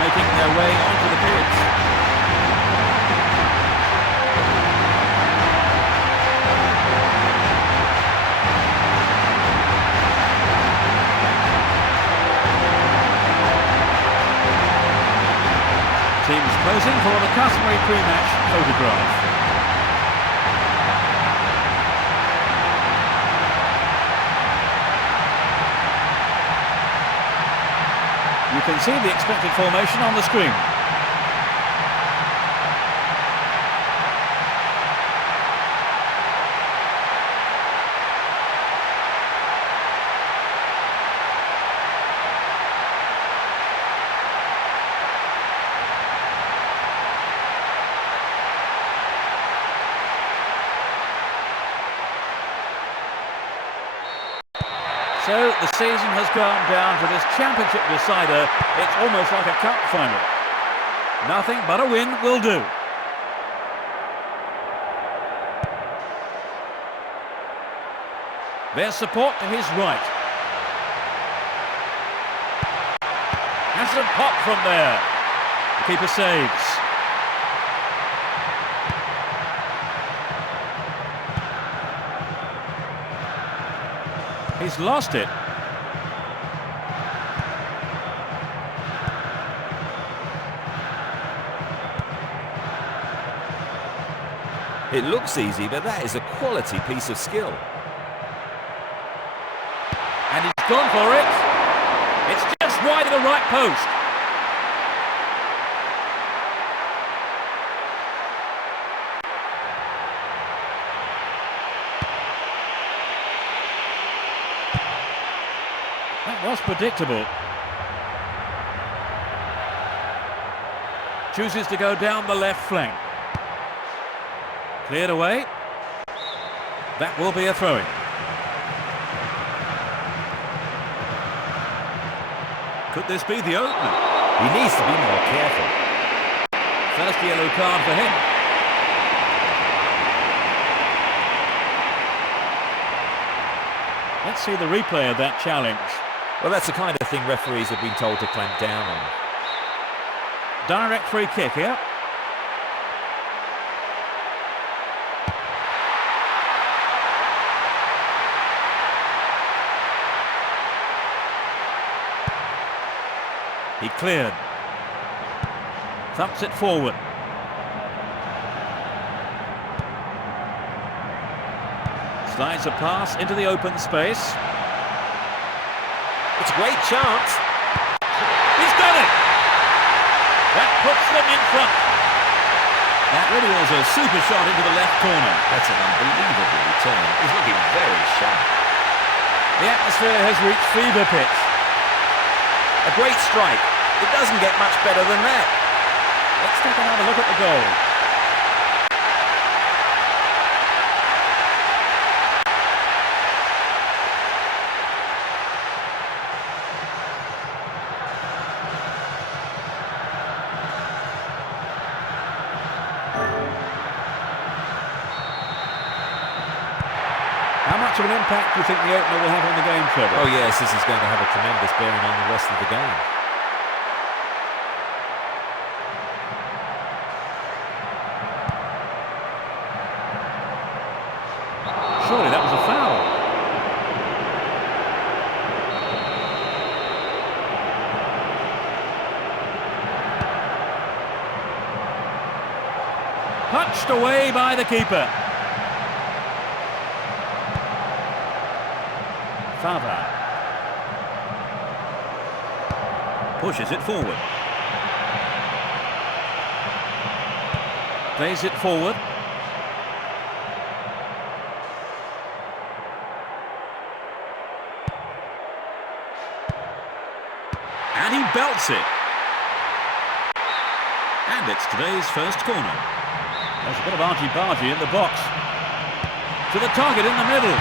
Making their way onto the pitch. Teams posing for the customary pre-match photograph. You can see the expected formation on the screen. So the season has gone down to this championship decider. It's almost like a cup final. Nothing but a win will do. There's support to his right. Has a pop from there. The keeper saves. He's lost it. It looks easy, but that is a quality piece of skill. And he's gone for it. It's just wide of the right post. That was predictable. Chooses to go down the left flank. Cleared away. That will be a throw-in. Could this be the opener? He needs to be more careful. First yellow card for him. Let's see the replay of that challenge. Well, that's the kind of thing referees have been told to clamp down on. Direct free kick here. He cleared. Thumps it forward. Slides a pass into the open space. It's a great chance. He's done it! That puts them in front. That really was a super shot into the left corner. That's an unbelievable return. He's looking very sharp. The atmosphere has reached fever pitch. A great strike. It doesn't get much better than that. Let's take another look at the goal. How much of an impact do you think the opener will have on the game, Trevor? Oh yes, this is going to have a tremendous bearing on the rest of the game. Surely that was a foul. Punched away by the keeper. Fava pushes it forward. Plays it forward. And he belts it. And it's today's first corner. There's a bit of argy-bargy in the box. To the target in the middle.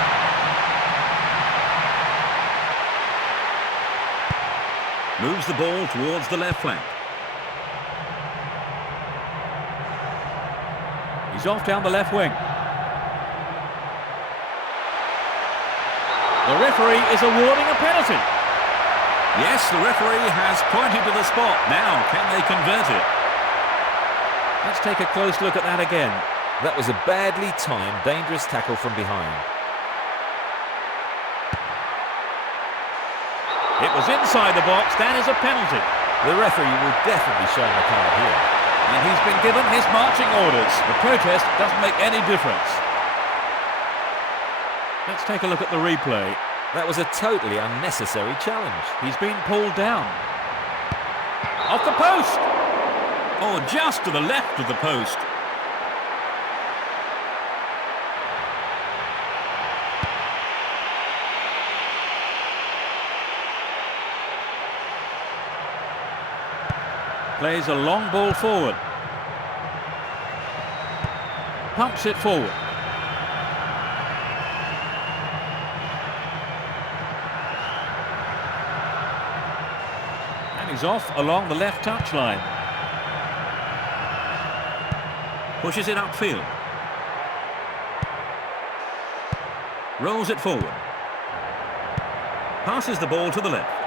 Moves the ball towards the left flank. He's off down the left wing. The referee is awarding a penalty. Yes, the referee has pointed to the spot. Now, can they convert it? Let's take a close look at that again. That was a badly timed, dangerous tackle from behind. It was inside the box. That is a penalty. The referee will definitely show him a card here. And he's been given his marching orders. The protest doesn't make any difference. Let's take a look at the replay. That was a totally unnecessary challenge. He's been pulled down. Off the post! Or just to the left of the post. Plays a long ball forward. Pumps it forward. And he's off along the left touchline. Pushes it upfield. Rolls it forward. Passes the ball to the left.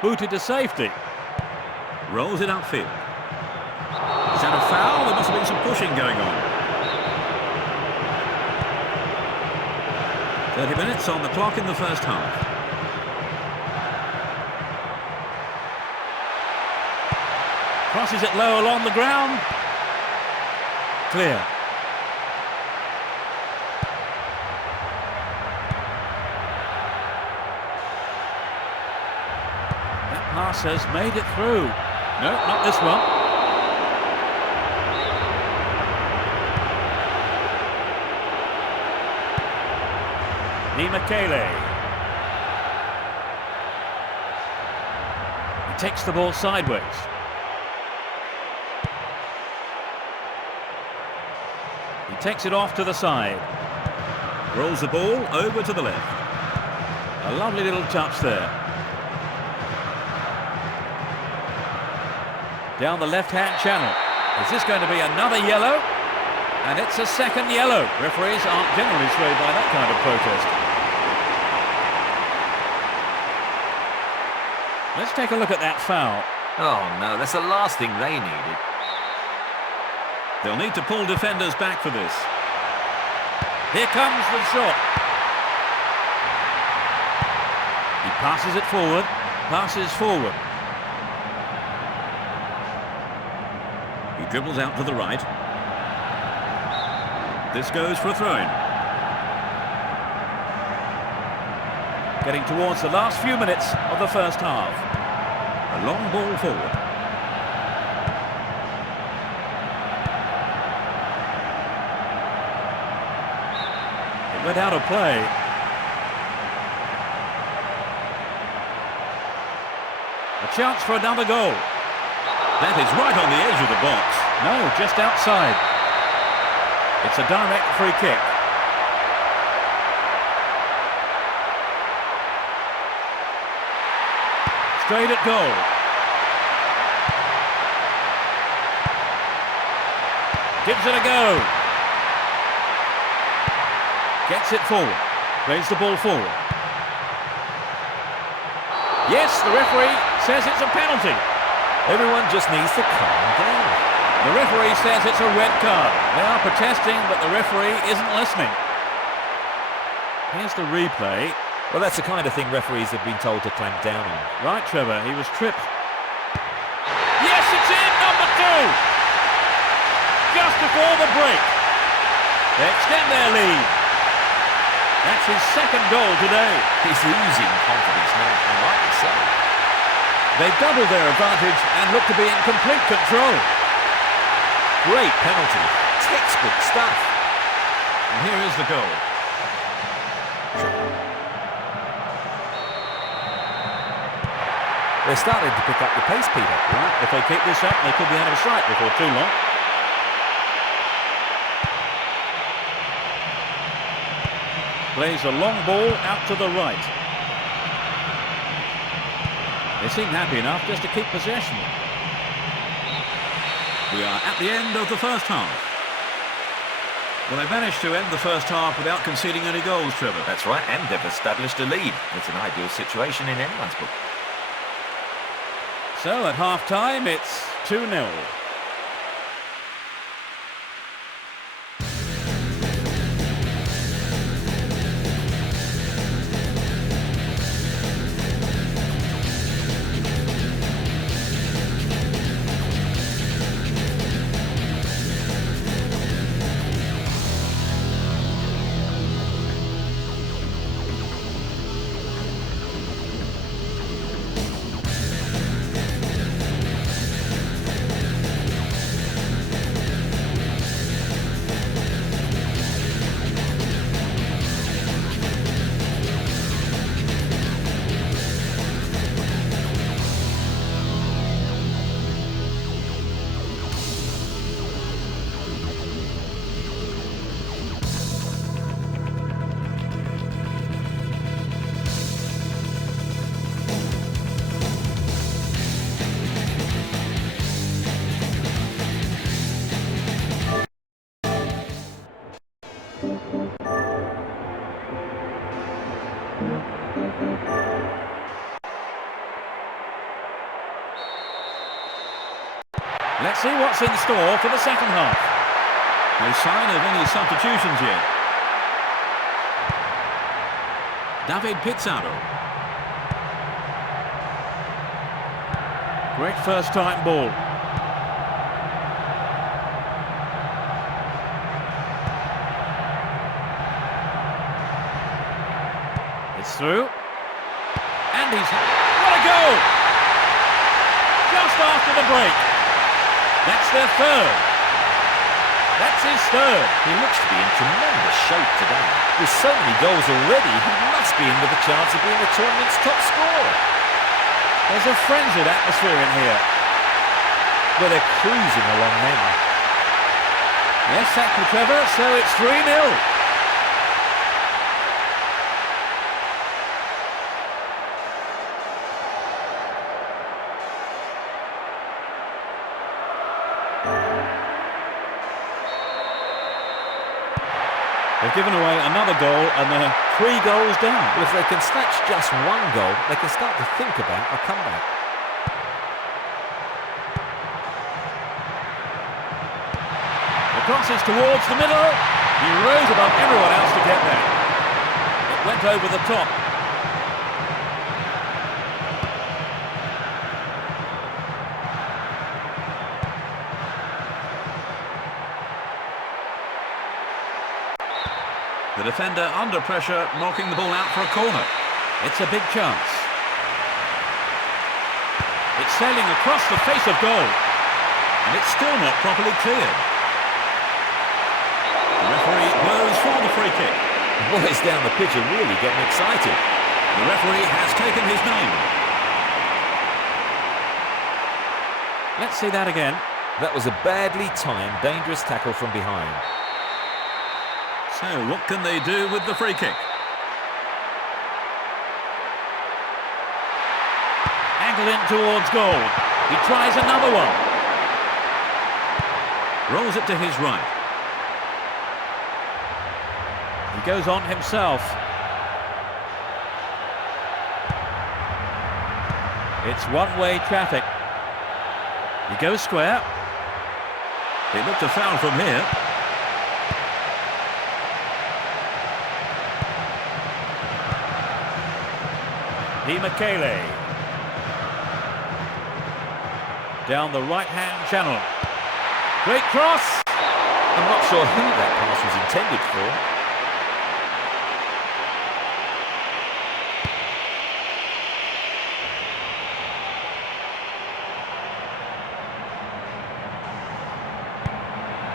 Booted to safety. Rolls it upfield. Is that a foul? There must have been some pushing going on. 30 minutes on the clock in the first half. Crosses it low along the ground. Clear. Pass has made it through. No, not this one. Di Michele. He takes the ball sideways. He takes it off to the side. Rolls the ball over to the left. A lovely little touch there. Down the left-hand channel. Is this going to be another yellow? And it's a second yellow. Referees aren't generally swayed by that kind of protest. Let's take a look at that foul. Oh no, that's the last thing they needed. They'll need to pull defenders back for this. Here comes the shot. He passes it forward. Passes forward. He dribbles out to the right. This goes for a throw-in. Getting towards the last few minutes of the first half. A long ball forward. It went out of play. A chance for another goal. That is right on the edge of the box. No, just outside. It's a direct free kick. Straight at goal. Gives it a go. Gets it forward. Plays the ball forward. Yes, the referee says it's a penalty. Everyone just needs to calm down. The referee says it's a red card. They are protesting, but the referee isn't listening. Here's the replay. Well, that's the kind of thing referees have been told to clamp down on. Right, Trevor, he was tripped. Yes, it's in, number 2! Just before the break. They extend their lead. That's his second goal today. He's losing confidence now, and rightly so. They've doubled their advantage and look to be in complete control. Great penalty. Textbook stuff. And here is the goal. They're starting to pick up the pace, Peter. Right, if they keep this up, they could be out of sight before too long. Plays a long ball out to the right. They seem happy enough just to keep possession. We are at the end of the first half. Well, they managed to end the first half without conceding any goals, Trevor. That's right, and they've established a lead. It's an ideal situation in anyone's book. So at half-time, it's 2-0. Let's see what's in store for the second half. No sign of any substitutions yet. David Pizarro. Great first-time ball. It's through. And he's... What a goal! Just after the break. That's their third. That's his third. He looks to be in tremendous shape today. With so many goals already, he must be in with a chance of being the tournament's top scorer. There's a frenzied atmosphere in here. Well, they're cruising along now. Yes, thank you, Trevor. So it's 3-0. They've given away another goal and they're 3 goals down. Well, if they can snatch just one goal, they can start to think about a comeback. The cross is towards the middle. He rose above everyone else to get there. It went over the top. The defender under pressure, knocking the ball out for a corner. It's a big chance. It's sailing across the face of goal. And it's still not properly cleared. The referee blows for the free kick. The boys down the pitch are really getting excited. The referee has taken his name. Let's see that again. That was a badly timed, dangerous tackle from behind. So, what can they do with the free kick? Angled in towards goal. He tries another one. Rolls it to his right. He goes on himself. It's one-way traffic. He goes square. It looked a foul from here. Michele. Down the right-hand channel. Great cross. I'm not sure who that pass was intended for.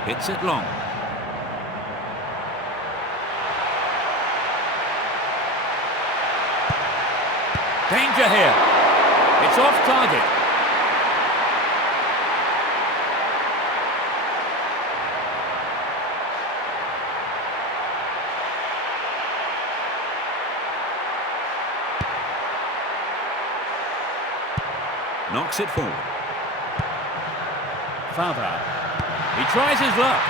Hits it long. Danger here. It's off target. Knocks it forward. Father. He tries his luck.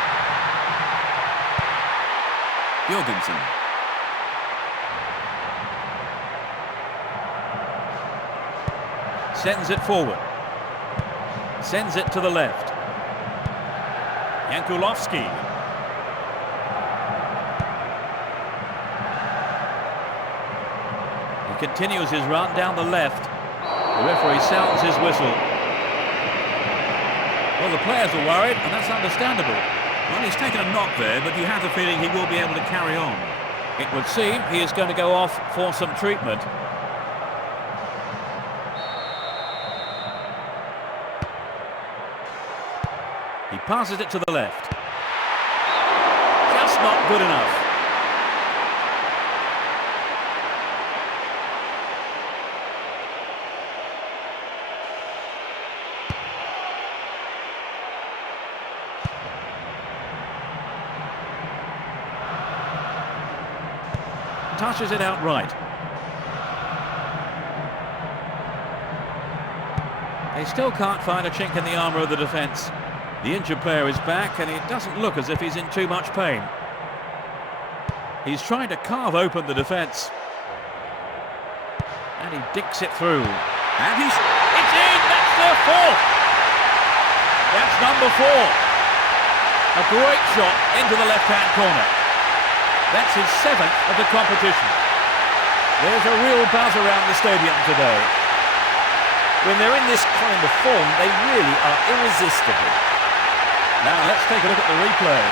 Jorgensen. Sends it forward. Sends it to the left. Jankulovski. He continues his run down the left. The referee sounds his whistle. Well, the players are worried, and that's understandable. Well, he's taken a knock there, but you have the feeling he will be able to carry on. It would seem he is going to go off for some treatment. He passes it to the left. Just not good enough. Touches it outright. They still can't find a chink in the armour of the defence. The injured player is back and it doesn't look as if he's in too much pain. He's trying to carve open the defence. And he dicks it through. And he's... It's in! That's their fourth! That's number 4. A great shot into the left-hand corner. That's his 7th of the competition. There's a real buzz around the stadium today. When they're in this kind of form, they really are irresistible. Now let's take a look at the replay.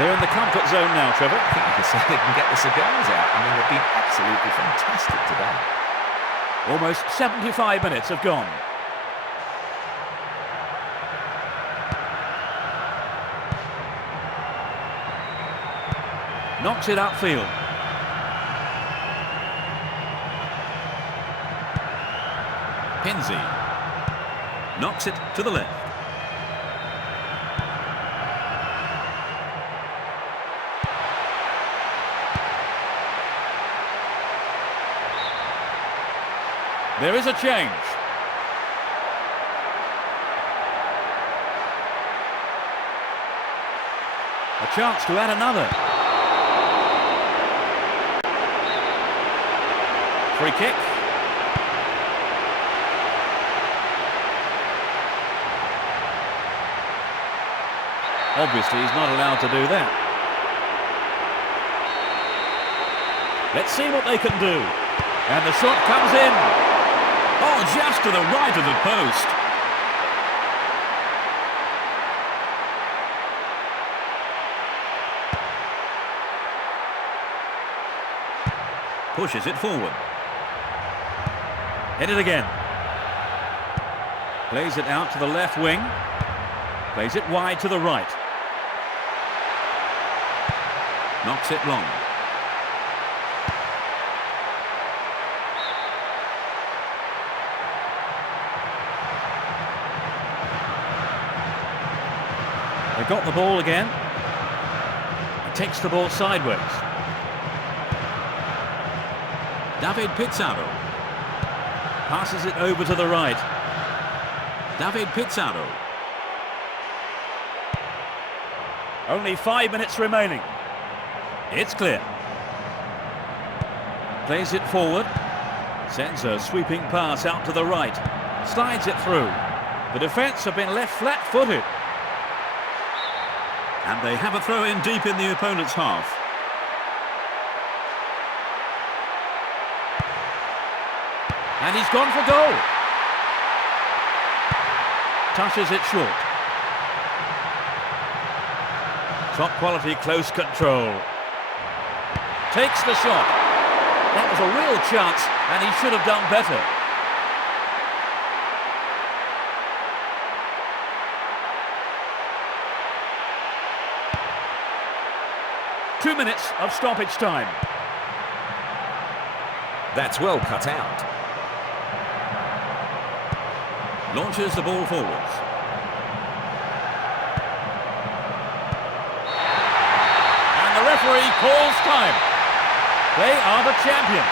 They're in the comfort zone now, Trevor. I think you could say they can get the cigars out. I mean, they've been absolutely fantastic today. Almost 75 minutes have gone. Knocks it upfield. Pinsy. Knocks it to the left. There is a change. A chance to add another. Free kick. Obviously, he's not allowed to do that. Let's see what they can do. And the shot comes in. Oh, just to the right of the post. Pushes it forward. Hit it again. Plays it out to the left wing. Plays it wide to the right. Knocks it long. They got the ball again. He takes the ball sideways. David Pizarro. Passes it over to the right. David Pizarro. Only 5 minutes remaining. It's clear. Plays it forward. Sends a sweeping pass out to the right. Slides it through. The defence have been left flat-footed. And they have a throw in deep in the opponent's half. And he's gone for goal. Touches it short. Top quality close control. Takes the shot. That was a real chance, and he should have done better. Two minutes of stoppage time. That's well cut out. Launches the ball forwards. And the referee calls time. They are the champions.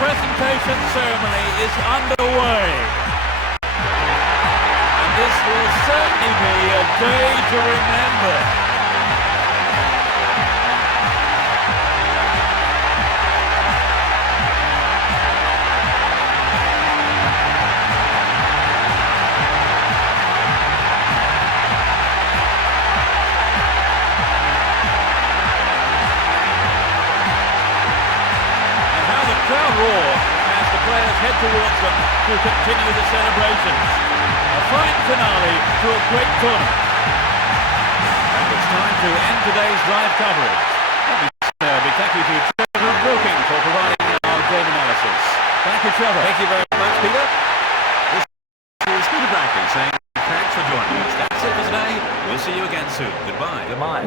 Presentation ceremony is underway. And this will certainly be a day to remember. Crowd roar as the players head towards them to continue the celebrations. A fine finale to a great tournament. And it's time to end today's live coverage. Let me say a big thank you to Trevor Brooking for providing our game analysis. Thank you, Trevor. Thank you very much, Peter. This is Peter Brackley saying thanks for joining us. That's it for today. We'll see you again soon. Goodbye. Goodbye.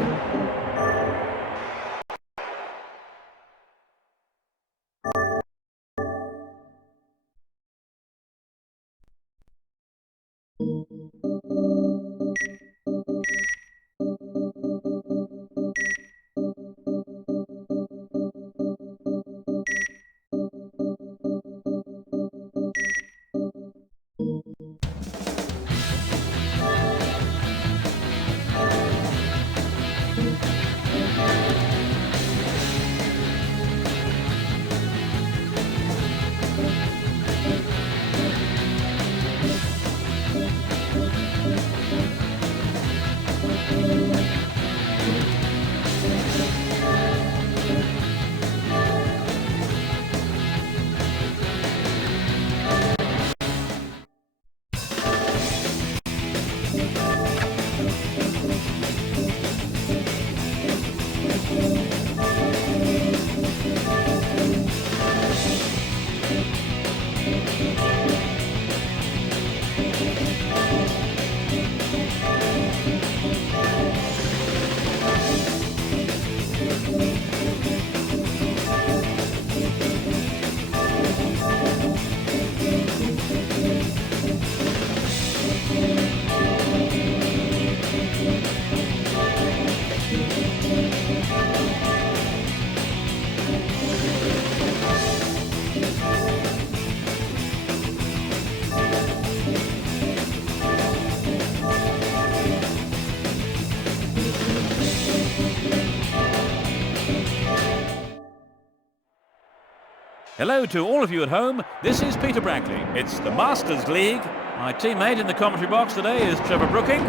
Hello to all of you at home. This is Peter Brackley. It's the Masters League. My teammate in the commentary box today is Trevor Brooking.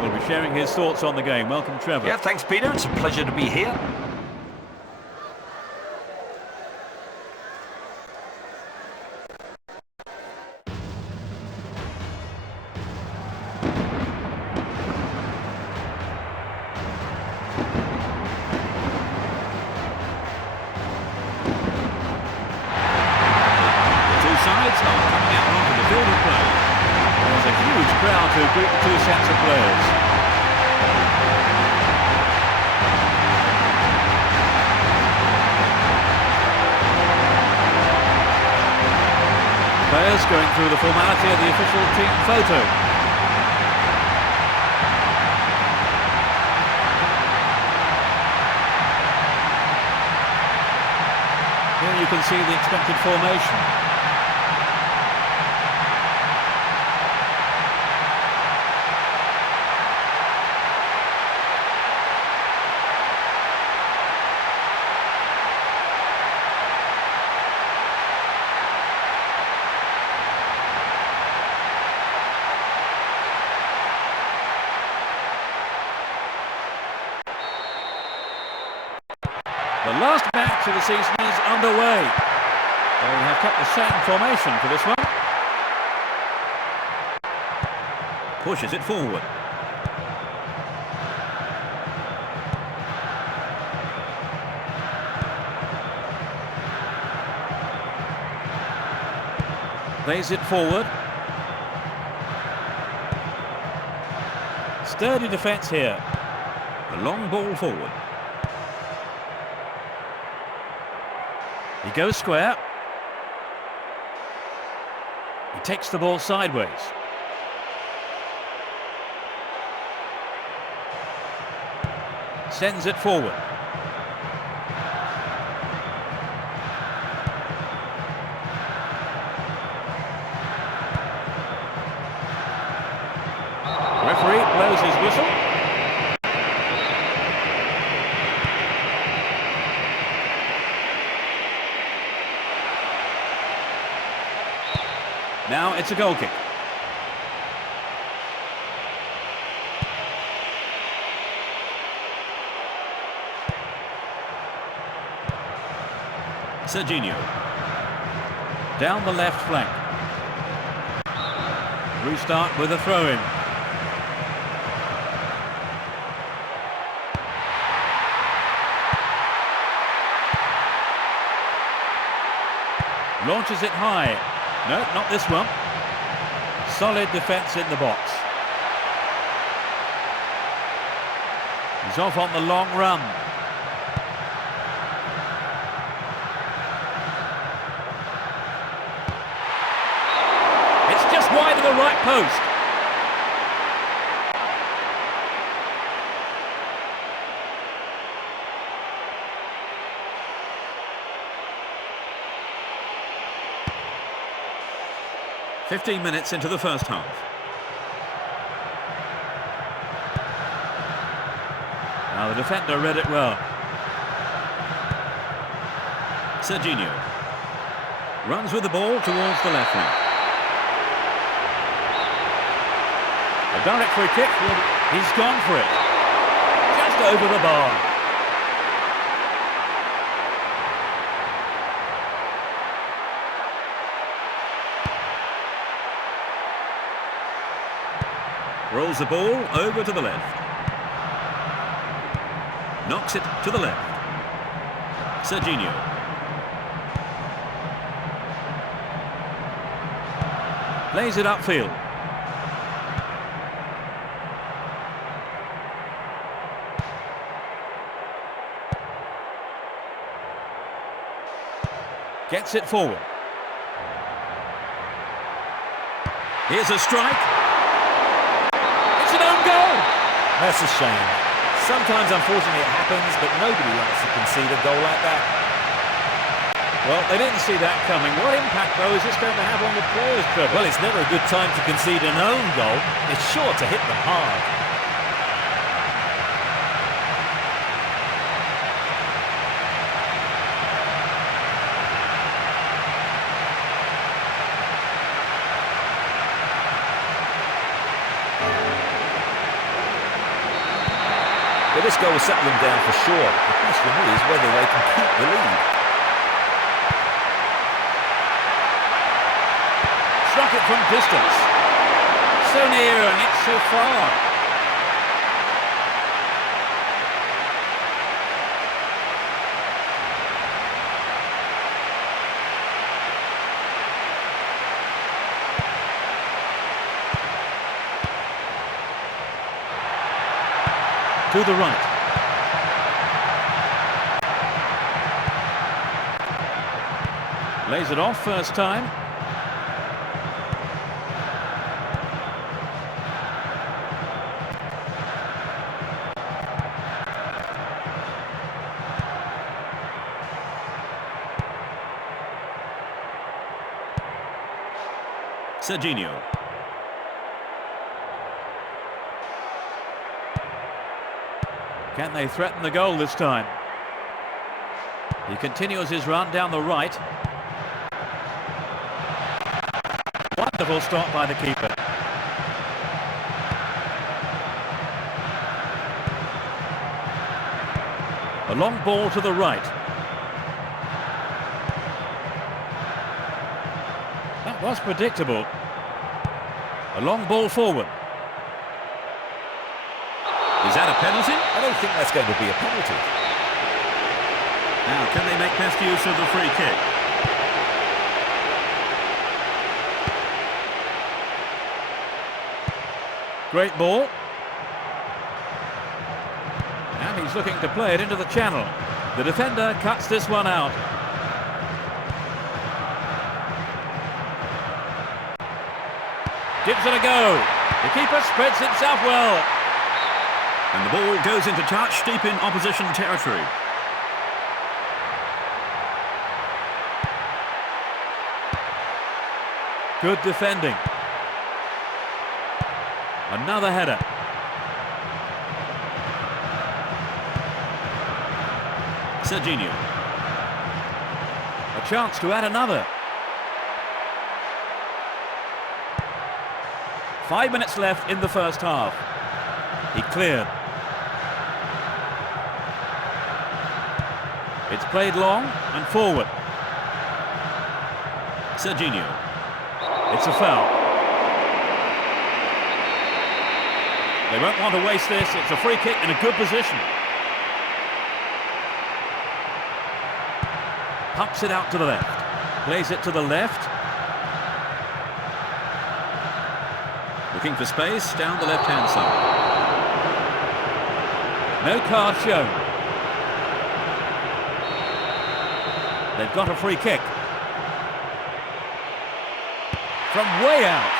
We'll be sharing his thoughts on the game. Welcome, Trevor. Yeah, thanks, Peter. It's a pleasure to be here. Sides are coming out onto the field of play. There's a huge crowd to greet the two sets of players. Players going through the formality of the official team photo. Here you can see the expected formation. The last match of the season is underway. They have kept the same formation for this one. Pushes it forward. Plays it forward. Sturdy defence here. The long ball forward. He goes square. He takes the ball sideways. Sends it forward. Referee blows his whistle. Now it's a goal kick. Serginho. Down the left flank. Restart with a throw-in. Launches it high. No, not this one. Solid defence in the box. He's off on the long run. It's just wide of the right post. "15 minutes into the first half. Now the defender read it well. Serginho runs with the ball towards the left flank. A direct free kick. He's gone for it. Just over the bar. Rolls the ball over to the left. Knocks it to the left. Serginho. Plays it upfield. Gets it forward. Here's a strike. It's an own goal. That's a shame. Sometimes, unfortunately, it happens, but nobody likes to concede a goal like that. Well, they didn't see that coming. What impact, though, is this going to have on the players, Trevor? Well, it's never a good time to concede an own goal. It's sure to hit them hard. This goal will settle them down for sure. The question is whether they can keep the lead. Struck it from distance. So near and it's so far. To the right. Lays it off first time. Serginho. Can they threaten the goal this time? He continues his run down the right. Wonderful stop by the keeper. A long ball to the right. That was predictable. A long ball forward. Is that a penalty? I don't think that's going to be a penalty. Now, can they make best use of the free kick? Great ball. And he's looking to play it into the channel. The defender cuts this one out. Gives it a go. The keeper spreads himself well. And the ball goes into touch deep in opposition territory. Good defending. Another header. Serginho. A chance to add another. 5 minutes left in the first half. He cleared. It's played long and forward. Serginho. It's a foul. They won't want to waste this. It's a free kick in a good position. Pumps it out to the left. Plays it to the left. Looking for space down the left-hand side. No card shown. They've got a free kick. From way out.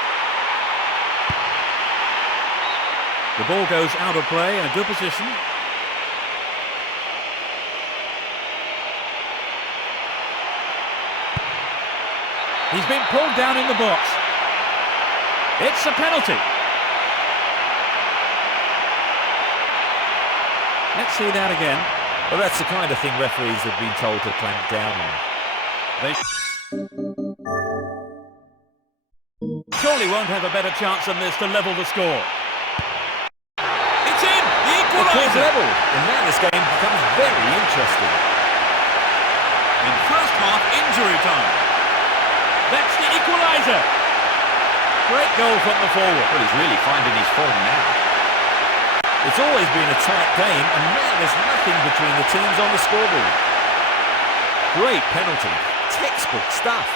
The ball goes out of play in a good position. He's been pulled down in the box. It's a penalty. Let's see that again. Well, that's the kind of thing referees have been told to clamp down on. They surely won't have a better chance than this to level the score. It's in! The equaliser! Level. And now this game becomes very interesting. In first half injury time. That's the equaliser! Great goal from the forward. Well, he's really finding his form now. It's always been a tight game, and now there's nothing between the teams on the scoreboard. Great penalty. Textbook stuff.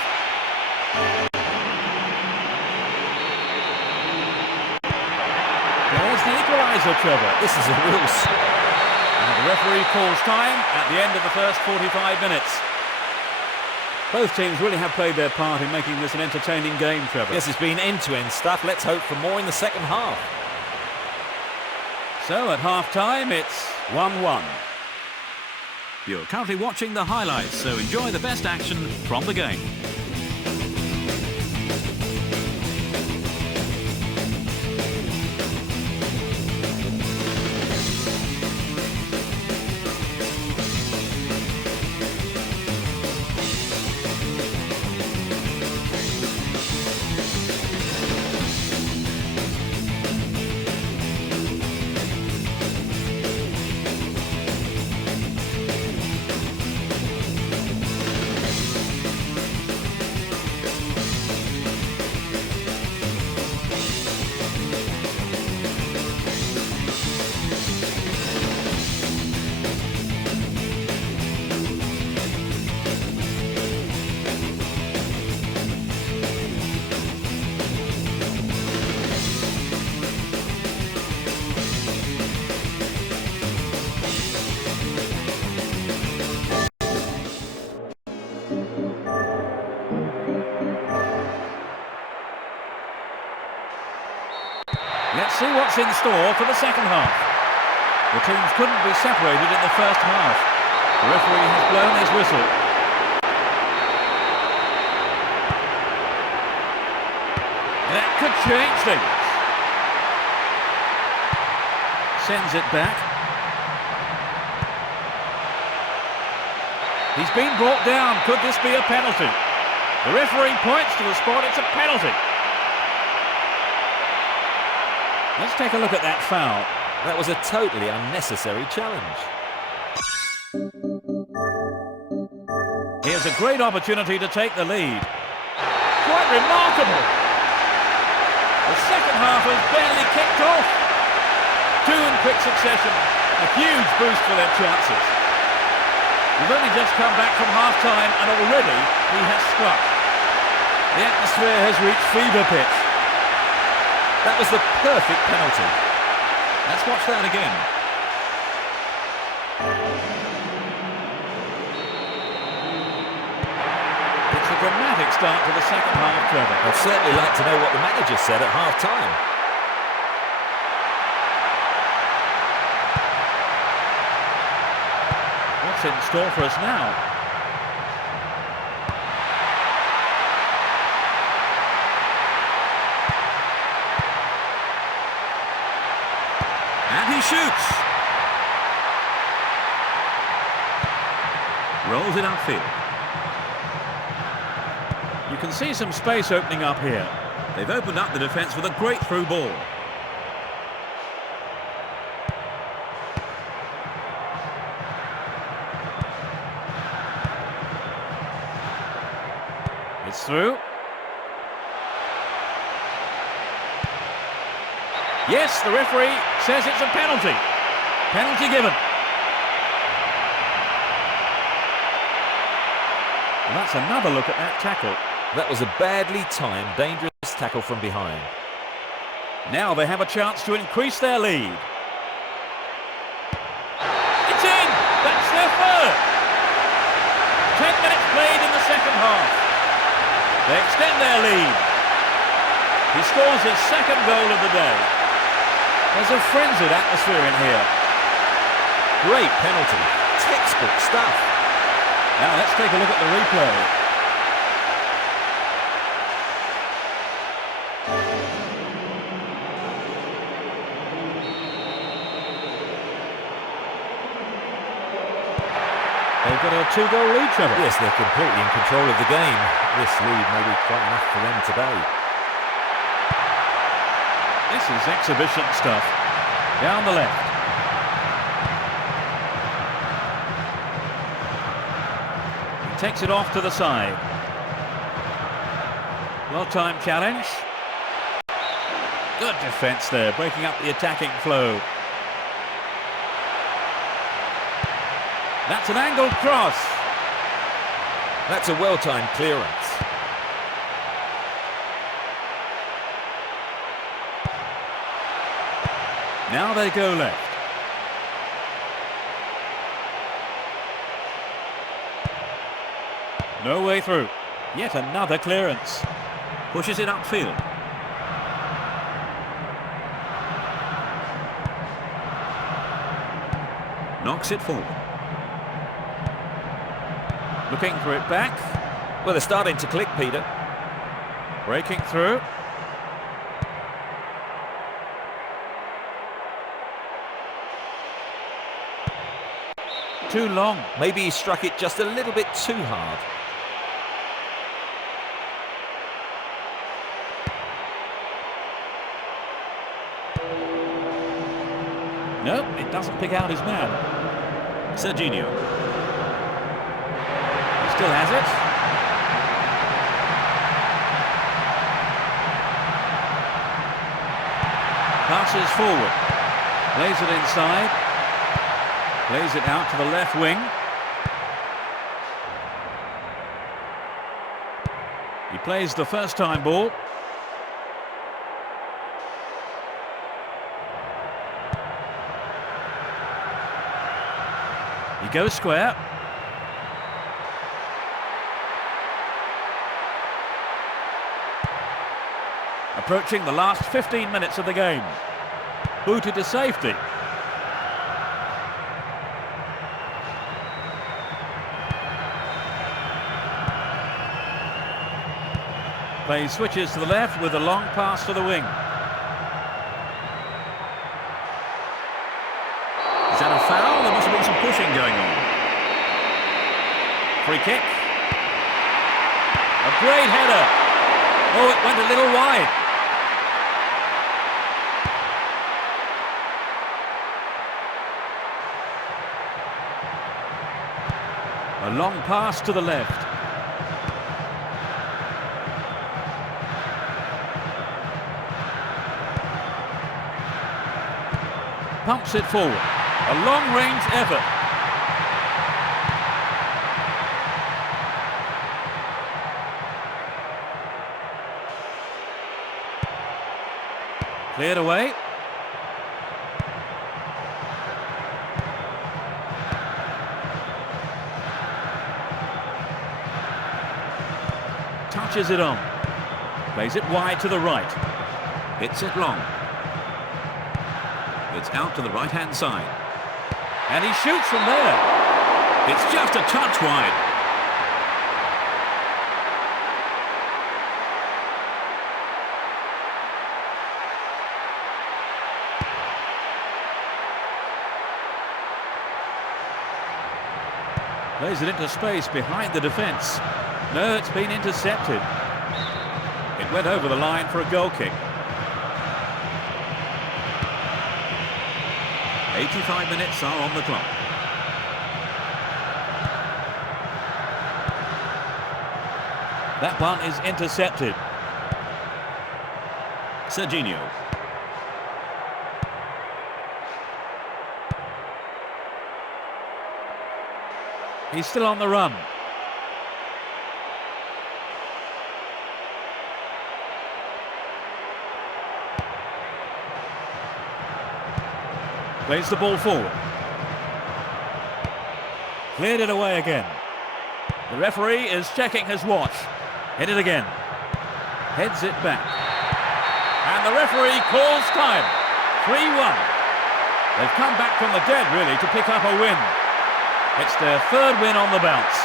There's the equaliser, Trevor. This is a real... And the referee calls time at the end of the first 45 minutes. Both teams really have played their part in making this an entertaining game, Trevor. Yes, it's been end-to-end stuff. Let's hope for more in the second half. So at half-time, it's 1-1. You're currently watching the highlights, so enjoy the best action from the game. what's in store for the second half. The teams couldn't be separated in the first half. The referee has blown his whistle. That could change things. Sends it back. He's been brought down. Could this be a penalty? The referee points to the spot. It's a penalty. Let's take a look at that foul. That was a totally unnecessary challenge. Here's a great opportunity to take the lead. Quite remarkable. The second half has barely kicked off. Two in quick succession. A huge boost for their chances. We've only just come back from half-time and already he has struck. The atmosphere has reached fever pitch. That was the perfect penalty. Let's watch that again. It's a dramatic start to the second half, Trevor. I'd certainly like to know what the manager said at half-time. What's in store for us now? And he shoots. Rolls it upfield. You can see some space opening up here. They've opened up the defence with a great through ball. It's through. Yes, the referee says it's a penalty. Penalty given. And that's another look at that tackle. That was a badly timed, dangerous tackle from behind. Now they have a chance to increase their lead. It's in! That's their third! 10 minutes played in the second half. They extend their lead. He scores his second goal of the day. There's a frenzied atmosphere in here. Great penalty. Textbook stuff. Now let's take a look at the replay. They've got a two-goal lead, Trevor. Yes, they're completely in control of the game. This lead may be quite enough for them today. This is exhibition stuff. Down the left. He takes it off to the side. Well-timed challenge. Good defence there, breaking up the attacking flow. That's an angled cross. That's a well-timed clearance. Now they go left. No way through. Yet another clearance. Pushes it upfield. Knocks it forward. Looking for it back. Well, they're starting to click, Peter. Breaking through. Too long. Maybe he struck it just a little bit too hard. No, it doesn't pick out his man. Serginho. He still has it. Passes forward. Plays it inside. Plays it out to the left wing. He plays the first time ball. He goes square. Approaching the last 15 minutes of the game. booted to safety. Play switches to the left with a long pass to the wing. Is that a foul? There must have been some pushing going on. Free kick. A great header. Oh, it went a little wide. A long pass to the left. Pumps it forward. A long-range effort. Cleared away. Touches it on. Plays it wide to the right. Hits it long. It's out to the right-hand side. And he shoots from there. It's just a touch wide. Plays it into space behind the defence. No, it's been intercepted. It went over the line for a goal kick. 85 minutes are on the clock. That one is intercepted. Serginho. He's still on the run. Plays the ball forward. Cleared it away again. The referee is checking his watch. Hit it again. Heads it back. And the referee calls time. 3-1. They've come back from the dead, really, to pick up a win. It's their third win on the bounce.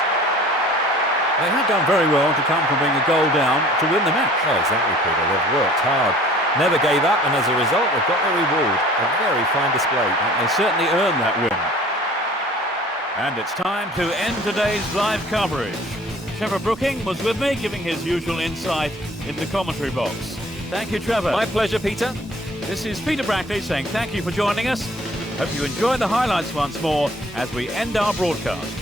They have done very well to come from being a goal down to win the match. Oh, exactly, Peter. They've worked hard, never gave up, and as a result, they've got their reward. A very fine display. And they certainly earned that win. And it's time to end today's live coverage. Trevor Brooking was with me, giving his usual insight in the commentary box. Thank you, Trevor. My pleasure, Peter. This is Peter Brackley saying thank you for joining us. Hope you enjoy the highlights once more as we end our broadcast.